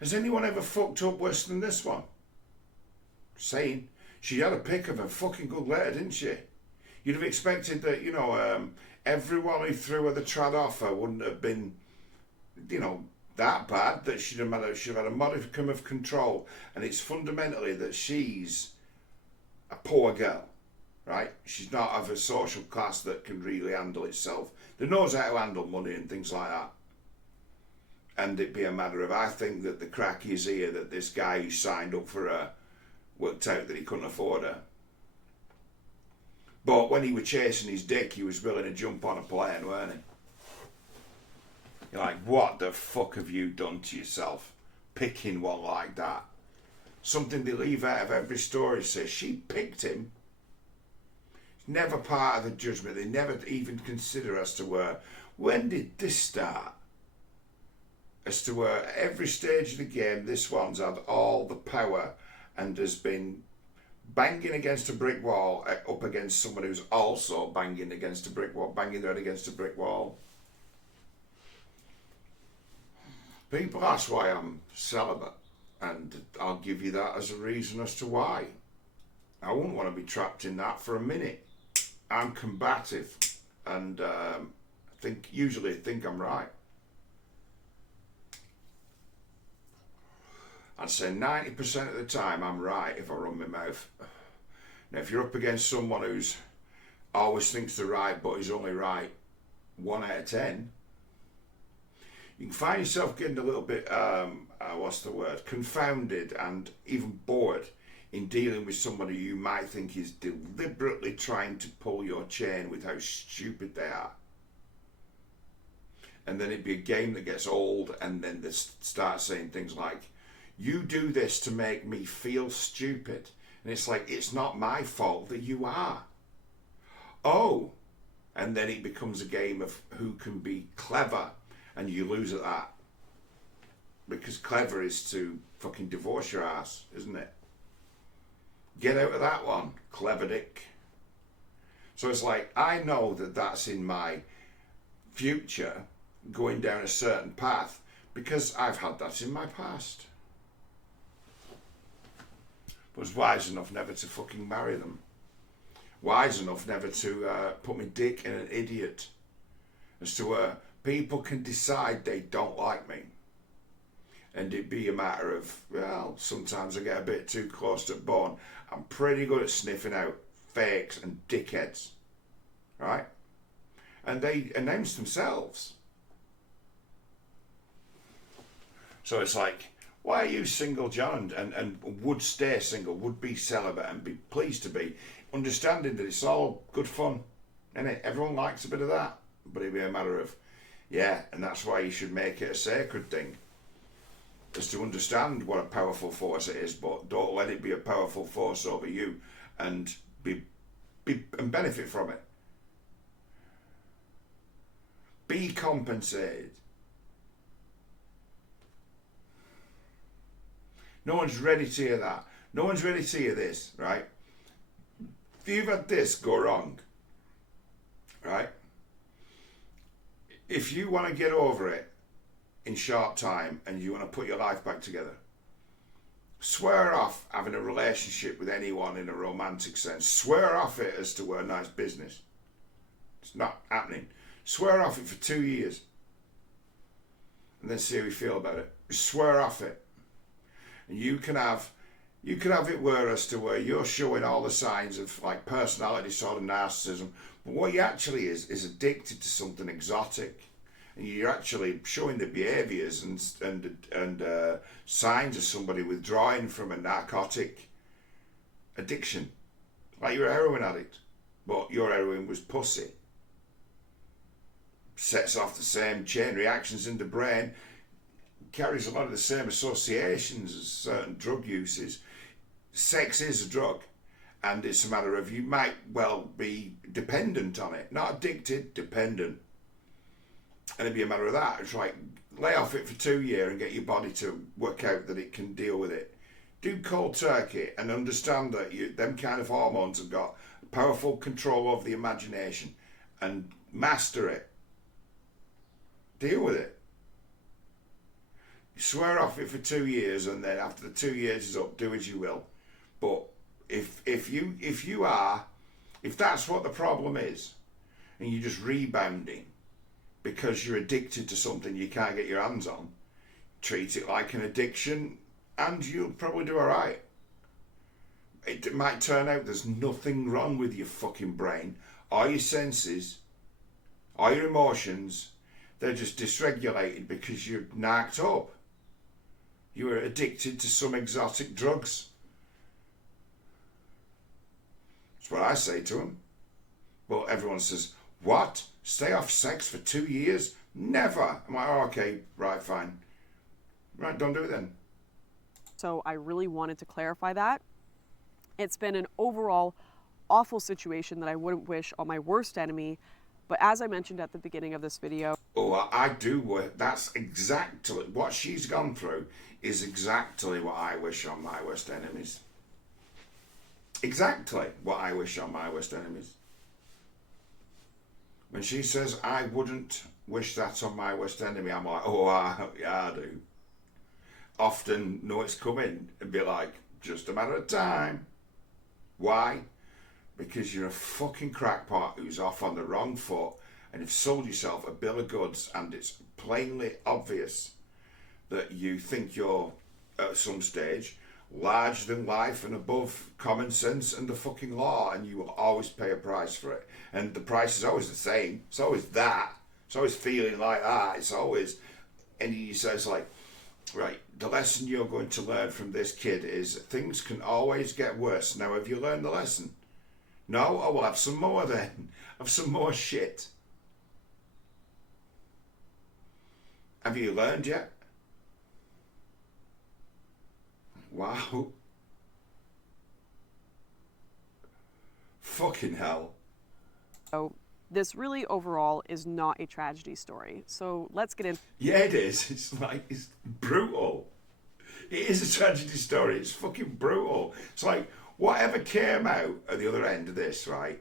has anyone ever fucked up worse than this one? Saying, she had a pick of a fucking good letter, didn't she? You'd have expected that, you know, everyone who threw her the trad offer wouldn't have been, you know, that bad, that she'd have had a modicum of control. And it's fundamentally that she's a poor girl, right? She's not of a social class that can really handle itself, that knows how to handle money and things like that. And it'd be a matter of, I think that the crack is here that this guy who signed up for her worked out that he couldn't afford her. But when he was chasing his dick, he was willing to jump on a plane, weren't he? You're like, what the fuck have you done to yourself? Picking one like that. Something they leave out of every story says she picked him. It's never part of the judgment. They never even consider as to where, when did this start? As to where every stage of the game, this one's had all the power and has been banging against a brick wall up against someone who's also banging against a brick wall, banging their head against a brick wall. People ask why I'm celibate, and I'll give you that as a reason as to why. I wouldn't want to be trapped in that for a minute. I'm combative, and usually think I'm right. I'd say 90% of the time I'm right if I run my mouth. Now, if you're up against someone who's always thinks they're right but is only right 1 out of 10, you can find yourself getting a little bit, confounded and even bored in dealing with somebody you might think is deliberately trying to pull your chain with how stupid they are. And then it'd be a game that gets old, and then they start saying things like, you do this to make me feel stupid. And it's like, it's not my fault that you are. Oh. And then it becomes a game of who can be clever, and you lose at that. Because clever is to fucking divorce your ass, isn't it? Get out of that one, clever dick. So it's like, I know that that's in my future, going down a certain path, because I've had that in my past. Was wise enough never to fucking marry them. Wise enough never to put my dick in an idiot. As to where people can decide they don't like me. And it be a matter of, well, sometimes I get a bit too close to the bone. I'm pretty good at sniffing out fakes and dickheads. Right? And they announce themselves. So it's like, why are you single, John, and would stay single, would be celibate and be pleased to be, understanding that it's all good fun, innit? Everyone likes a bit of that, but it'd be a matter of, yeah, and that's why you should make it a sacred thing, is to understand what a powerful force it is, but don't let it be a powerful force over you, and and benefit from it. Be compensated. No one's ready to hear that. No one's ready to hear this, right? If you've had this go wrong, right? If you want to get over it in short time and you want to put your life back together, swear off having a relationship with anyone in a romantic sense. Swear off it as to a nice business. It's not happening. Swear off it for 2 years. And then see how you feel about it. Swear off it. And you can have it as to where you're showing all the signs of like personality disorder, narcissism, but what you actually is addicted to something exotic, and you're actually showing the behaviours and signs of somebody withdrawing from a narcotic addiction, like you're a heroin addict, but your heroin was pussy. sets off the same chain reactions in the brain, carries a lot of the same associations as certain drug uses. Sex is a drug, and it's a matter of you might well be dependent on it, not addicted, dependent. And it'd be a matter of that. It's like, lay off it for 2 years and get your body to work out that it can deal with it. Do cold turkey and understand that them kind of hormones have got powerful control over the imagination, and master it. Deal with it. You swear off it for 2 years, and then after the 2 years is up, do as you will. But if that's what the problem is, and you're just rebounding because you're addicted to something you can't get your hands on, treat it like an addiction and you'll probably do alright. It might turn out there's nothing wrong with your fucking brain or your senses or your emotions. They're just dysregulated because you're narked up. You were addicted to some exotic drugs. That's what I say to them. But everyone says, what? Stay off sex for 2 years? Never. I'm like, oh, okay, right, fine. Right, don't do it then. So I really wanted to clarify that. It's been an overall awful situation that I wouldn't wish on my worst enemy. But as I mentioned at the beginning of this video... Oh, I do. That's exactly what she's gone through is exactly what I wish on my worst enemies. Exactly what I wish on my worst enemies. When she says, I wouldn't wish that on my worst enemy, I'm like, oh, yeah, I do. Often know it's coming and be like, just a matter of time. Why? Because you're a fucking crackpot who's off on the wrong foot and you've sold yourself a bill of goods, and it's plainly obvious that you think you're, at some stage, larger than life and above common sense and the fucking law, and you will always pay a price for it. And the price is always the same. It's always that. It's always feeling like that. It's always... And he says, like, right, the lesson you're going to learn from this kid is things can always get worse. Now, have you learned the lesson? No? Oh, well, have some more then. Have some more shit. Have you learned yet? Wow. Fucking hell. So this really overall is not a tragedy story. So let's get in. Yeah, it is. It's brutal. It is a tragedy story. It's fucking brutal. It's like, whatever came out at the other end of this, right?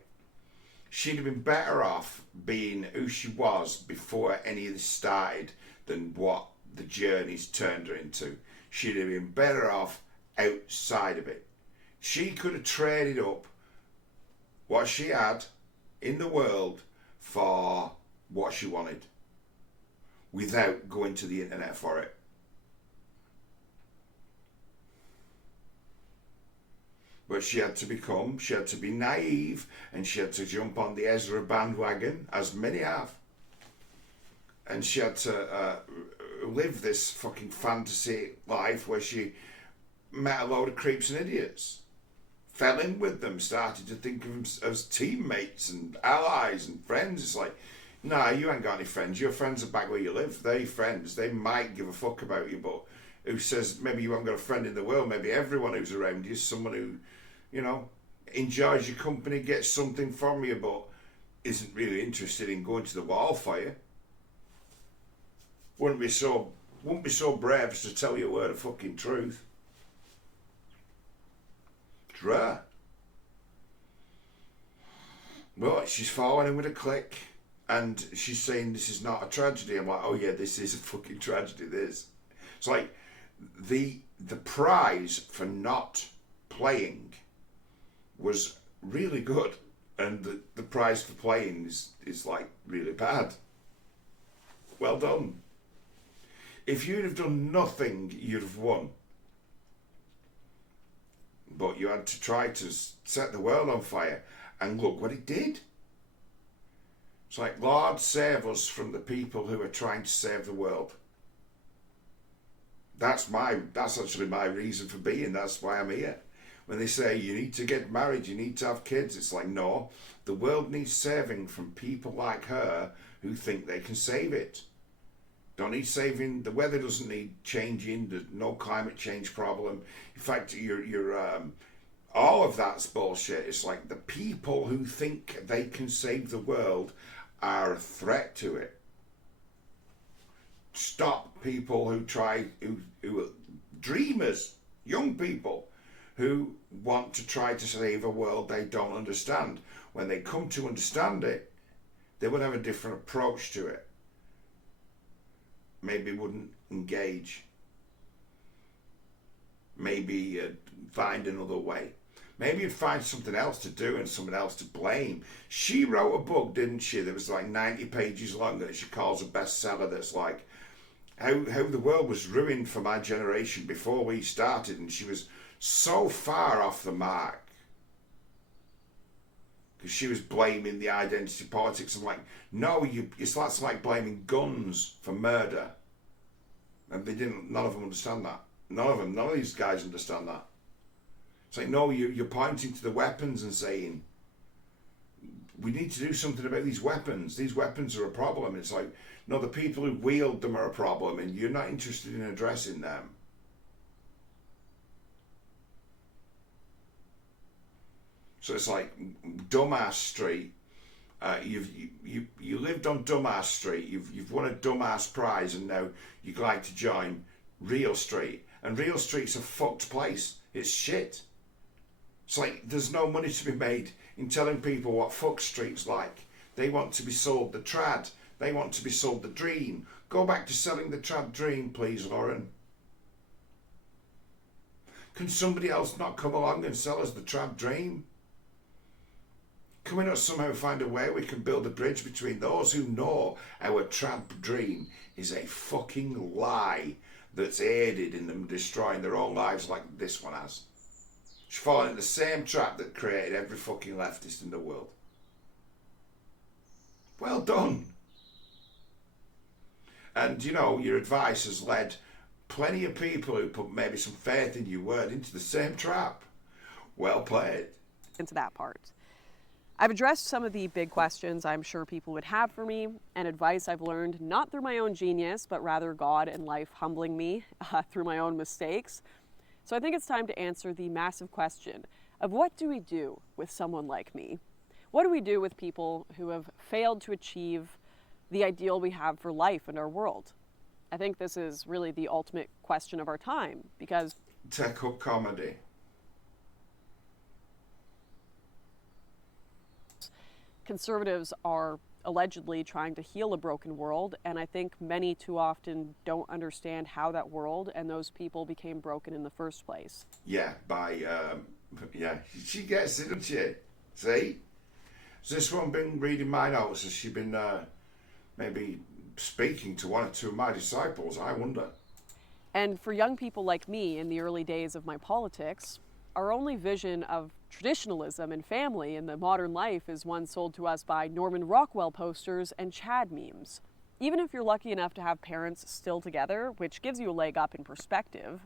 She'd have been better off being who she was before any of this started than what the journey's turned her into. She'd have been better off outside of it. She could have traded up what she had in the world for what she wanted without going to the internet for it. But she had to be naive, and she had to jump on the Ezra bandwagon, as many have. And she had to live this fucking fantasy life where she met a load of creeps and idiots, fell in with them, started to think of them as teammates and allies and friends. It's like, nah, you ain't got any friends. Your friends are back where you live. They're friends. They might give a fuck about you, but who says maybe you haven't got a friend in the world? Maybe everyone who's around you is someone who, you know, enjoys your company, gets something from you, but isn't really interested in going to the wall for you. Wouldn't be so brave as to tell you a word of fucking truth. It's rare. But she's falling in with a click, and she's saying this is not a tragedy. I'm like, oh yeah, this is a fucking tragedy, this. It's like the prize for not playing was really good, and the prize for playing is like really bad. Well done. If you'd have done nothing, you'd have won. But you had to try to set the world on fire, and look what it did. It's like, Lord, save us from the people who are trying to save the world. That's actually my reason for being. That's why I'm here. When they say you need to get married, you need to have kids, it's like, no, the world needs saving from people like her who think they can save it. Don't need saving. The weather doesn't need changing. There's no climate change problem. In fact, all of that's bullshit. It's like the people who think they can save the world are a threat to it. Stop people who are dreamers, young people who want to try to save a world they don't understand. When they come to understand it, they would have a different approach to it. Maybe wouldn't engage. Maybe find another way. Maybe you'd find something else to do and someone else to blame. She wrote a book, didn't she, that was like 90 pages long that she calls a bestseller, that's like how the world was ruined for my generation before we started, and she was so far off the mark. Because she was blaming the identity politics. I'm like, no, that's like blaming guns for murder. And none of them understand that. None of these guys understand that. It's like, no, you're pointing to the weapons and saying, we need to do something about these weapons. These weapons are a problem. It's like, no, the people who wield them are a problem and you're not interested in addressing them. So it's like Dumbass Street. You lived on Dumbass Street. You've won a Dumbass prize, and now you'd like to join Real Street. And Real Street's a fucked place. It's shit. It's like there's no money to be made in telling people what fuck Street's like. They want to be sold the trad. They want to be sold the dream. Go back to selling the trad dream, please, Lauren. Can somebody else not come along and sell us the trad dream? Can we not somehow find a way we can build a bridge between those who know our trad dream is a fucking lie that's aided in them destroying their own lives like this one has? She's fallen in the same trap that created every fucking leftist in the world. Well done. And, your advice has led plenty of people who put maybe some faith in your word into the same trap. Well played. Into that part. I've addressed some of the big questions I'm sure people would have for me, and advice I've learned not through my own genius, but rather God and life humbling me through my own mistakes. So I think it's time to answer the massive question of what do we do with someone like me? What do we do with people who have failed to achieve the ideal we have for life and our world? I think this is really the ultimate question of our time, because take up comedy. Conservatives are allegedly trying to heal a broken world, and I think many too often don't understand how that world and those people became broken in the first place. Yeah, she gets it, doesn't she? See? Has this one been reading my notes? Has she been maybe speaking to one or two of my disciples? I wonder. And for young people like me in the early days of my politics, our only vision of traditionalism and family in the modern life is one sold to us by Norman Rockwell posters and Chad memes. Even if you're lucky enough to have parents still together, which gives you a leg up in perspective,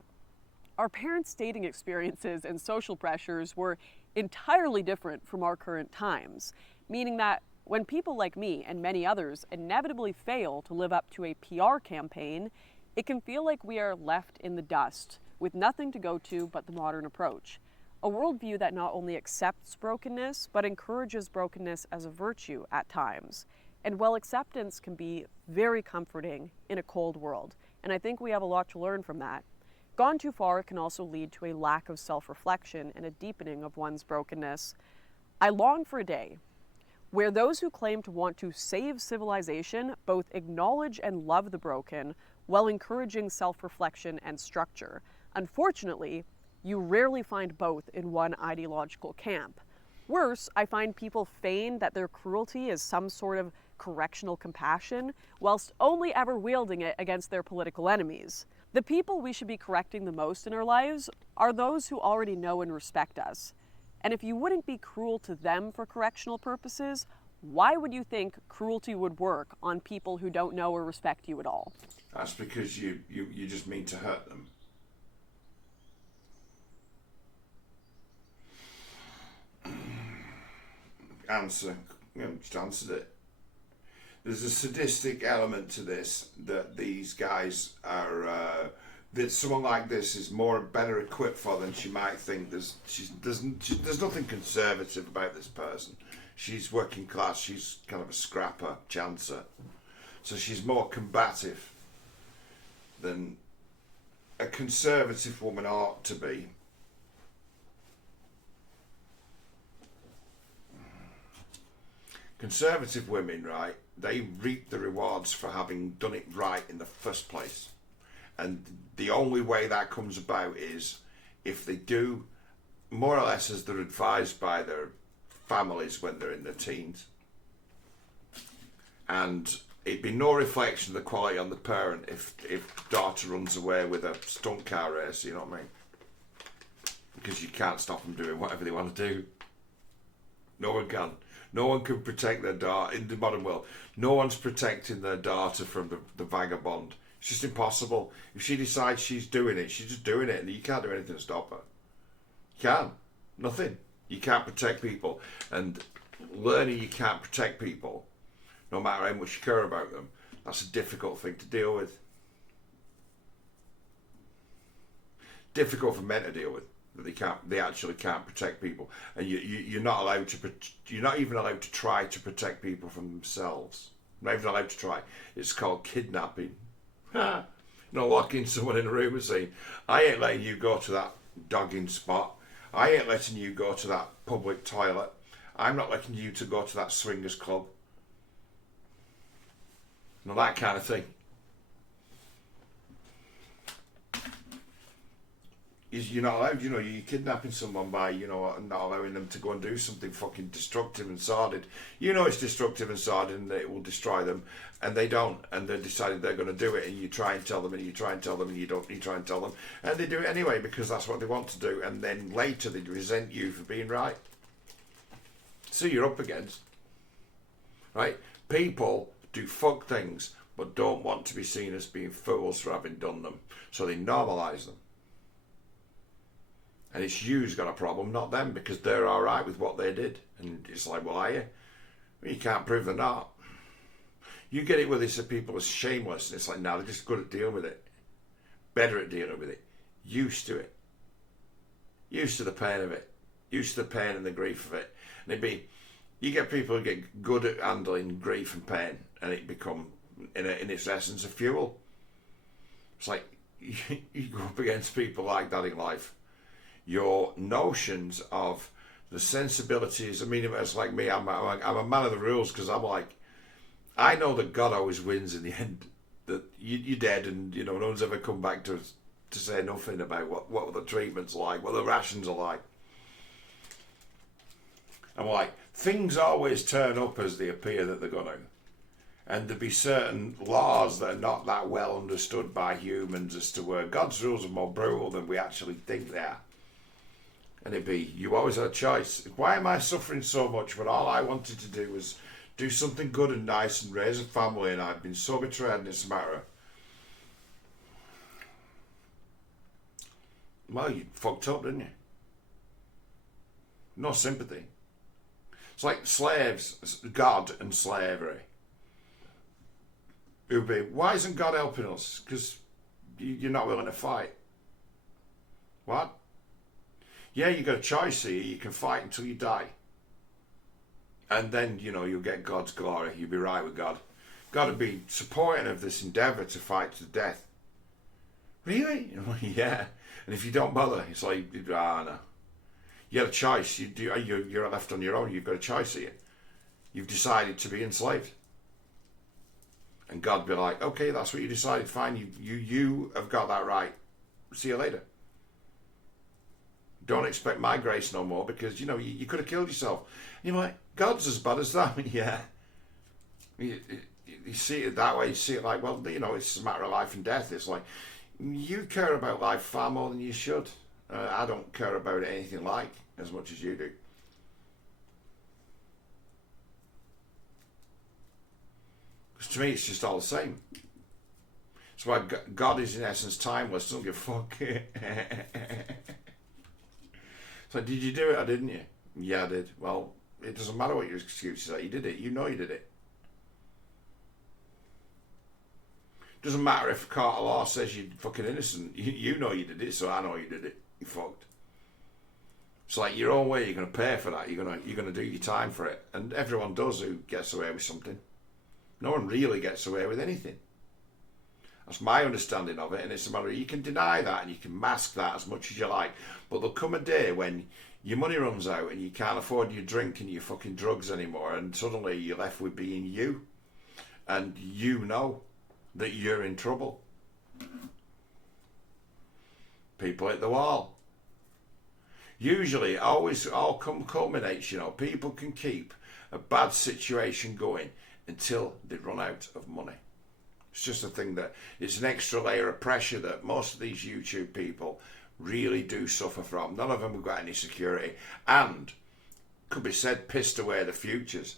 our parents' dating experiences and social pressures were entirely different from our current times, meaning that when people like me and many others inevitably fail to live up to a PR campaign, it can feel like we are left in the dust with nothing to go to but the modern approach. A worldview that not only accepts brokenness, but encourages brokenness as a virtue at times. And while acceptance can be very comforting in a cold world, and I think we have a lot to learn from that, gone too far can also lead to a lack of self-reflection and a deepening of one's brokenness. I long for a day where those who claim to want to save civilization both acknowledge and love the broken while encouraging self-reflection and structure. Unfortunately, you rarely find both in one ideological camp. Worse, I find people feign that their cruelty is some sort of correctional compassion, whilst only ever wielding it against their political enemies. The people we should be correcting the most in our lives are those who already know and respect us. And if you wouldn't be cruel to them for correctional purposes, why would you think cruelty would work on people who don't know or respect you at all? That's because you just mean to hurt them. answer. Just answered it. There's a sadistic element to this, that these guys are. That someone like this is better equipped for than she might think. There's nothing conservative about this person. She's working class. She's kind of a scrapper, chancer. So she's more combative than a conservative woman ought to be. Conservative women, right, they reap the rewards for having done it right in the first place. And the only way that comes about is if they do more or less as they're advised by their families when they're in their teens. And it'd be no reflection of the quality on the parent if daughter runs away with a stunt car race, you know what I mean? Because you can't stop them doing whatever they want to do. No one can. No one can protect their daughter in the modern world. No one's protecting their daughter from the vagabond. It's just impossible. If she decides she's doing it, she's just doing it, and you can't do anything to stop her. You can't. Nothing. You can't protect people. And learning you can't protect people, no matter how much you care about them, that's a difficult thing to deal with. Difficult for men to deal with. That they actually can't protect people, and you're not allowed to. You're not even allowed to try to protect people from themselves. Not even allowed to try. It's called kidnapping. Locking someone in a room and saying, "I ain't letting you go to that dogging spot. I ain't letting you go to that public toilet. I'm not letting you to go to that swingers club." That kind of thing. You're not allowed, you're kidnapping someone by, not allowing them to go and do something fucking destructive and sordid. It's destructive and sordid and that it will destroy them, and they don't, and they decided they're going to do it, and you try and tell them, and you try and tell them, and you don't, you try and tell them, and they do it anyway because that's what they want to do, and then later they resent you for being right. So you're up against, right? People do fuck things, but don't want to be seen as being fools for having done them, so they normalise them. And it's you's got a problem, not them, because they're all right with what they did. And it's like, well, are you? Well, you can't prove they're not. You get it with this of people as shameless, and it's like, no, they're just good at dealing with it. Better at dealing with it. Used to it. Used to the pain of it. Used to the pain and the grief of it. And you get people who get good at handling grief and pain, and it become, in its essence, a fuel. It's like, you go up against people like that in life. Your notions of the sensibilities, it's like me, I'm a man of the rules, because I'm like, I know that God always wins in the end, that you're dead, and no one's ever come back to say nothing about what the treatment's like, what the rations are like. I'm like, things always turn up as they appear that they're going to, and there be certain laws that are not that well understood by humans as to where God's rules are more brutal than we actually think they are. And it'd be, you always had a choice. Why am I suffering so much when all I wanted to do was do something good and nice and raise a family, and I've been so betrayed, and it's a matter of, well, you fucked up, didn't you? No sympathy. It's like slaves, God and slavery. It would be, why isn't God helping us? Because you're not willing to fight. What? Yeah, you got a choice here. You can fight until you die. And then, you'll get God's glory. You'll be right with God. God would be supporting of this endeavour to fight to the death. Really? Yeah. And if you don't bother, it's like, no. You had a choice. You're left on your own. You've got a choice here. You've decided to be enslaved. And God be like, okay, that's what you decided. Fine, you have got that right. See you later. Don't expect my grace no more, because you could have killed yourself. And you're like, God's as bad as that. Yeah. You see it that way. You see it like, well, it's a matter of life and death. It's like, you care about life far more than you should. I don't care about it anything like as much as you do. Because to me, it's just all the same. That's why God is in essence timeless. Don't give a fuck. So did you do it or didn't you? Yeah, I did. Well, It doesn't matter what your excuses are. You did it. You know you did it. Doesn't matter if a court of law says you're fucking innocent. You know you did it, so I know you did it. You fucked. It's like your own way. You're gonna pay for that. You're gonna do your time for it, and everyone does who gets away with something. No one really gets away with anything. That's my understanding of it, and it's a matter of, you can deny that and you can mask that as much as you like, but there'll come a day when your money runs out and you can't afford your drink and your fucking drugs anymore, and suddenly you're left with being you, and you know that you're in trouble. People hit the wall. Usually, always all culminates, people can keep a bad situation going until they run out of money. It's just a thing that it's an extra layer of pressure that most of these YouTube people really do suffer from. None of them have got any security, and could be said pissed away their futures.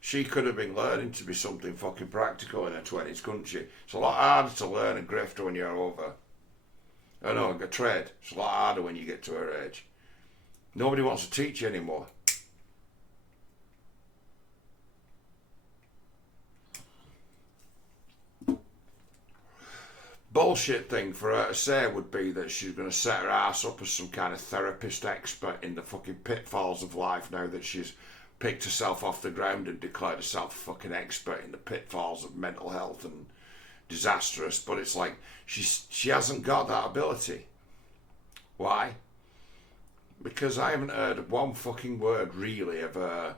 She could have been learning to be something fucking practical in her 20s, couldn't she? It's a lot harder to learn a grift when you're over. I know, a trade. It's a lot harder when you get to her age. Nobody wants to teach you anymore. Bullshit thing for her to say would be that she's going to set her ass up as some kind of therapist expert in the fucking pitfalls of life now that she's picked herself off the ground and declared herself a fucking expert in the pitfalls of mental health and disastrous. But it's like she hasn't got that ability. Why? Because I haven't heard one fucking word really of her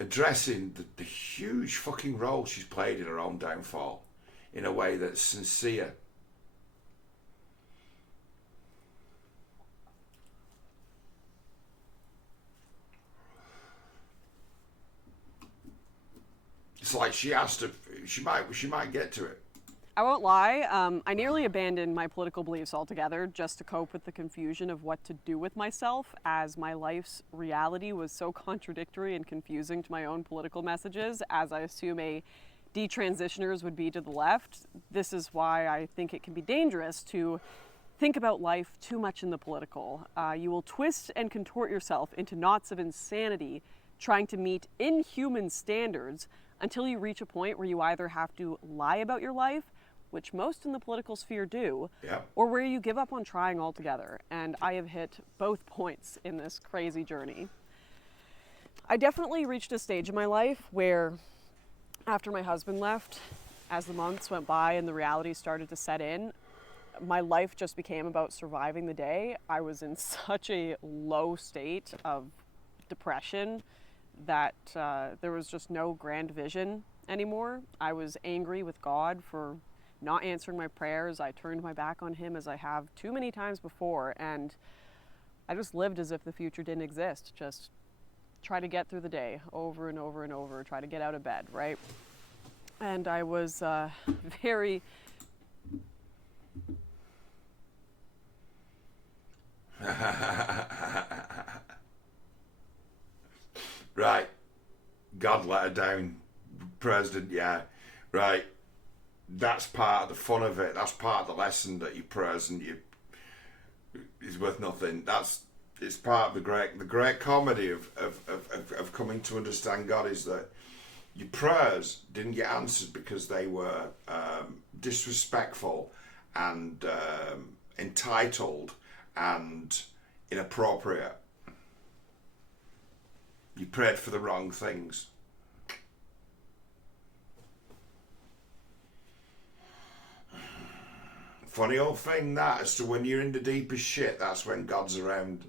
addressing the huge fucking role she's played in her own downfall in a way that's sincere. It's like she might get to it. I won't lie, I nearly abandoned my political beliefs altogether just to cope with the confusion of what to do with myself, as my life's reality was so contradictory and confusing to my own political messages, as I assume a detransitioners would be to the left. This is why I think it can be dangerous to think about life too much in the political. You will twist and contort yourself into knots of insanity trying to meet inhuman standards until you reach a point where you either have to lie about your life, which most in the political sphere do, or where you give up on trying altogether. And I have hit both points in this crazy journey. I definitely reached a stage in my life where, after my husband left, as the months went by and the reality started to set in, my life just became about surviving the day. I was in such a low state of depression that there was just no grand vision anymore. I was angry with God for not answering my prayers. I turned my back on him, as I have too many times before, and I just lived as if the future didn't exist. Just try to get through the day over and over and over, try to get out of bed, right? And I was very... Right. God let her down. President, yeah. Right. That's part of the fun of it. That's part of the lesson that your prayers and is worth nothing. It's part of the great comedy of coming to understand God, is that your prayers didn't get answered because they were disrespectful and entitled and inappropriate. You prayed for the wrong things. Funny old thing that, as to when you're in the deepest shit, that's when God's around,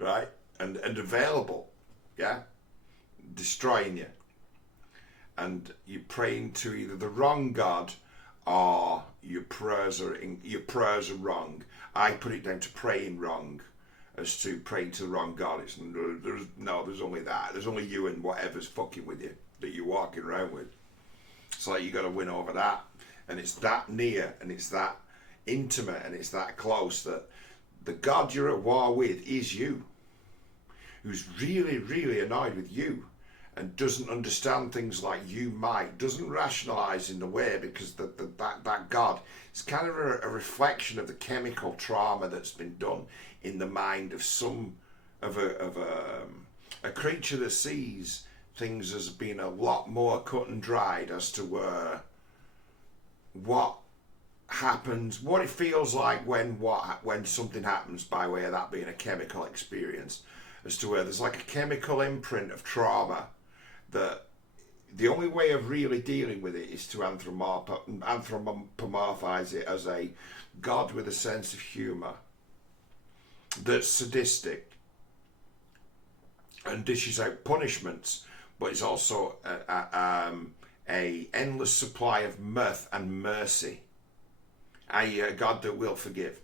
right? And available, yeah? Destroying you. And you're praying to either the wrong God or your prayers are wrong. I put it down to praying wrong, as to praying to the wrong God. There's only that. There's only you and whatever's fucking with you that you're walking around with. It's like you got to win over that. And it's that near, and it's that intimate, and it's that close, that the God you're at war with is you, who's really, really annoyed with you and doesn't understand things like you might, doesn't rationalize in the way, because that God is kind of a reflection of the chemical trauma that's been done in the mind of a creature that sees things as being a lot more cut and dried as to what happens, what it feels like when something happens, by way of that being a chemical experience, as to where there's like a chemical imprint of trauma, that the only way of really dealing with it is to anthropomorphize it as a God with a sense of humor that's sadistic and dishes out punishments, but it's also a endless supply of mirth and mercy, i.e. a God that will forgive.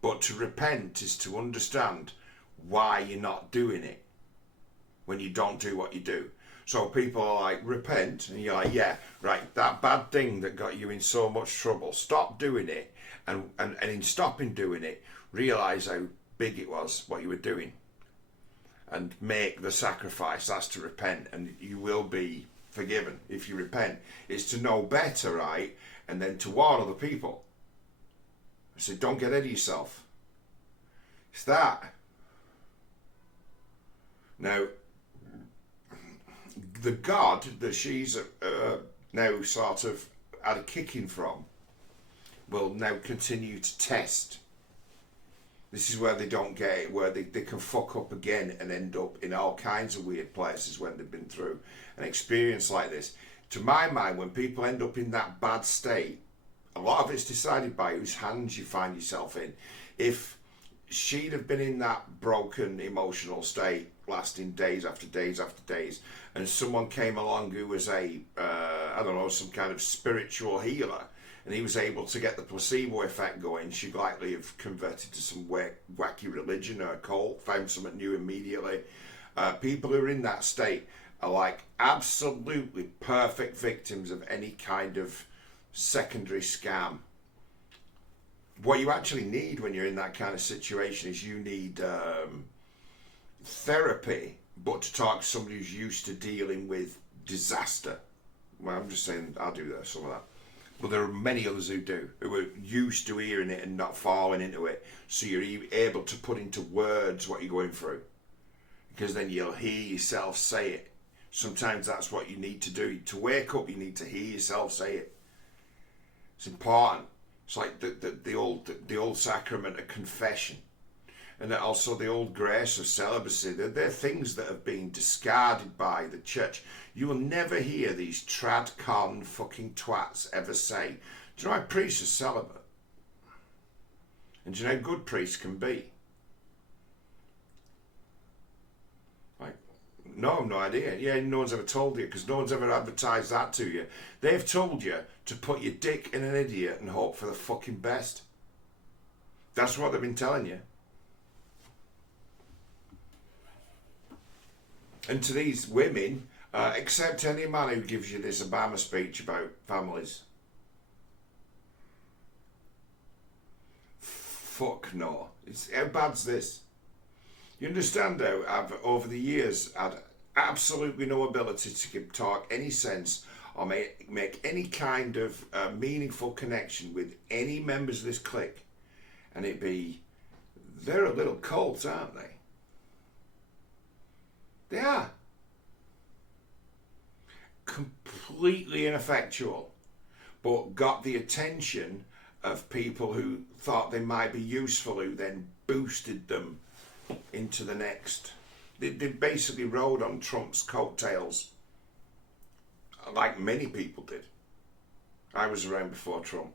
But to repent is to understand why you're not doing it when you don't do what you do. So people are like, repent, and you're like, yeah, right, that bad thing that got you in so much trouble, stop doing it, and in stopping doing it, realise how big it was, what you were doing, and make the sacrifice. That's to repent, and you will be forgiven if you repent. It's to know better, right, and then to warn other people. So don't get ahead of yourself. It's that. Now, the God that she's now sort of had a kicking from will now continue to test. This is where they don't get it, where they can fuck up again and end up in all kinds of weird places when they've been through an experience like this. To my mind, when people end up in that bad state, a lot of it's decided by whose hands you find yourself in. If she'd have been in that broken emotional state, lasting days after days after days, and someone came along who was I don't know, some kind of spiritual healer, and he was able to get the placebo effect going, she'd likely have converted to some wacky religion or a cult, found something new immediately. People who are in that state are like absolutely perfect victims of any kind of secondary scam. What you actually need when you're in that kind of situation is you need therapy, but to talk to somebody who's used to dealing with disaster. Well, I'm just saying I'll do that, some of that. But there are many others who do, who are used to hearing it and not falling into it. So you're able to put into words what you're going through, because then you'll hear yourself say it. Sometimes that's what you need to do. To wake up, you need to hear yourself say it. It's important. It's like the old sacrament of confession, and also the old grace of celibacy. They're things that have been discarded by the church. You will never hear these trad con fucking twats ever say, do you know why priests are celibate? And do you know how good priests can be? Like, no, I've no idea. Yeah, no one's ever told you, because no one's ever advertised that to you. They've told you to put your dick in an idiot and hope for the fucking best. That's what they've been telling you. And to these women, accept any man who gives you this Obama speech about families. Fuck no. How bad's this? You understand how I've, over the years, had absolutely no ability to talk any sense or make any kind of meaningful connection with any members of this clique. And it'd be, they're a little cult, aren't they? They are. Completely ineffectual, but got the attention of people who thought they might be useful, who then boosted them into the next. They basically rode on Trump's coattails, like many people did. I was around before Trump,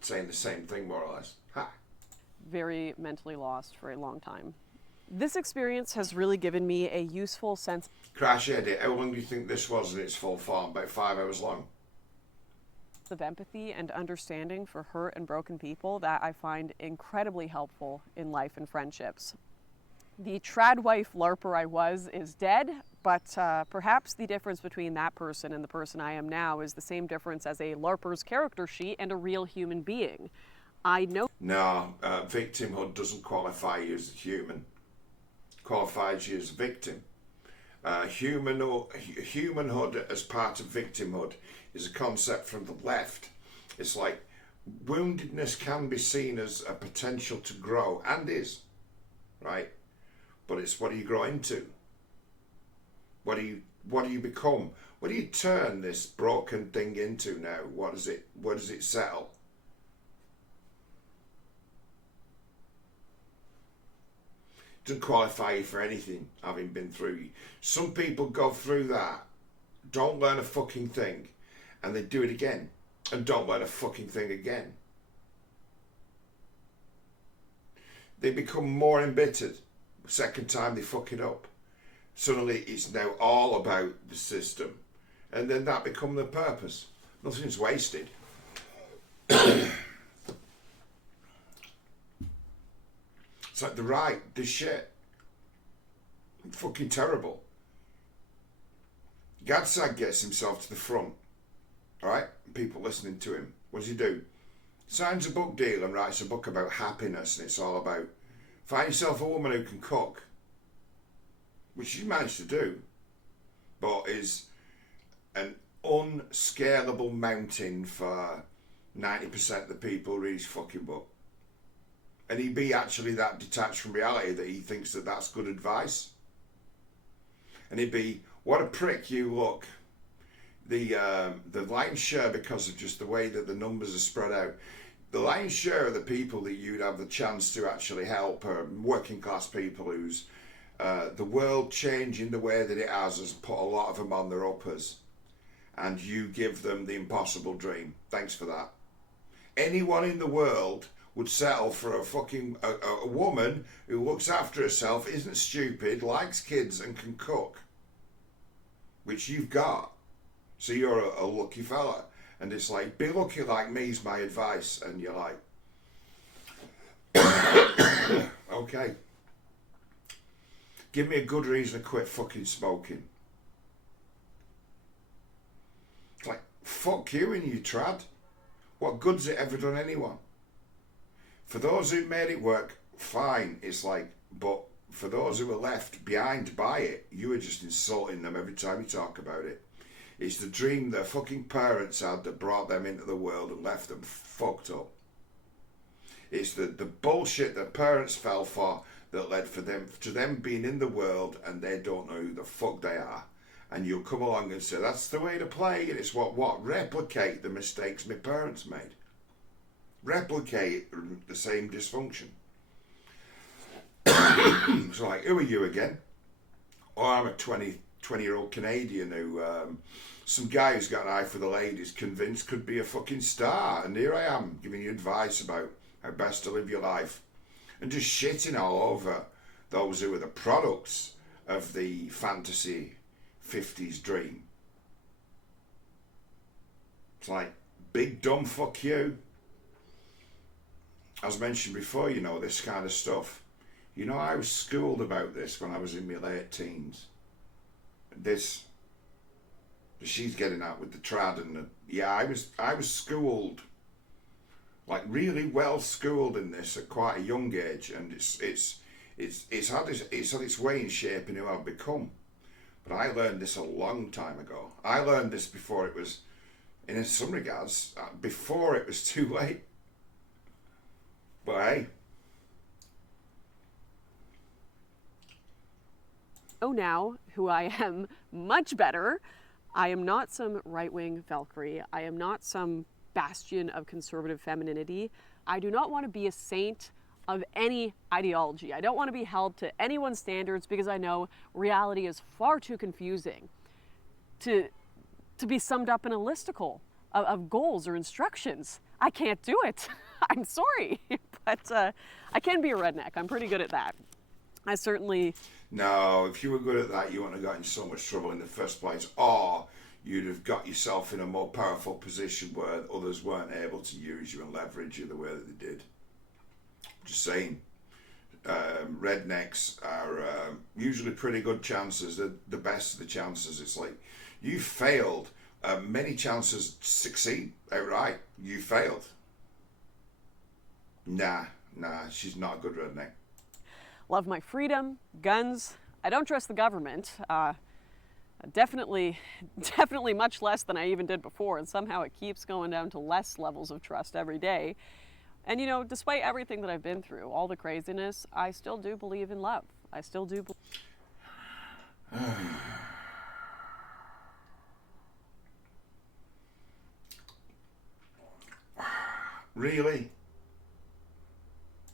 saying the same thing more or less. Ha. Very mentally lost for a long time. This experience has really given me a useful sense Crash edit. How long do you think this was in its full form? About 5 hours long. of empathy and understanding for hurt and broken people that I find incredibly helpful in life and friendships. The trad wife LARPer I was is dead, but perhaps the difference between that person and the person I am now is the same difference as a LARPer's character sheet and a real human being. I know. No, victimhood doesn't qualify you as a human. Qualifies you as a victim. Humanhood as part of victimhood is a concept from the left. It's like woundedness can be seen as a potential to grow, and is, right? But it's what do you grow into? What do you become? What do you turn this broken thing into now? What does it settle? Doesn't qualify you for anything, having been through. Some people go through that, don't learn a fucking thing, and they do it again, and don't learn a fucking thing again. They become more embittered. Second time they fuck it up. Suddenly it's now all about the system. And then that becomes the purpose. Nothing's wasted. It's like the right, this shit. Fucking terrible. Gadsag gets himself to the front. Alright? People listening to him. What does he do? Signs a book deal and writes a book about happiness, and it's all about find yourself a woman who can cook. Which he managed to do. But is an unscalable mountain for 90% of the people who read his fucking book. And he be actually that detached from reality that he thinks that that's good advice. And he'd be, what a prick you look. The lion's share, because of just the way that the numbers are spread out, the lion's share of the people that you'd have the chance to actually help are working class people who's the world changing the way that it has put a lot of them on their uppers. And you give them the impossible dream. Thanks for that. Anyone in the world would settle for a fucking a woman who looks after herself, isn't stupid, likes kids and can cook, which you've got. So you're a lucky fella. And it's like, be lucky like me is my advice. And you're like, okay, give me a good reason to quit fucking smoking. It's like, fuck you and you trad. What good's it ever done anyone? For those who made it work, fine. It's like, but for those who were left behind by it, you are just insulting them every time you talk about it. It's the dream their fucking parents had that brought them into the world and left them fucked up. It's the bullshit their parents fell for that led to them being in the world and they don't know who the fuck they are. And you'll come along and say, that's the way to play, and it's what replicate the mistakes my parents made. Replicate the same dysfunction. It's like, who are you again? Oh, I'm a 20-year-old Canadian who some guy who's got an eye for the ladies convinced could be a fucking star, and here I am giving you advice about how best to live your life, and just shitting all over those who are the products of the fantasy 50s dream. It's like, big dumb fuck you. As mentioned before, you know, this kind of stuff. You know, I was schooled about this when I was in my late teens. She's getting out with the trad and I was schooled, like really well schooled in this at quite a young age, and it's had its way in shaping who I've become. But I learned this a long time ago. I learned this before it was, in some regards, before it was too late. But hey. Oh, now, who I am much better. I am not some right-wing Valkyrie. I am not some bastion of conservative femininity. I do not want to be a saint of any ideology. I don't want to be held to anyone's standards because I know reality is far too confusing to be summed up in a listicle of goals or instructions. I can't do it. I'm sorry, but I can be a redneck. I'm pretty good at that. I certainly... No, if you were good at that, you wouldn't have got in so much trouble in the first place, or you'd have got yourself in a more powerful position where others weren't able to use you and leverage you the way that they did. Just saying. Rednecks are usually pretty good chances. They're the best of the chances. It's like, you failed. Many chances to succeed outright. You failed. Nah, she's not a good redneck. Love my freedom, guns. I don't trust the government. Definitely, definitely much less than I even did before, and somehow it keeps going down to less levels of trust every day. And you know, despite everything that I've been through, all the craziness, I still do believe in love. I still do Really?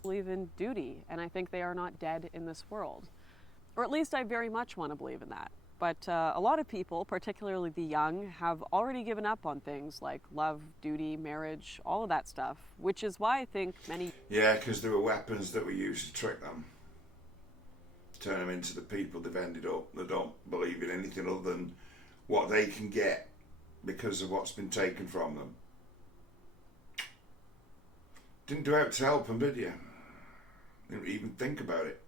believe in duty, and I think they are not dead in this world. Or at least I very much want to believe in that. But a lot of people, particularly the young, have already given up on things like love, duty, marriage, all of that stuff, which is why I think many... Yeah, because there were weapons that were used to trick them. Turn them into the people they've ended up that don't believe in anything other than what they can get because of what's been taken from them. Didn't do out to help them, did you? Didn't even think about it.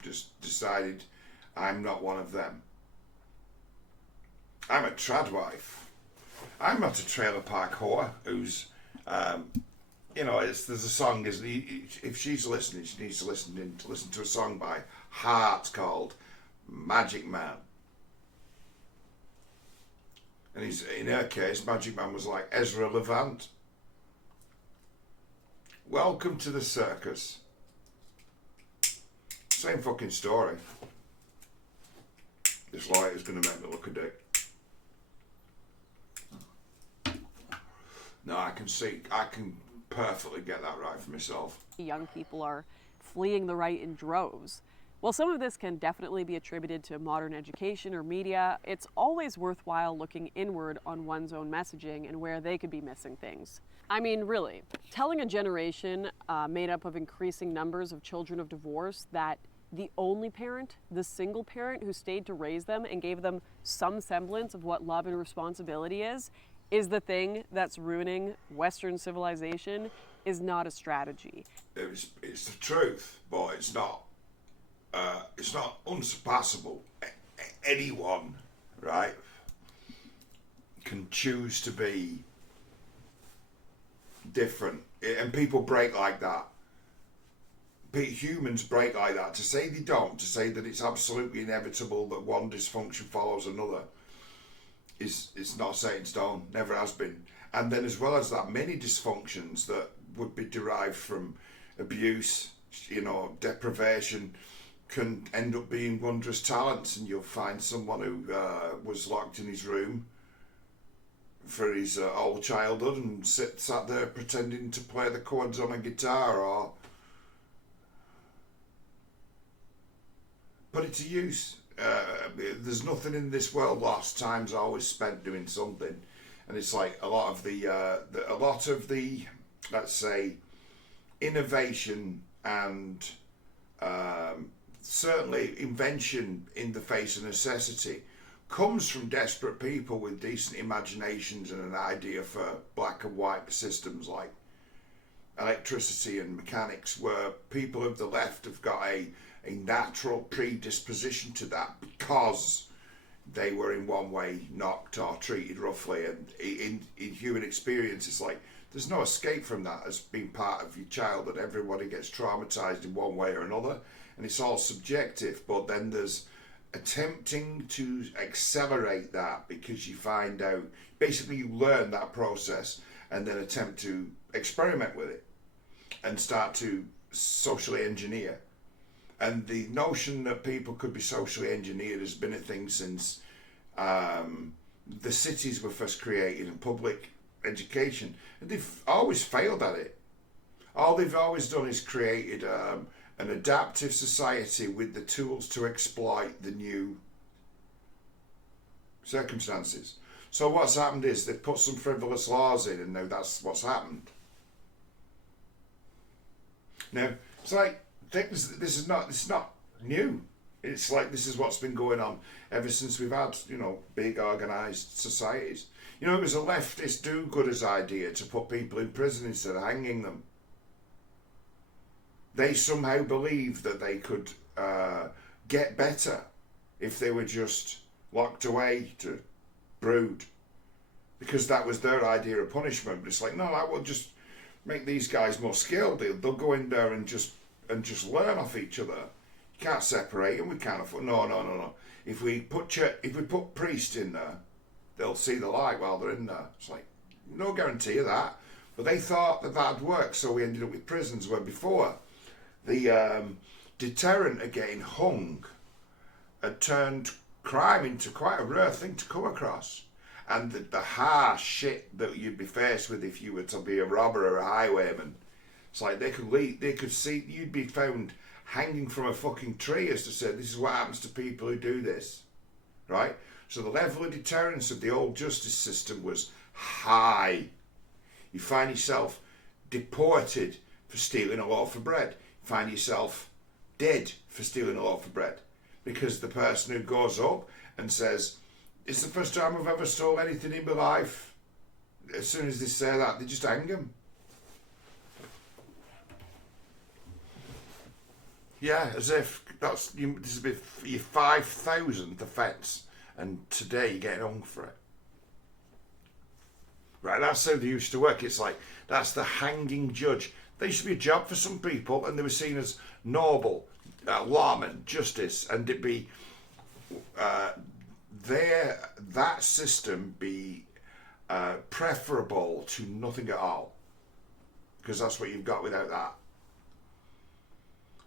Just decided, I'm not one of them. I'm a trad wife. I'm not a trailer park whore who's, you know, there's a song, if she's listening, she needs to listen to a song by Heart called Magic Man. And in her case, Magic Man was like Ezra Levant. Welcome to the circus. Same fucking story. This light is going to make me look a dick. No, I can perfectly get that right for myself. Young people are fleeing the right in droves. While some of this can definitely be attributed to modern education or media, it's always worthwhile looking inward on one's own messaging and where they could be missing things. I mean, really, telling a generation made up of increasing numbers of children of divorce that the only parent, the single parent who stayed to raise them and gave them some semblance of what love and responsibility is the thing that's ruining Western civilization is not a strategy. It's the truth, but it's not unsurpassable. Anyone, right, can choose to be different, and people break like that. Humans break like that. To say they don't, to say that it's absolutely inevitable that one dysfunction follows another, it's not set in stone, never has been. And then as well as that, many dysfunctions that would be derived from abuse, you know, deprivation, can end up being wondrous talents. And you'll find someone who was locked in his room for his whole childhood and sat there pretending to play the chords on a guitar or put it to use. There's nothing in this world lost. Time's always spent doing something, and it's like a lot of the let's say innovation and certainly invention in the face of necessity comes from desperate people with decent imaginations and an idea for black and white systems like electricity and mechanics, where people of the left have got a natural predisposition to that because they were in one way knocked or treated roughly. And in human experience, it's like there's no escape from that as being part of your childhood. Everybody gets traumatized in one way or another, and it's all subjective. But then there's attempting to accelerate that because you find out, basically you learn that process and then attempt to experiment with it and start to socially engineer. And the notion that people could be socially engineered has been a thing since the cities were first created and public education. And they've always failed at it. All they've always done is created an adaptive society with the tools to exploit the new circumstances. So what's happened is they've put some frivolous laws in, and now that's what's happened. Now, it's like, this is not new. It's like this is what's been going on ever since we've had, you know, big organised societies. You know, it was a leftist do-gooders idea to put people in prison instead of hanging them. They somehow believed that they could get better if they were just locked away to brood, because that was their idea of punishment. But it's like, no, that will just make these guys more skilled. They'll go in there and just learn off each other. You can't separate them. We can't afford. No. if we put priests in there, they'll see the light while they're in there. It's like, no guarantee of that. But they thought that that'd work, so we ended up with prisons where before the deterrent of getting hung had turned crime into quite a rare thing to come across. And the harsh shit that you'd be faced with if you were to be a robber or a highwayman. It's like they could see you'd be found hanging from a fucking tree as to say, this is what happens to people who do this. Right? So the level of deterrence of the old justice system was high. You find yourself deported for stealing a loaf of bread. You find yourself dead for stealing a loaf of bread. Because the person who goes up and says, it's the first time I've ever stole anything in my life, as soon as they say that, they just hang them. Yeah, as if this has been your 5,000th offence, and today you're getting hung for it. Right, that's how they used to work. It's like, that's the hanging judge. There used to be a job for some people, and they were seen as noble, lawmen, justice, and it'd be that system be preferable to nothing at all, because that's what you've got without that.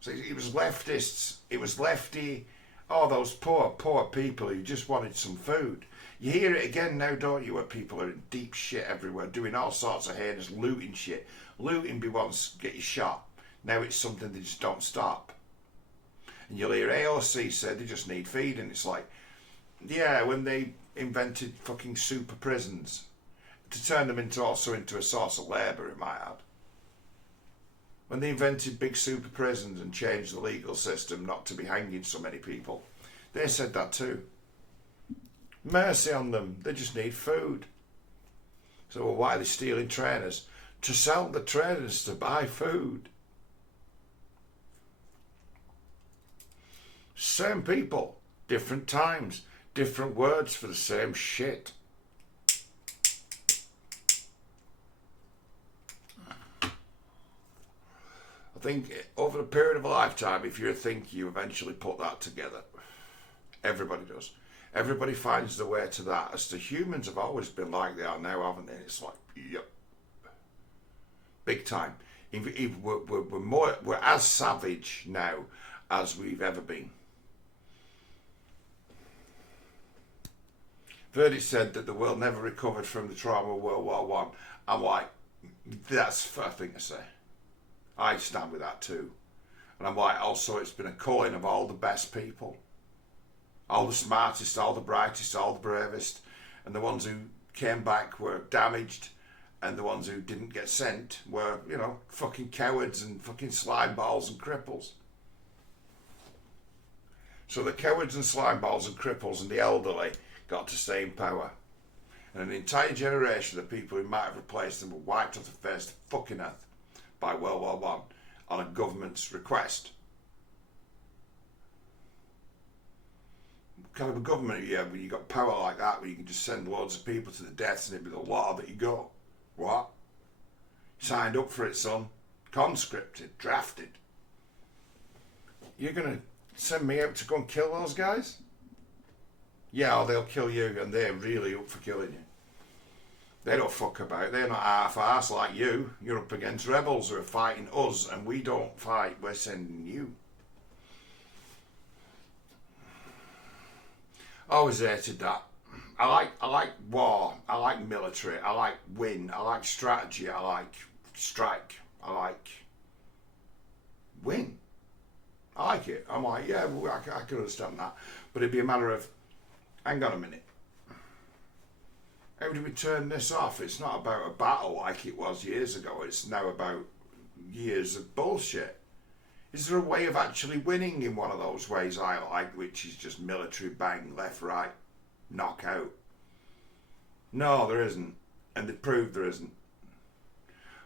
So it was leftists, it was lefty, those poor people who just wanted some food. You hear it again now, don't you, where people are in deep shit everywhere, doing all sorts of heinous looting shit. Looting be once get you shot. Now it's something they just don't stop. And you'll hear AOC say they just need feeding. It's like, yeah, when they invented fucking super prisons to turn them into a source of labour, it might add. When they invented big super prisons and changed the legal system not to be hanging so many people, they said that too. Mercy on them, they just need food. So why are they stealing trainers? To sell the trainers to buy food. Same people, different times, different words for the same shit. I think over a period of a lifetime, if you're a thinker, you eventually put that together. Everybody does. Everybody finds the way to that. As to humans have always been like they are now, haven't they? It's like, yep. Big time. We're as savage now as we've ever been. Verdi said that the world never recovered from the trauma of World War One. I'm like, that's a fair thing to say. I stand with that too. And I'm like, also it's been a culling of all the best people. All the smartest, all the brightest, all the bravest. And the ones who came back were damaged. And the ones who didn't get sent were, fucking cowards and fucking slime balls and cripples. So the cowards and slime balls and cripples and the elderly got to stay in power. And an entire generation of people who might have replaced them were wiped off the face of the fucking earth by World War One on a government's request. Kind of a government, yeah, when you got power like that, where you can just send loads of people to the deaths and it'd be the law that you go. What? Signed up for it, son. Conscripted, drafted. You're going to send me out to go and kill those guys? Yeah, or they'll kill you, and they're really up for killing you. They don't fuck about. They're not half-arse like you. You're up against rebels who are fighting us, and we don't fight. We're sending you. Always hated that. I like war. I like military. I like win. I like strategy. I like strike. I like win. I like it. I'm like, yeah, I can understand that. But it'd be a matter of, hang on a minute. How do we turn this off? It's not about a battle like it was years ago. It's now about years of bullshit. Is there a way of actually winning in one of those ways I like, which is just military bang, left, right, knock out? No, there isn't. And they proved there isn't.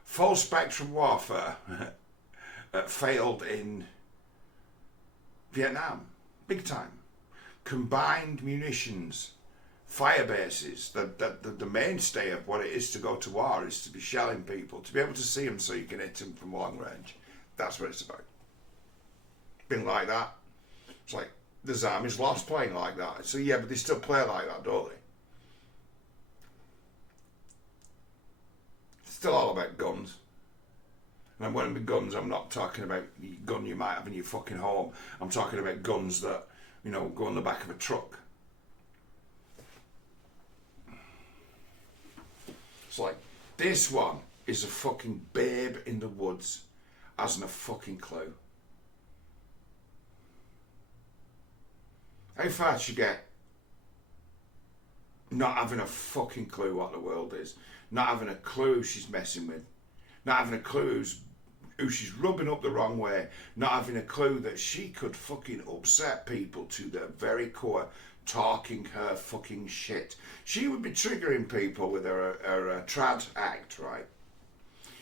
Full spectrum warfare failed in Vietnam. Big time. Combined munitions. Fire bases, the mainstay of what it is to go to war is to be shelling people, to be able to see them so you can hit them from long range. That's what it's about. Been like that. It's like There's armies lost playing like that. So yeah, but they still play like that, don't they? It's still all about guns. And when with guns, I'm not talking about the gun you might have in your fucking home. I'm talking about guns that, you know, go on the back of a truck. It's like, this one is a fucking babe in the woods, hasn't a fucking clue. How far should you get not having a fucking clue what the world is, not having a clue who she's messing with, not having a clue who she's rubbing up the wrong way, not having a clue that she could fucking upset people to their very core, talking her fucking shit. She would be triggering people with her trad act, right?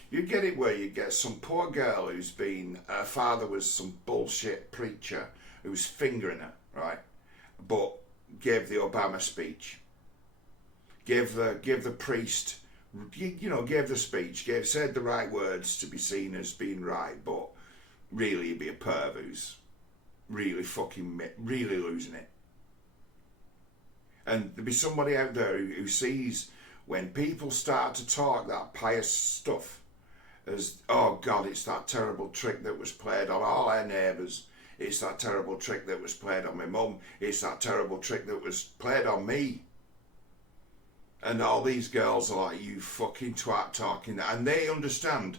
You get it where you get some poor girl who's been, her father was some bullshit preacher who was fingering her, right? But gave the Obama speech, gave the priest, you know, gave the speech, said the right words to be seen as being right, but really he'd be a perv who's really really losing it. And there'd be somebody out there who sees when people start to talk that pious stuff as, oh God, it's that terrible trick that was played on all our neighbours. It's that terrible trick that was played on my mum. It's that terrible trick that was played on me. And all these girls are like, you fucking twat talking that. And they understand,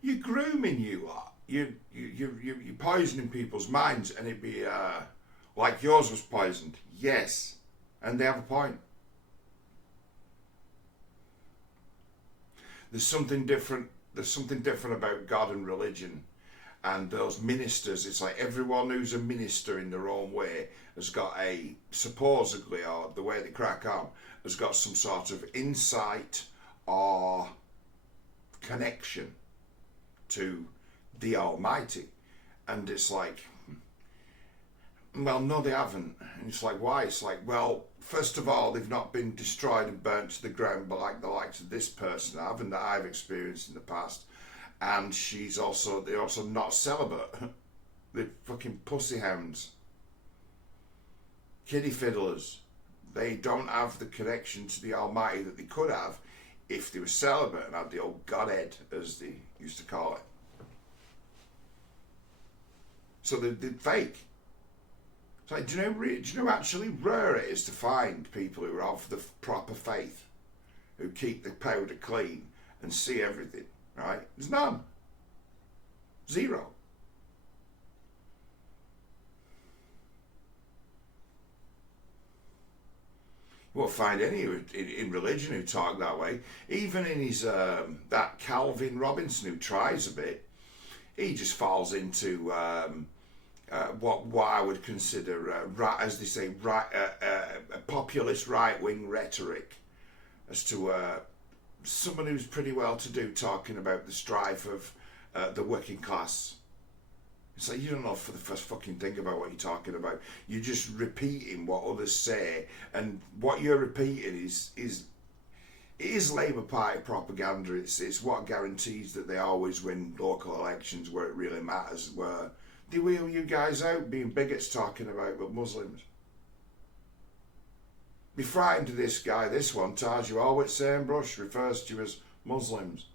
you're grooming you lot. You're poisoning people's minds. And it'd be like yours was poisoned. Yes. And they have a point. There's something different about God and religion. And those ministers, it's like everyone who's a minister in their own way has got a, supposedly, or the way they crack on, has got some sort of insight or connection to the Almighty. And it's like, well, no, they haven't. And it's like, why? It's like, well, first of all, they've not been destroyed and burnt to the ground, but like the likes of this person have, and that I've experienced in the past. And they're also not celibate. They're fucking pussy hounds. Kiddie fiddlers. They don't have the connection to the Almighty that they could have if they were celibate and had the old Godhead, as they used to call it. So they're fake. It's like, do you know actually rare it is to find people who are of the proper faith, who keep the powder clean and see everything? Right? There's none. Zero. You won't find any in religion who talk that way. Even in his that Calvin Robinson who tries a bit, he just falls into what I would consider, as they say, a populist right-wing rhetoric as to someone who's pretty well-to-do talking about the strife of the working class. It's like, you don't know for the first fucking thing about what you're talking about. You're just repeating what others say, and what you're repeating is Labour Party propaganda. It's what guarantees that they always win local elections where it really matters, where they wheel you guys out being bigots talking about Muslims. Be frightened of this guy. This one ties you all with same brush, refers to you as Muslims.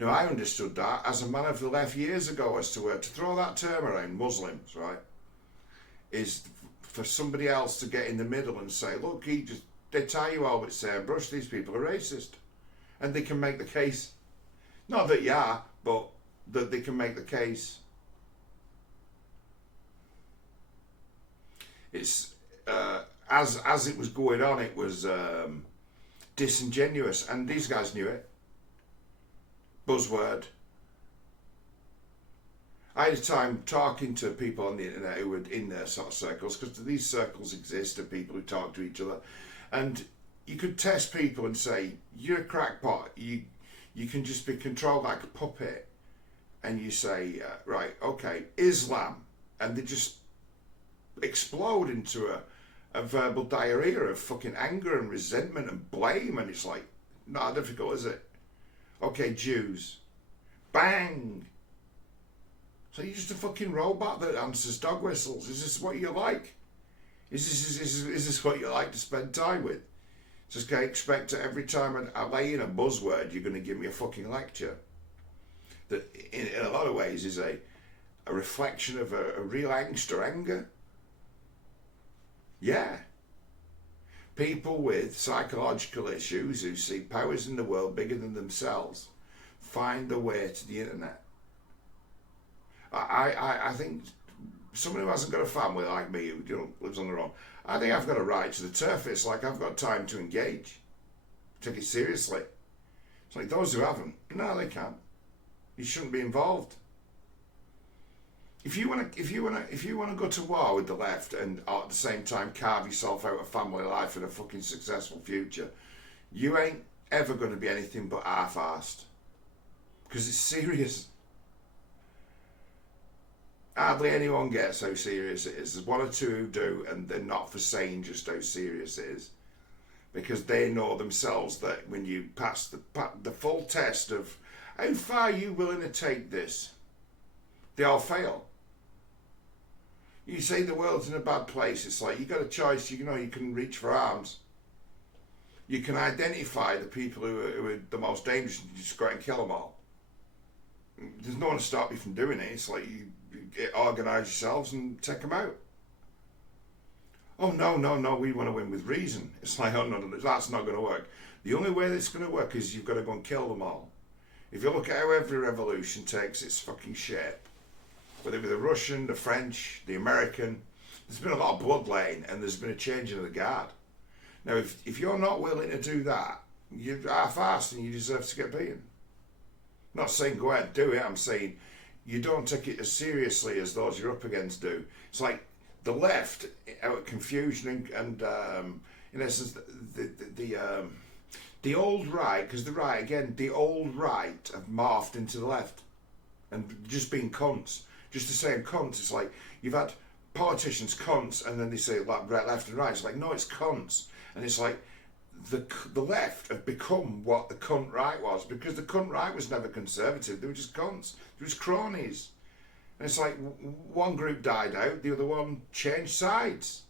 Now, I understood that as a man of the left years ago as to throw that term around, Muslims, right, is for somebody else to get in the middle and say, look, they tie you all with same brush, these people are racist. And they can make the case, not that you are, but that they can make the case. It's as it was going on, it was disingenuous, and these guys knew it. Buzzword. I had a time talking to people on the internet who were in their sort of circles, because these circles exist of people who talk to each other, and you could test people and say, you're a crackpot, you can just be controlled like a puppet, and you say, right, okay, Islam, and they just explode into a verbal diarrhea of fucking anger and resentment and blame, and it's like, not difficult, is it? Okay, Jews. Bang! So you're just a fucking robot that answers dog whistles. Is this what you like? Is this what you like to spend time with? Just going to expect that every time I lay in a buzzword, you're going to give me a fucking lecture. That in a lot of ways is a reflection of a real angst or anger. Yeah. People with psychological issues who see powers in the world bigger than themselves find their way to the internet. I think someone who hasn't got a family like me, who lives on their own, I think I've got a right to the turf. It's like I've got time to engage, take it seriously. It's like those who haven't, no, they can't. You shouldn't be involved. If you want to go to war with the left and at the same time carve yourself out a family life and a fucking successful future, you ain't ever going to be anything but half-arsed. Because it's serious. Hardly anyone gets how serious it is. There's one or two who do, and they're not for saying just how serious it is. Because they know themselves that when you pass the full test of how far are you willing to take this, they all fail. You say the world's in a bad place, it's like you got a choice, you can reach for arms. You can identify the people who are the most dangerous and you just go out and kill them all. There's no one to stop you from doing it. It's like you organise yourselves and take them out. Oh no, we want to win with reason. It's like, oh no, that's not going to work. The only way that's going to work is you've got to go and kill them all. If you look at how every revolution takes its fucking shape, whether it be the Russian, the French, the American, there's been a lot of bloodletting and there's been a changing of the guard. Now, if you're not willing to do that, you're half-assed and you deserve to get beaten. I'm not saying go out and do it, I'm saying you don't take it as seriously as those you're up against do. It's like the left, out of confusion and in essence, the old right, because the old right have morphed into the left and just being cunts. Just to say cunts, it's like you've had politicians cunts and then they say like left and right. It's like, no, it's cunts. And it's like the left have become what the cunt right was, because the cunt right was never conservative. They were just cunts. They were just cronies. And it's like one group died out, the other one changed sides.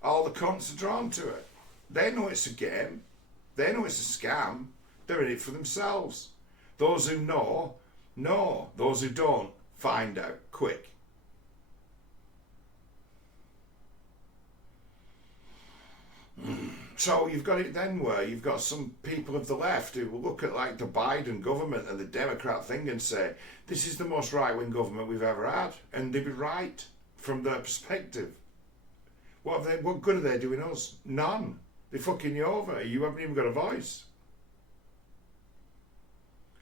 All the cunts are drawn to it. They know it's a game. They know it's a scam. They're in it for themselves. Those who know. Those who don't, find out quick. So you've got it then where you've got some people of the left who will look at like the Biden government and the Democrat thing and say, this is the most right-wing government we've ever had. And they'd be right from their perspective. What good are they doing us? None. They're fucking you over. You haven't even got a voice.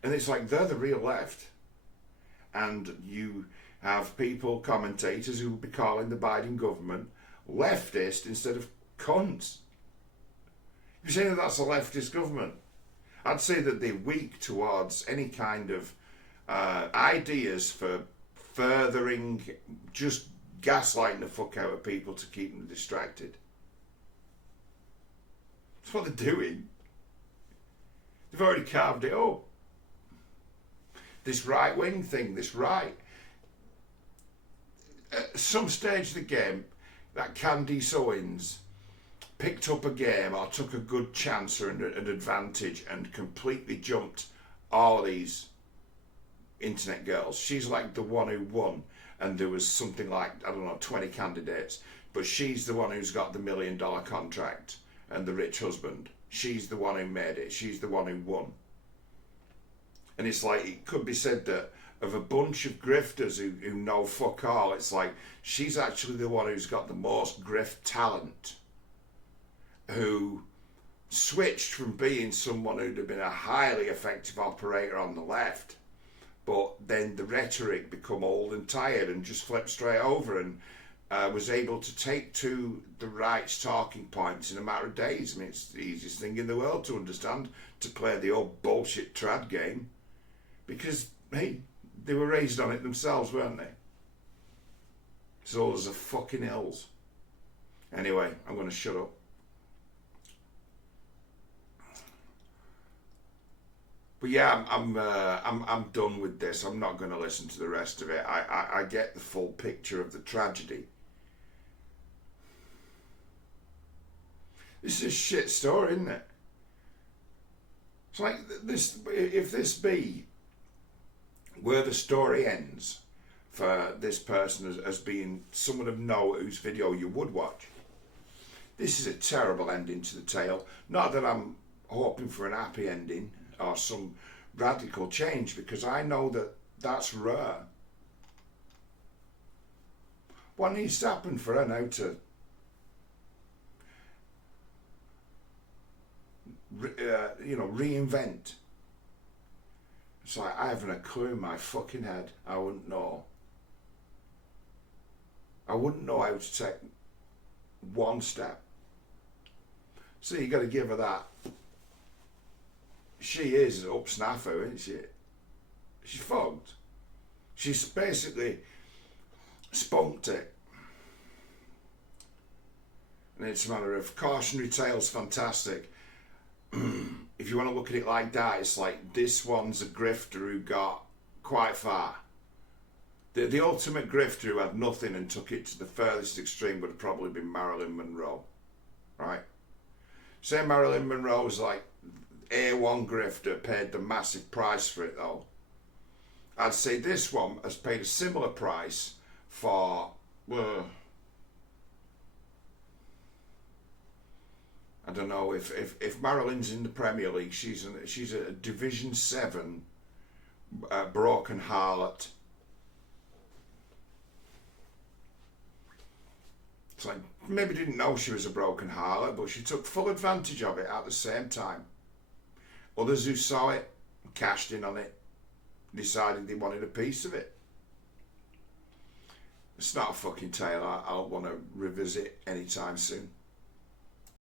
And it's like they're the real left. And you have people, commentators, who will be calling the Biden government leftist instead of cunts. You're saying that that's a leftist government. I'd say that they're weak towards any kind of ideas for furthering, just gaslighting the fuck out of people to keep them distracted. That's what they're doing. They've already carved it up. This right-wing thing, this right. At some stage of the game, that Candice Owens picked up a game or took a good chance or an advantage and completely jumped all these internet girls. She's like the one who won, and there was something like, 20 candidates, but she's the one who's got the $1 million contract and the rich husband. She's the one who made it. She's the one who won. And it's like, it could be said that of a bunch of grifters who know fuck all, it's like she's actually the one who's got the most grift talent, who switched from being someone who'd have been a highly effective operator on the left, but then the rhetoric become old and tired and just flipped straight over, and was able to take to the right's talking points in a matter of days. I mean, it's the easiest thing in the world to understand, to play the old bullshit trad game, because, hey, they were raised on it themselves, weren't they? So there's a fucking hills. Anyway, I'm going to shut up. But yeah, I'm done with this. I'm not going to listen to the rest of it. I get the full picture of the tragedy. This is a shit story, isn't it? It's like this. If this be where the story ends for this person as being someone of note whose video you would watch, this is a terrible ending to the tale. Not that I'm hoping for an happy ending or some radical change, because I know that that's rare. What needs to happen for her now to reinvent? It's like, I haven't a clue in my fucking head. I wouldn't know. I wouldn't know how to take one step. So you got to give her that. She is up snafu, isn't she? She's fucked. She's basically spunked it. And it's a matter of cautionary tales, fantastic. If you want to look at it like that, it's like this one's a grifter who got quite far. The ultimate grifter who had nothing and took it to the furthest extreme would have probably been Marilyn Monroe, right? Say Marilyn Monroe was like A1 grifter, paid the massive price for it though. I'd say this one has paid a similar price for, I don't know, if Marilyn's in the Premier League, she's a Division 7 broken harlot. It's like, maybe didn't know she was a broken harlot, but she took full advantage of it at the same time. Others who saw it, cashed in on it, decided they wanted a piece of it. It's not a fucking tale I'll want to revisit anytime soon.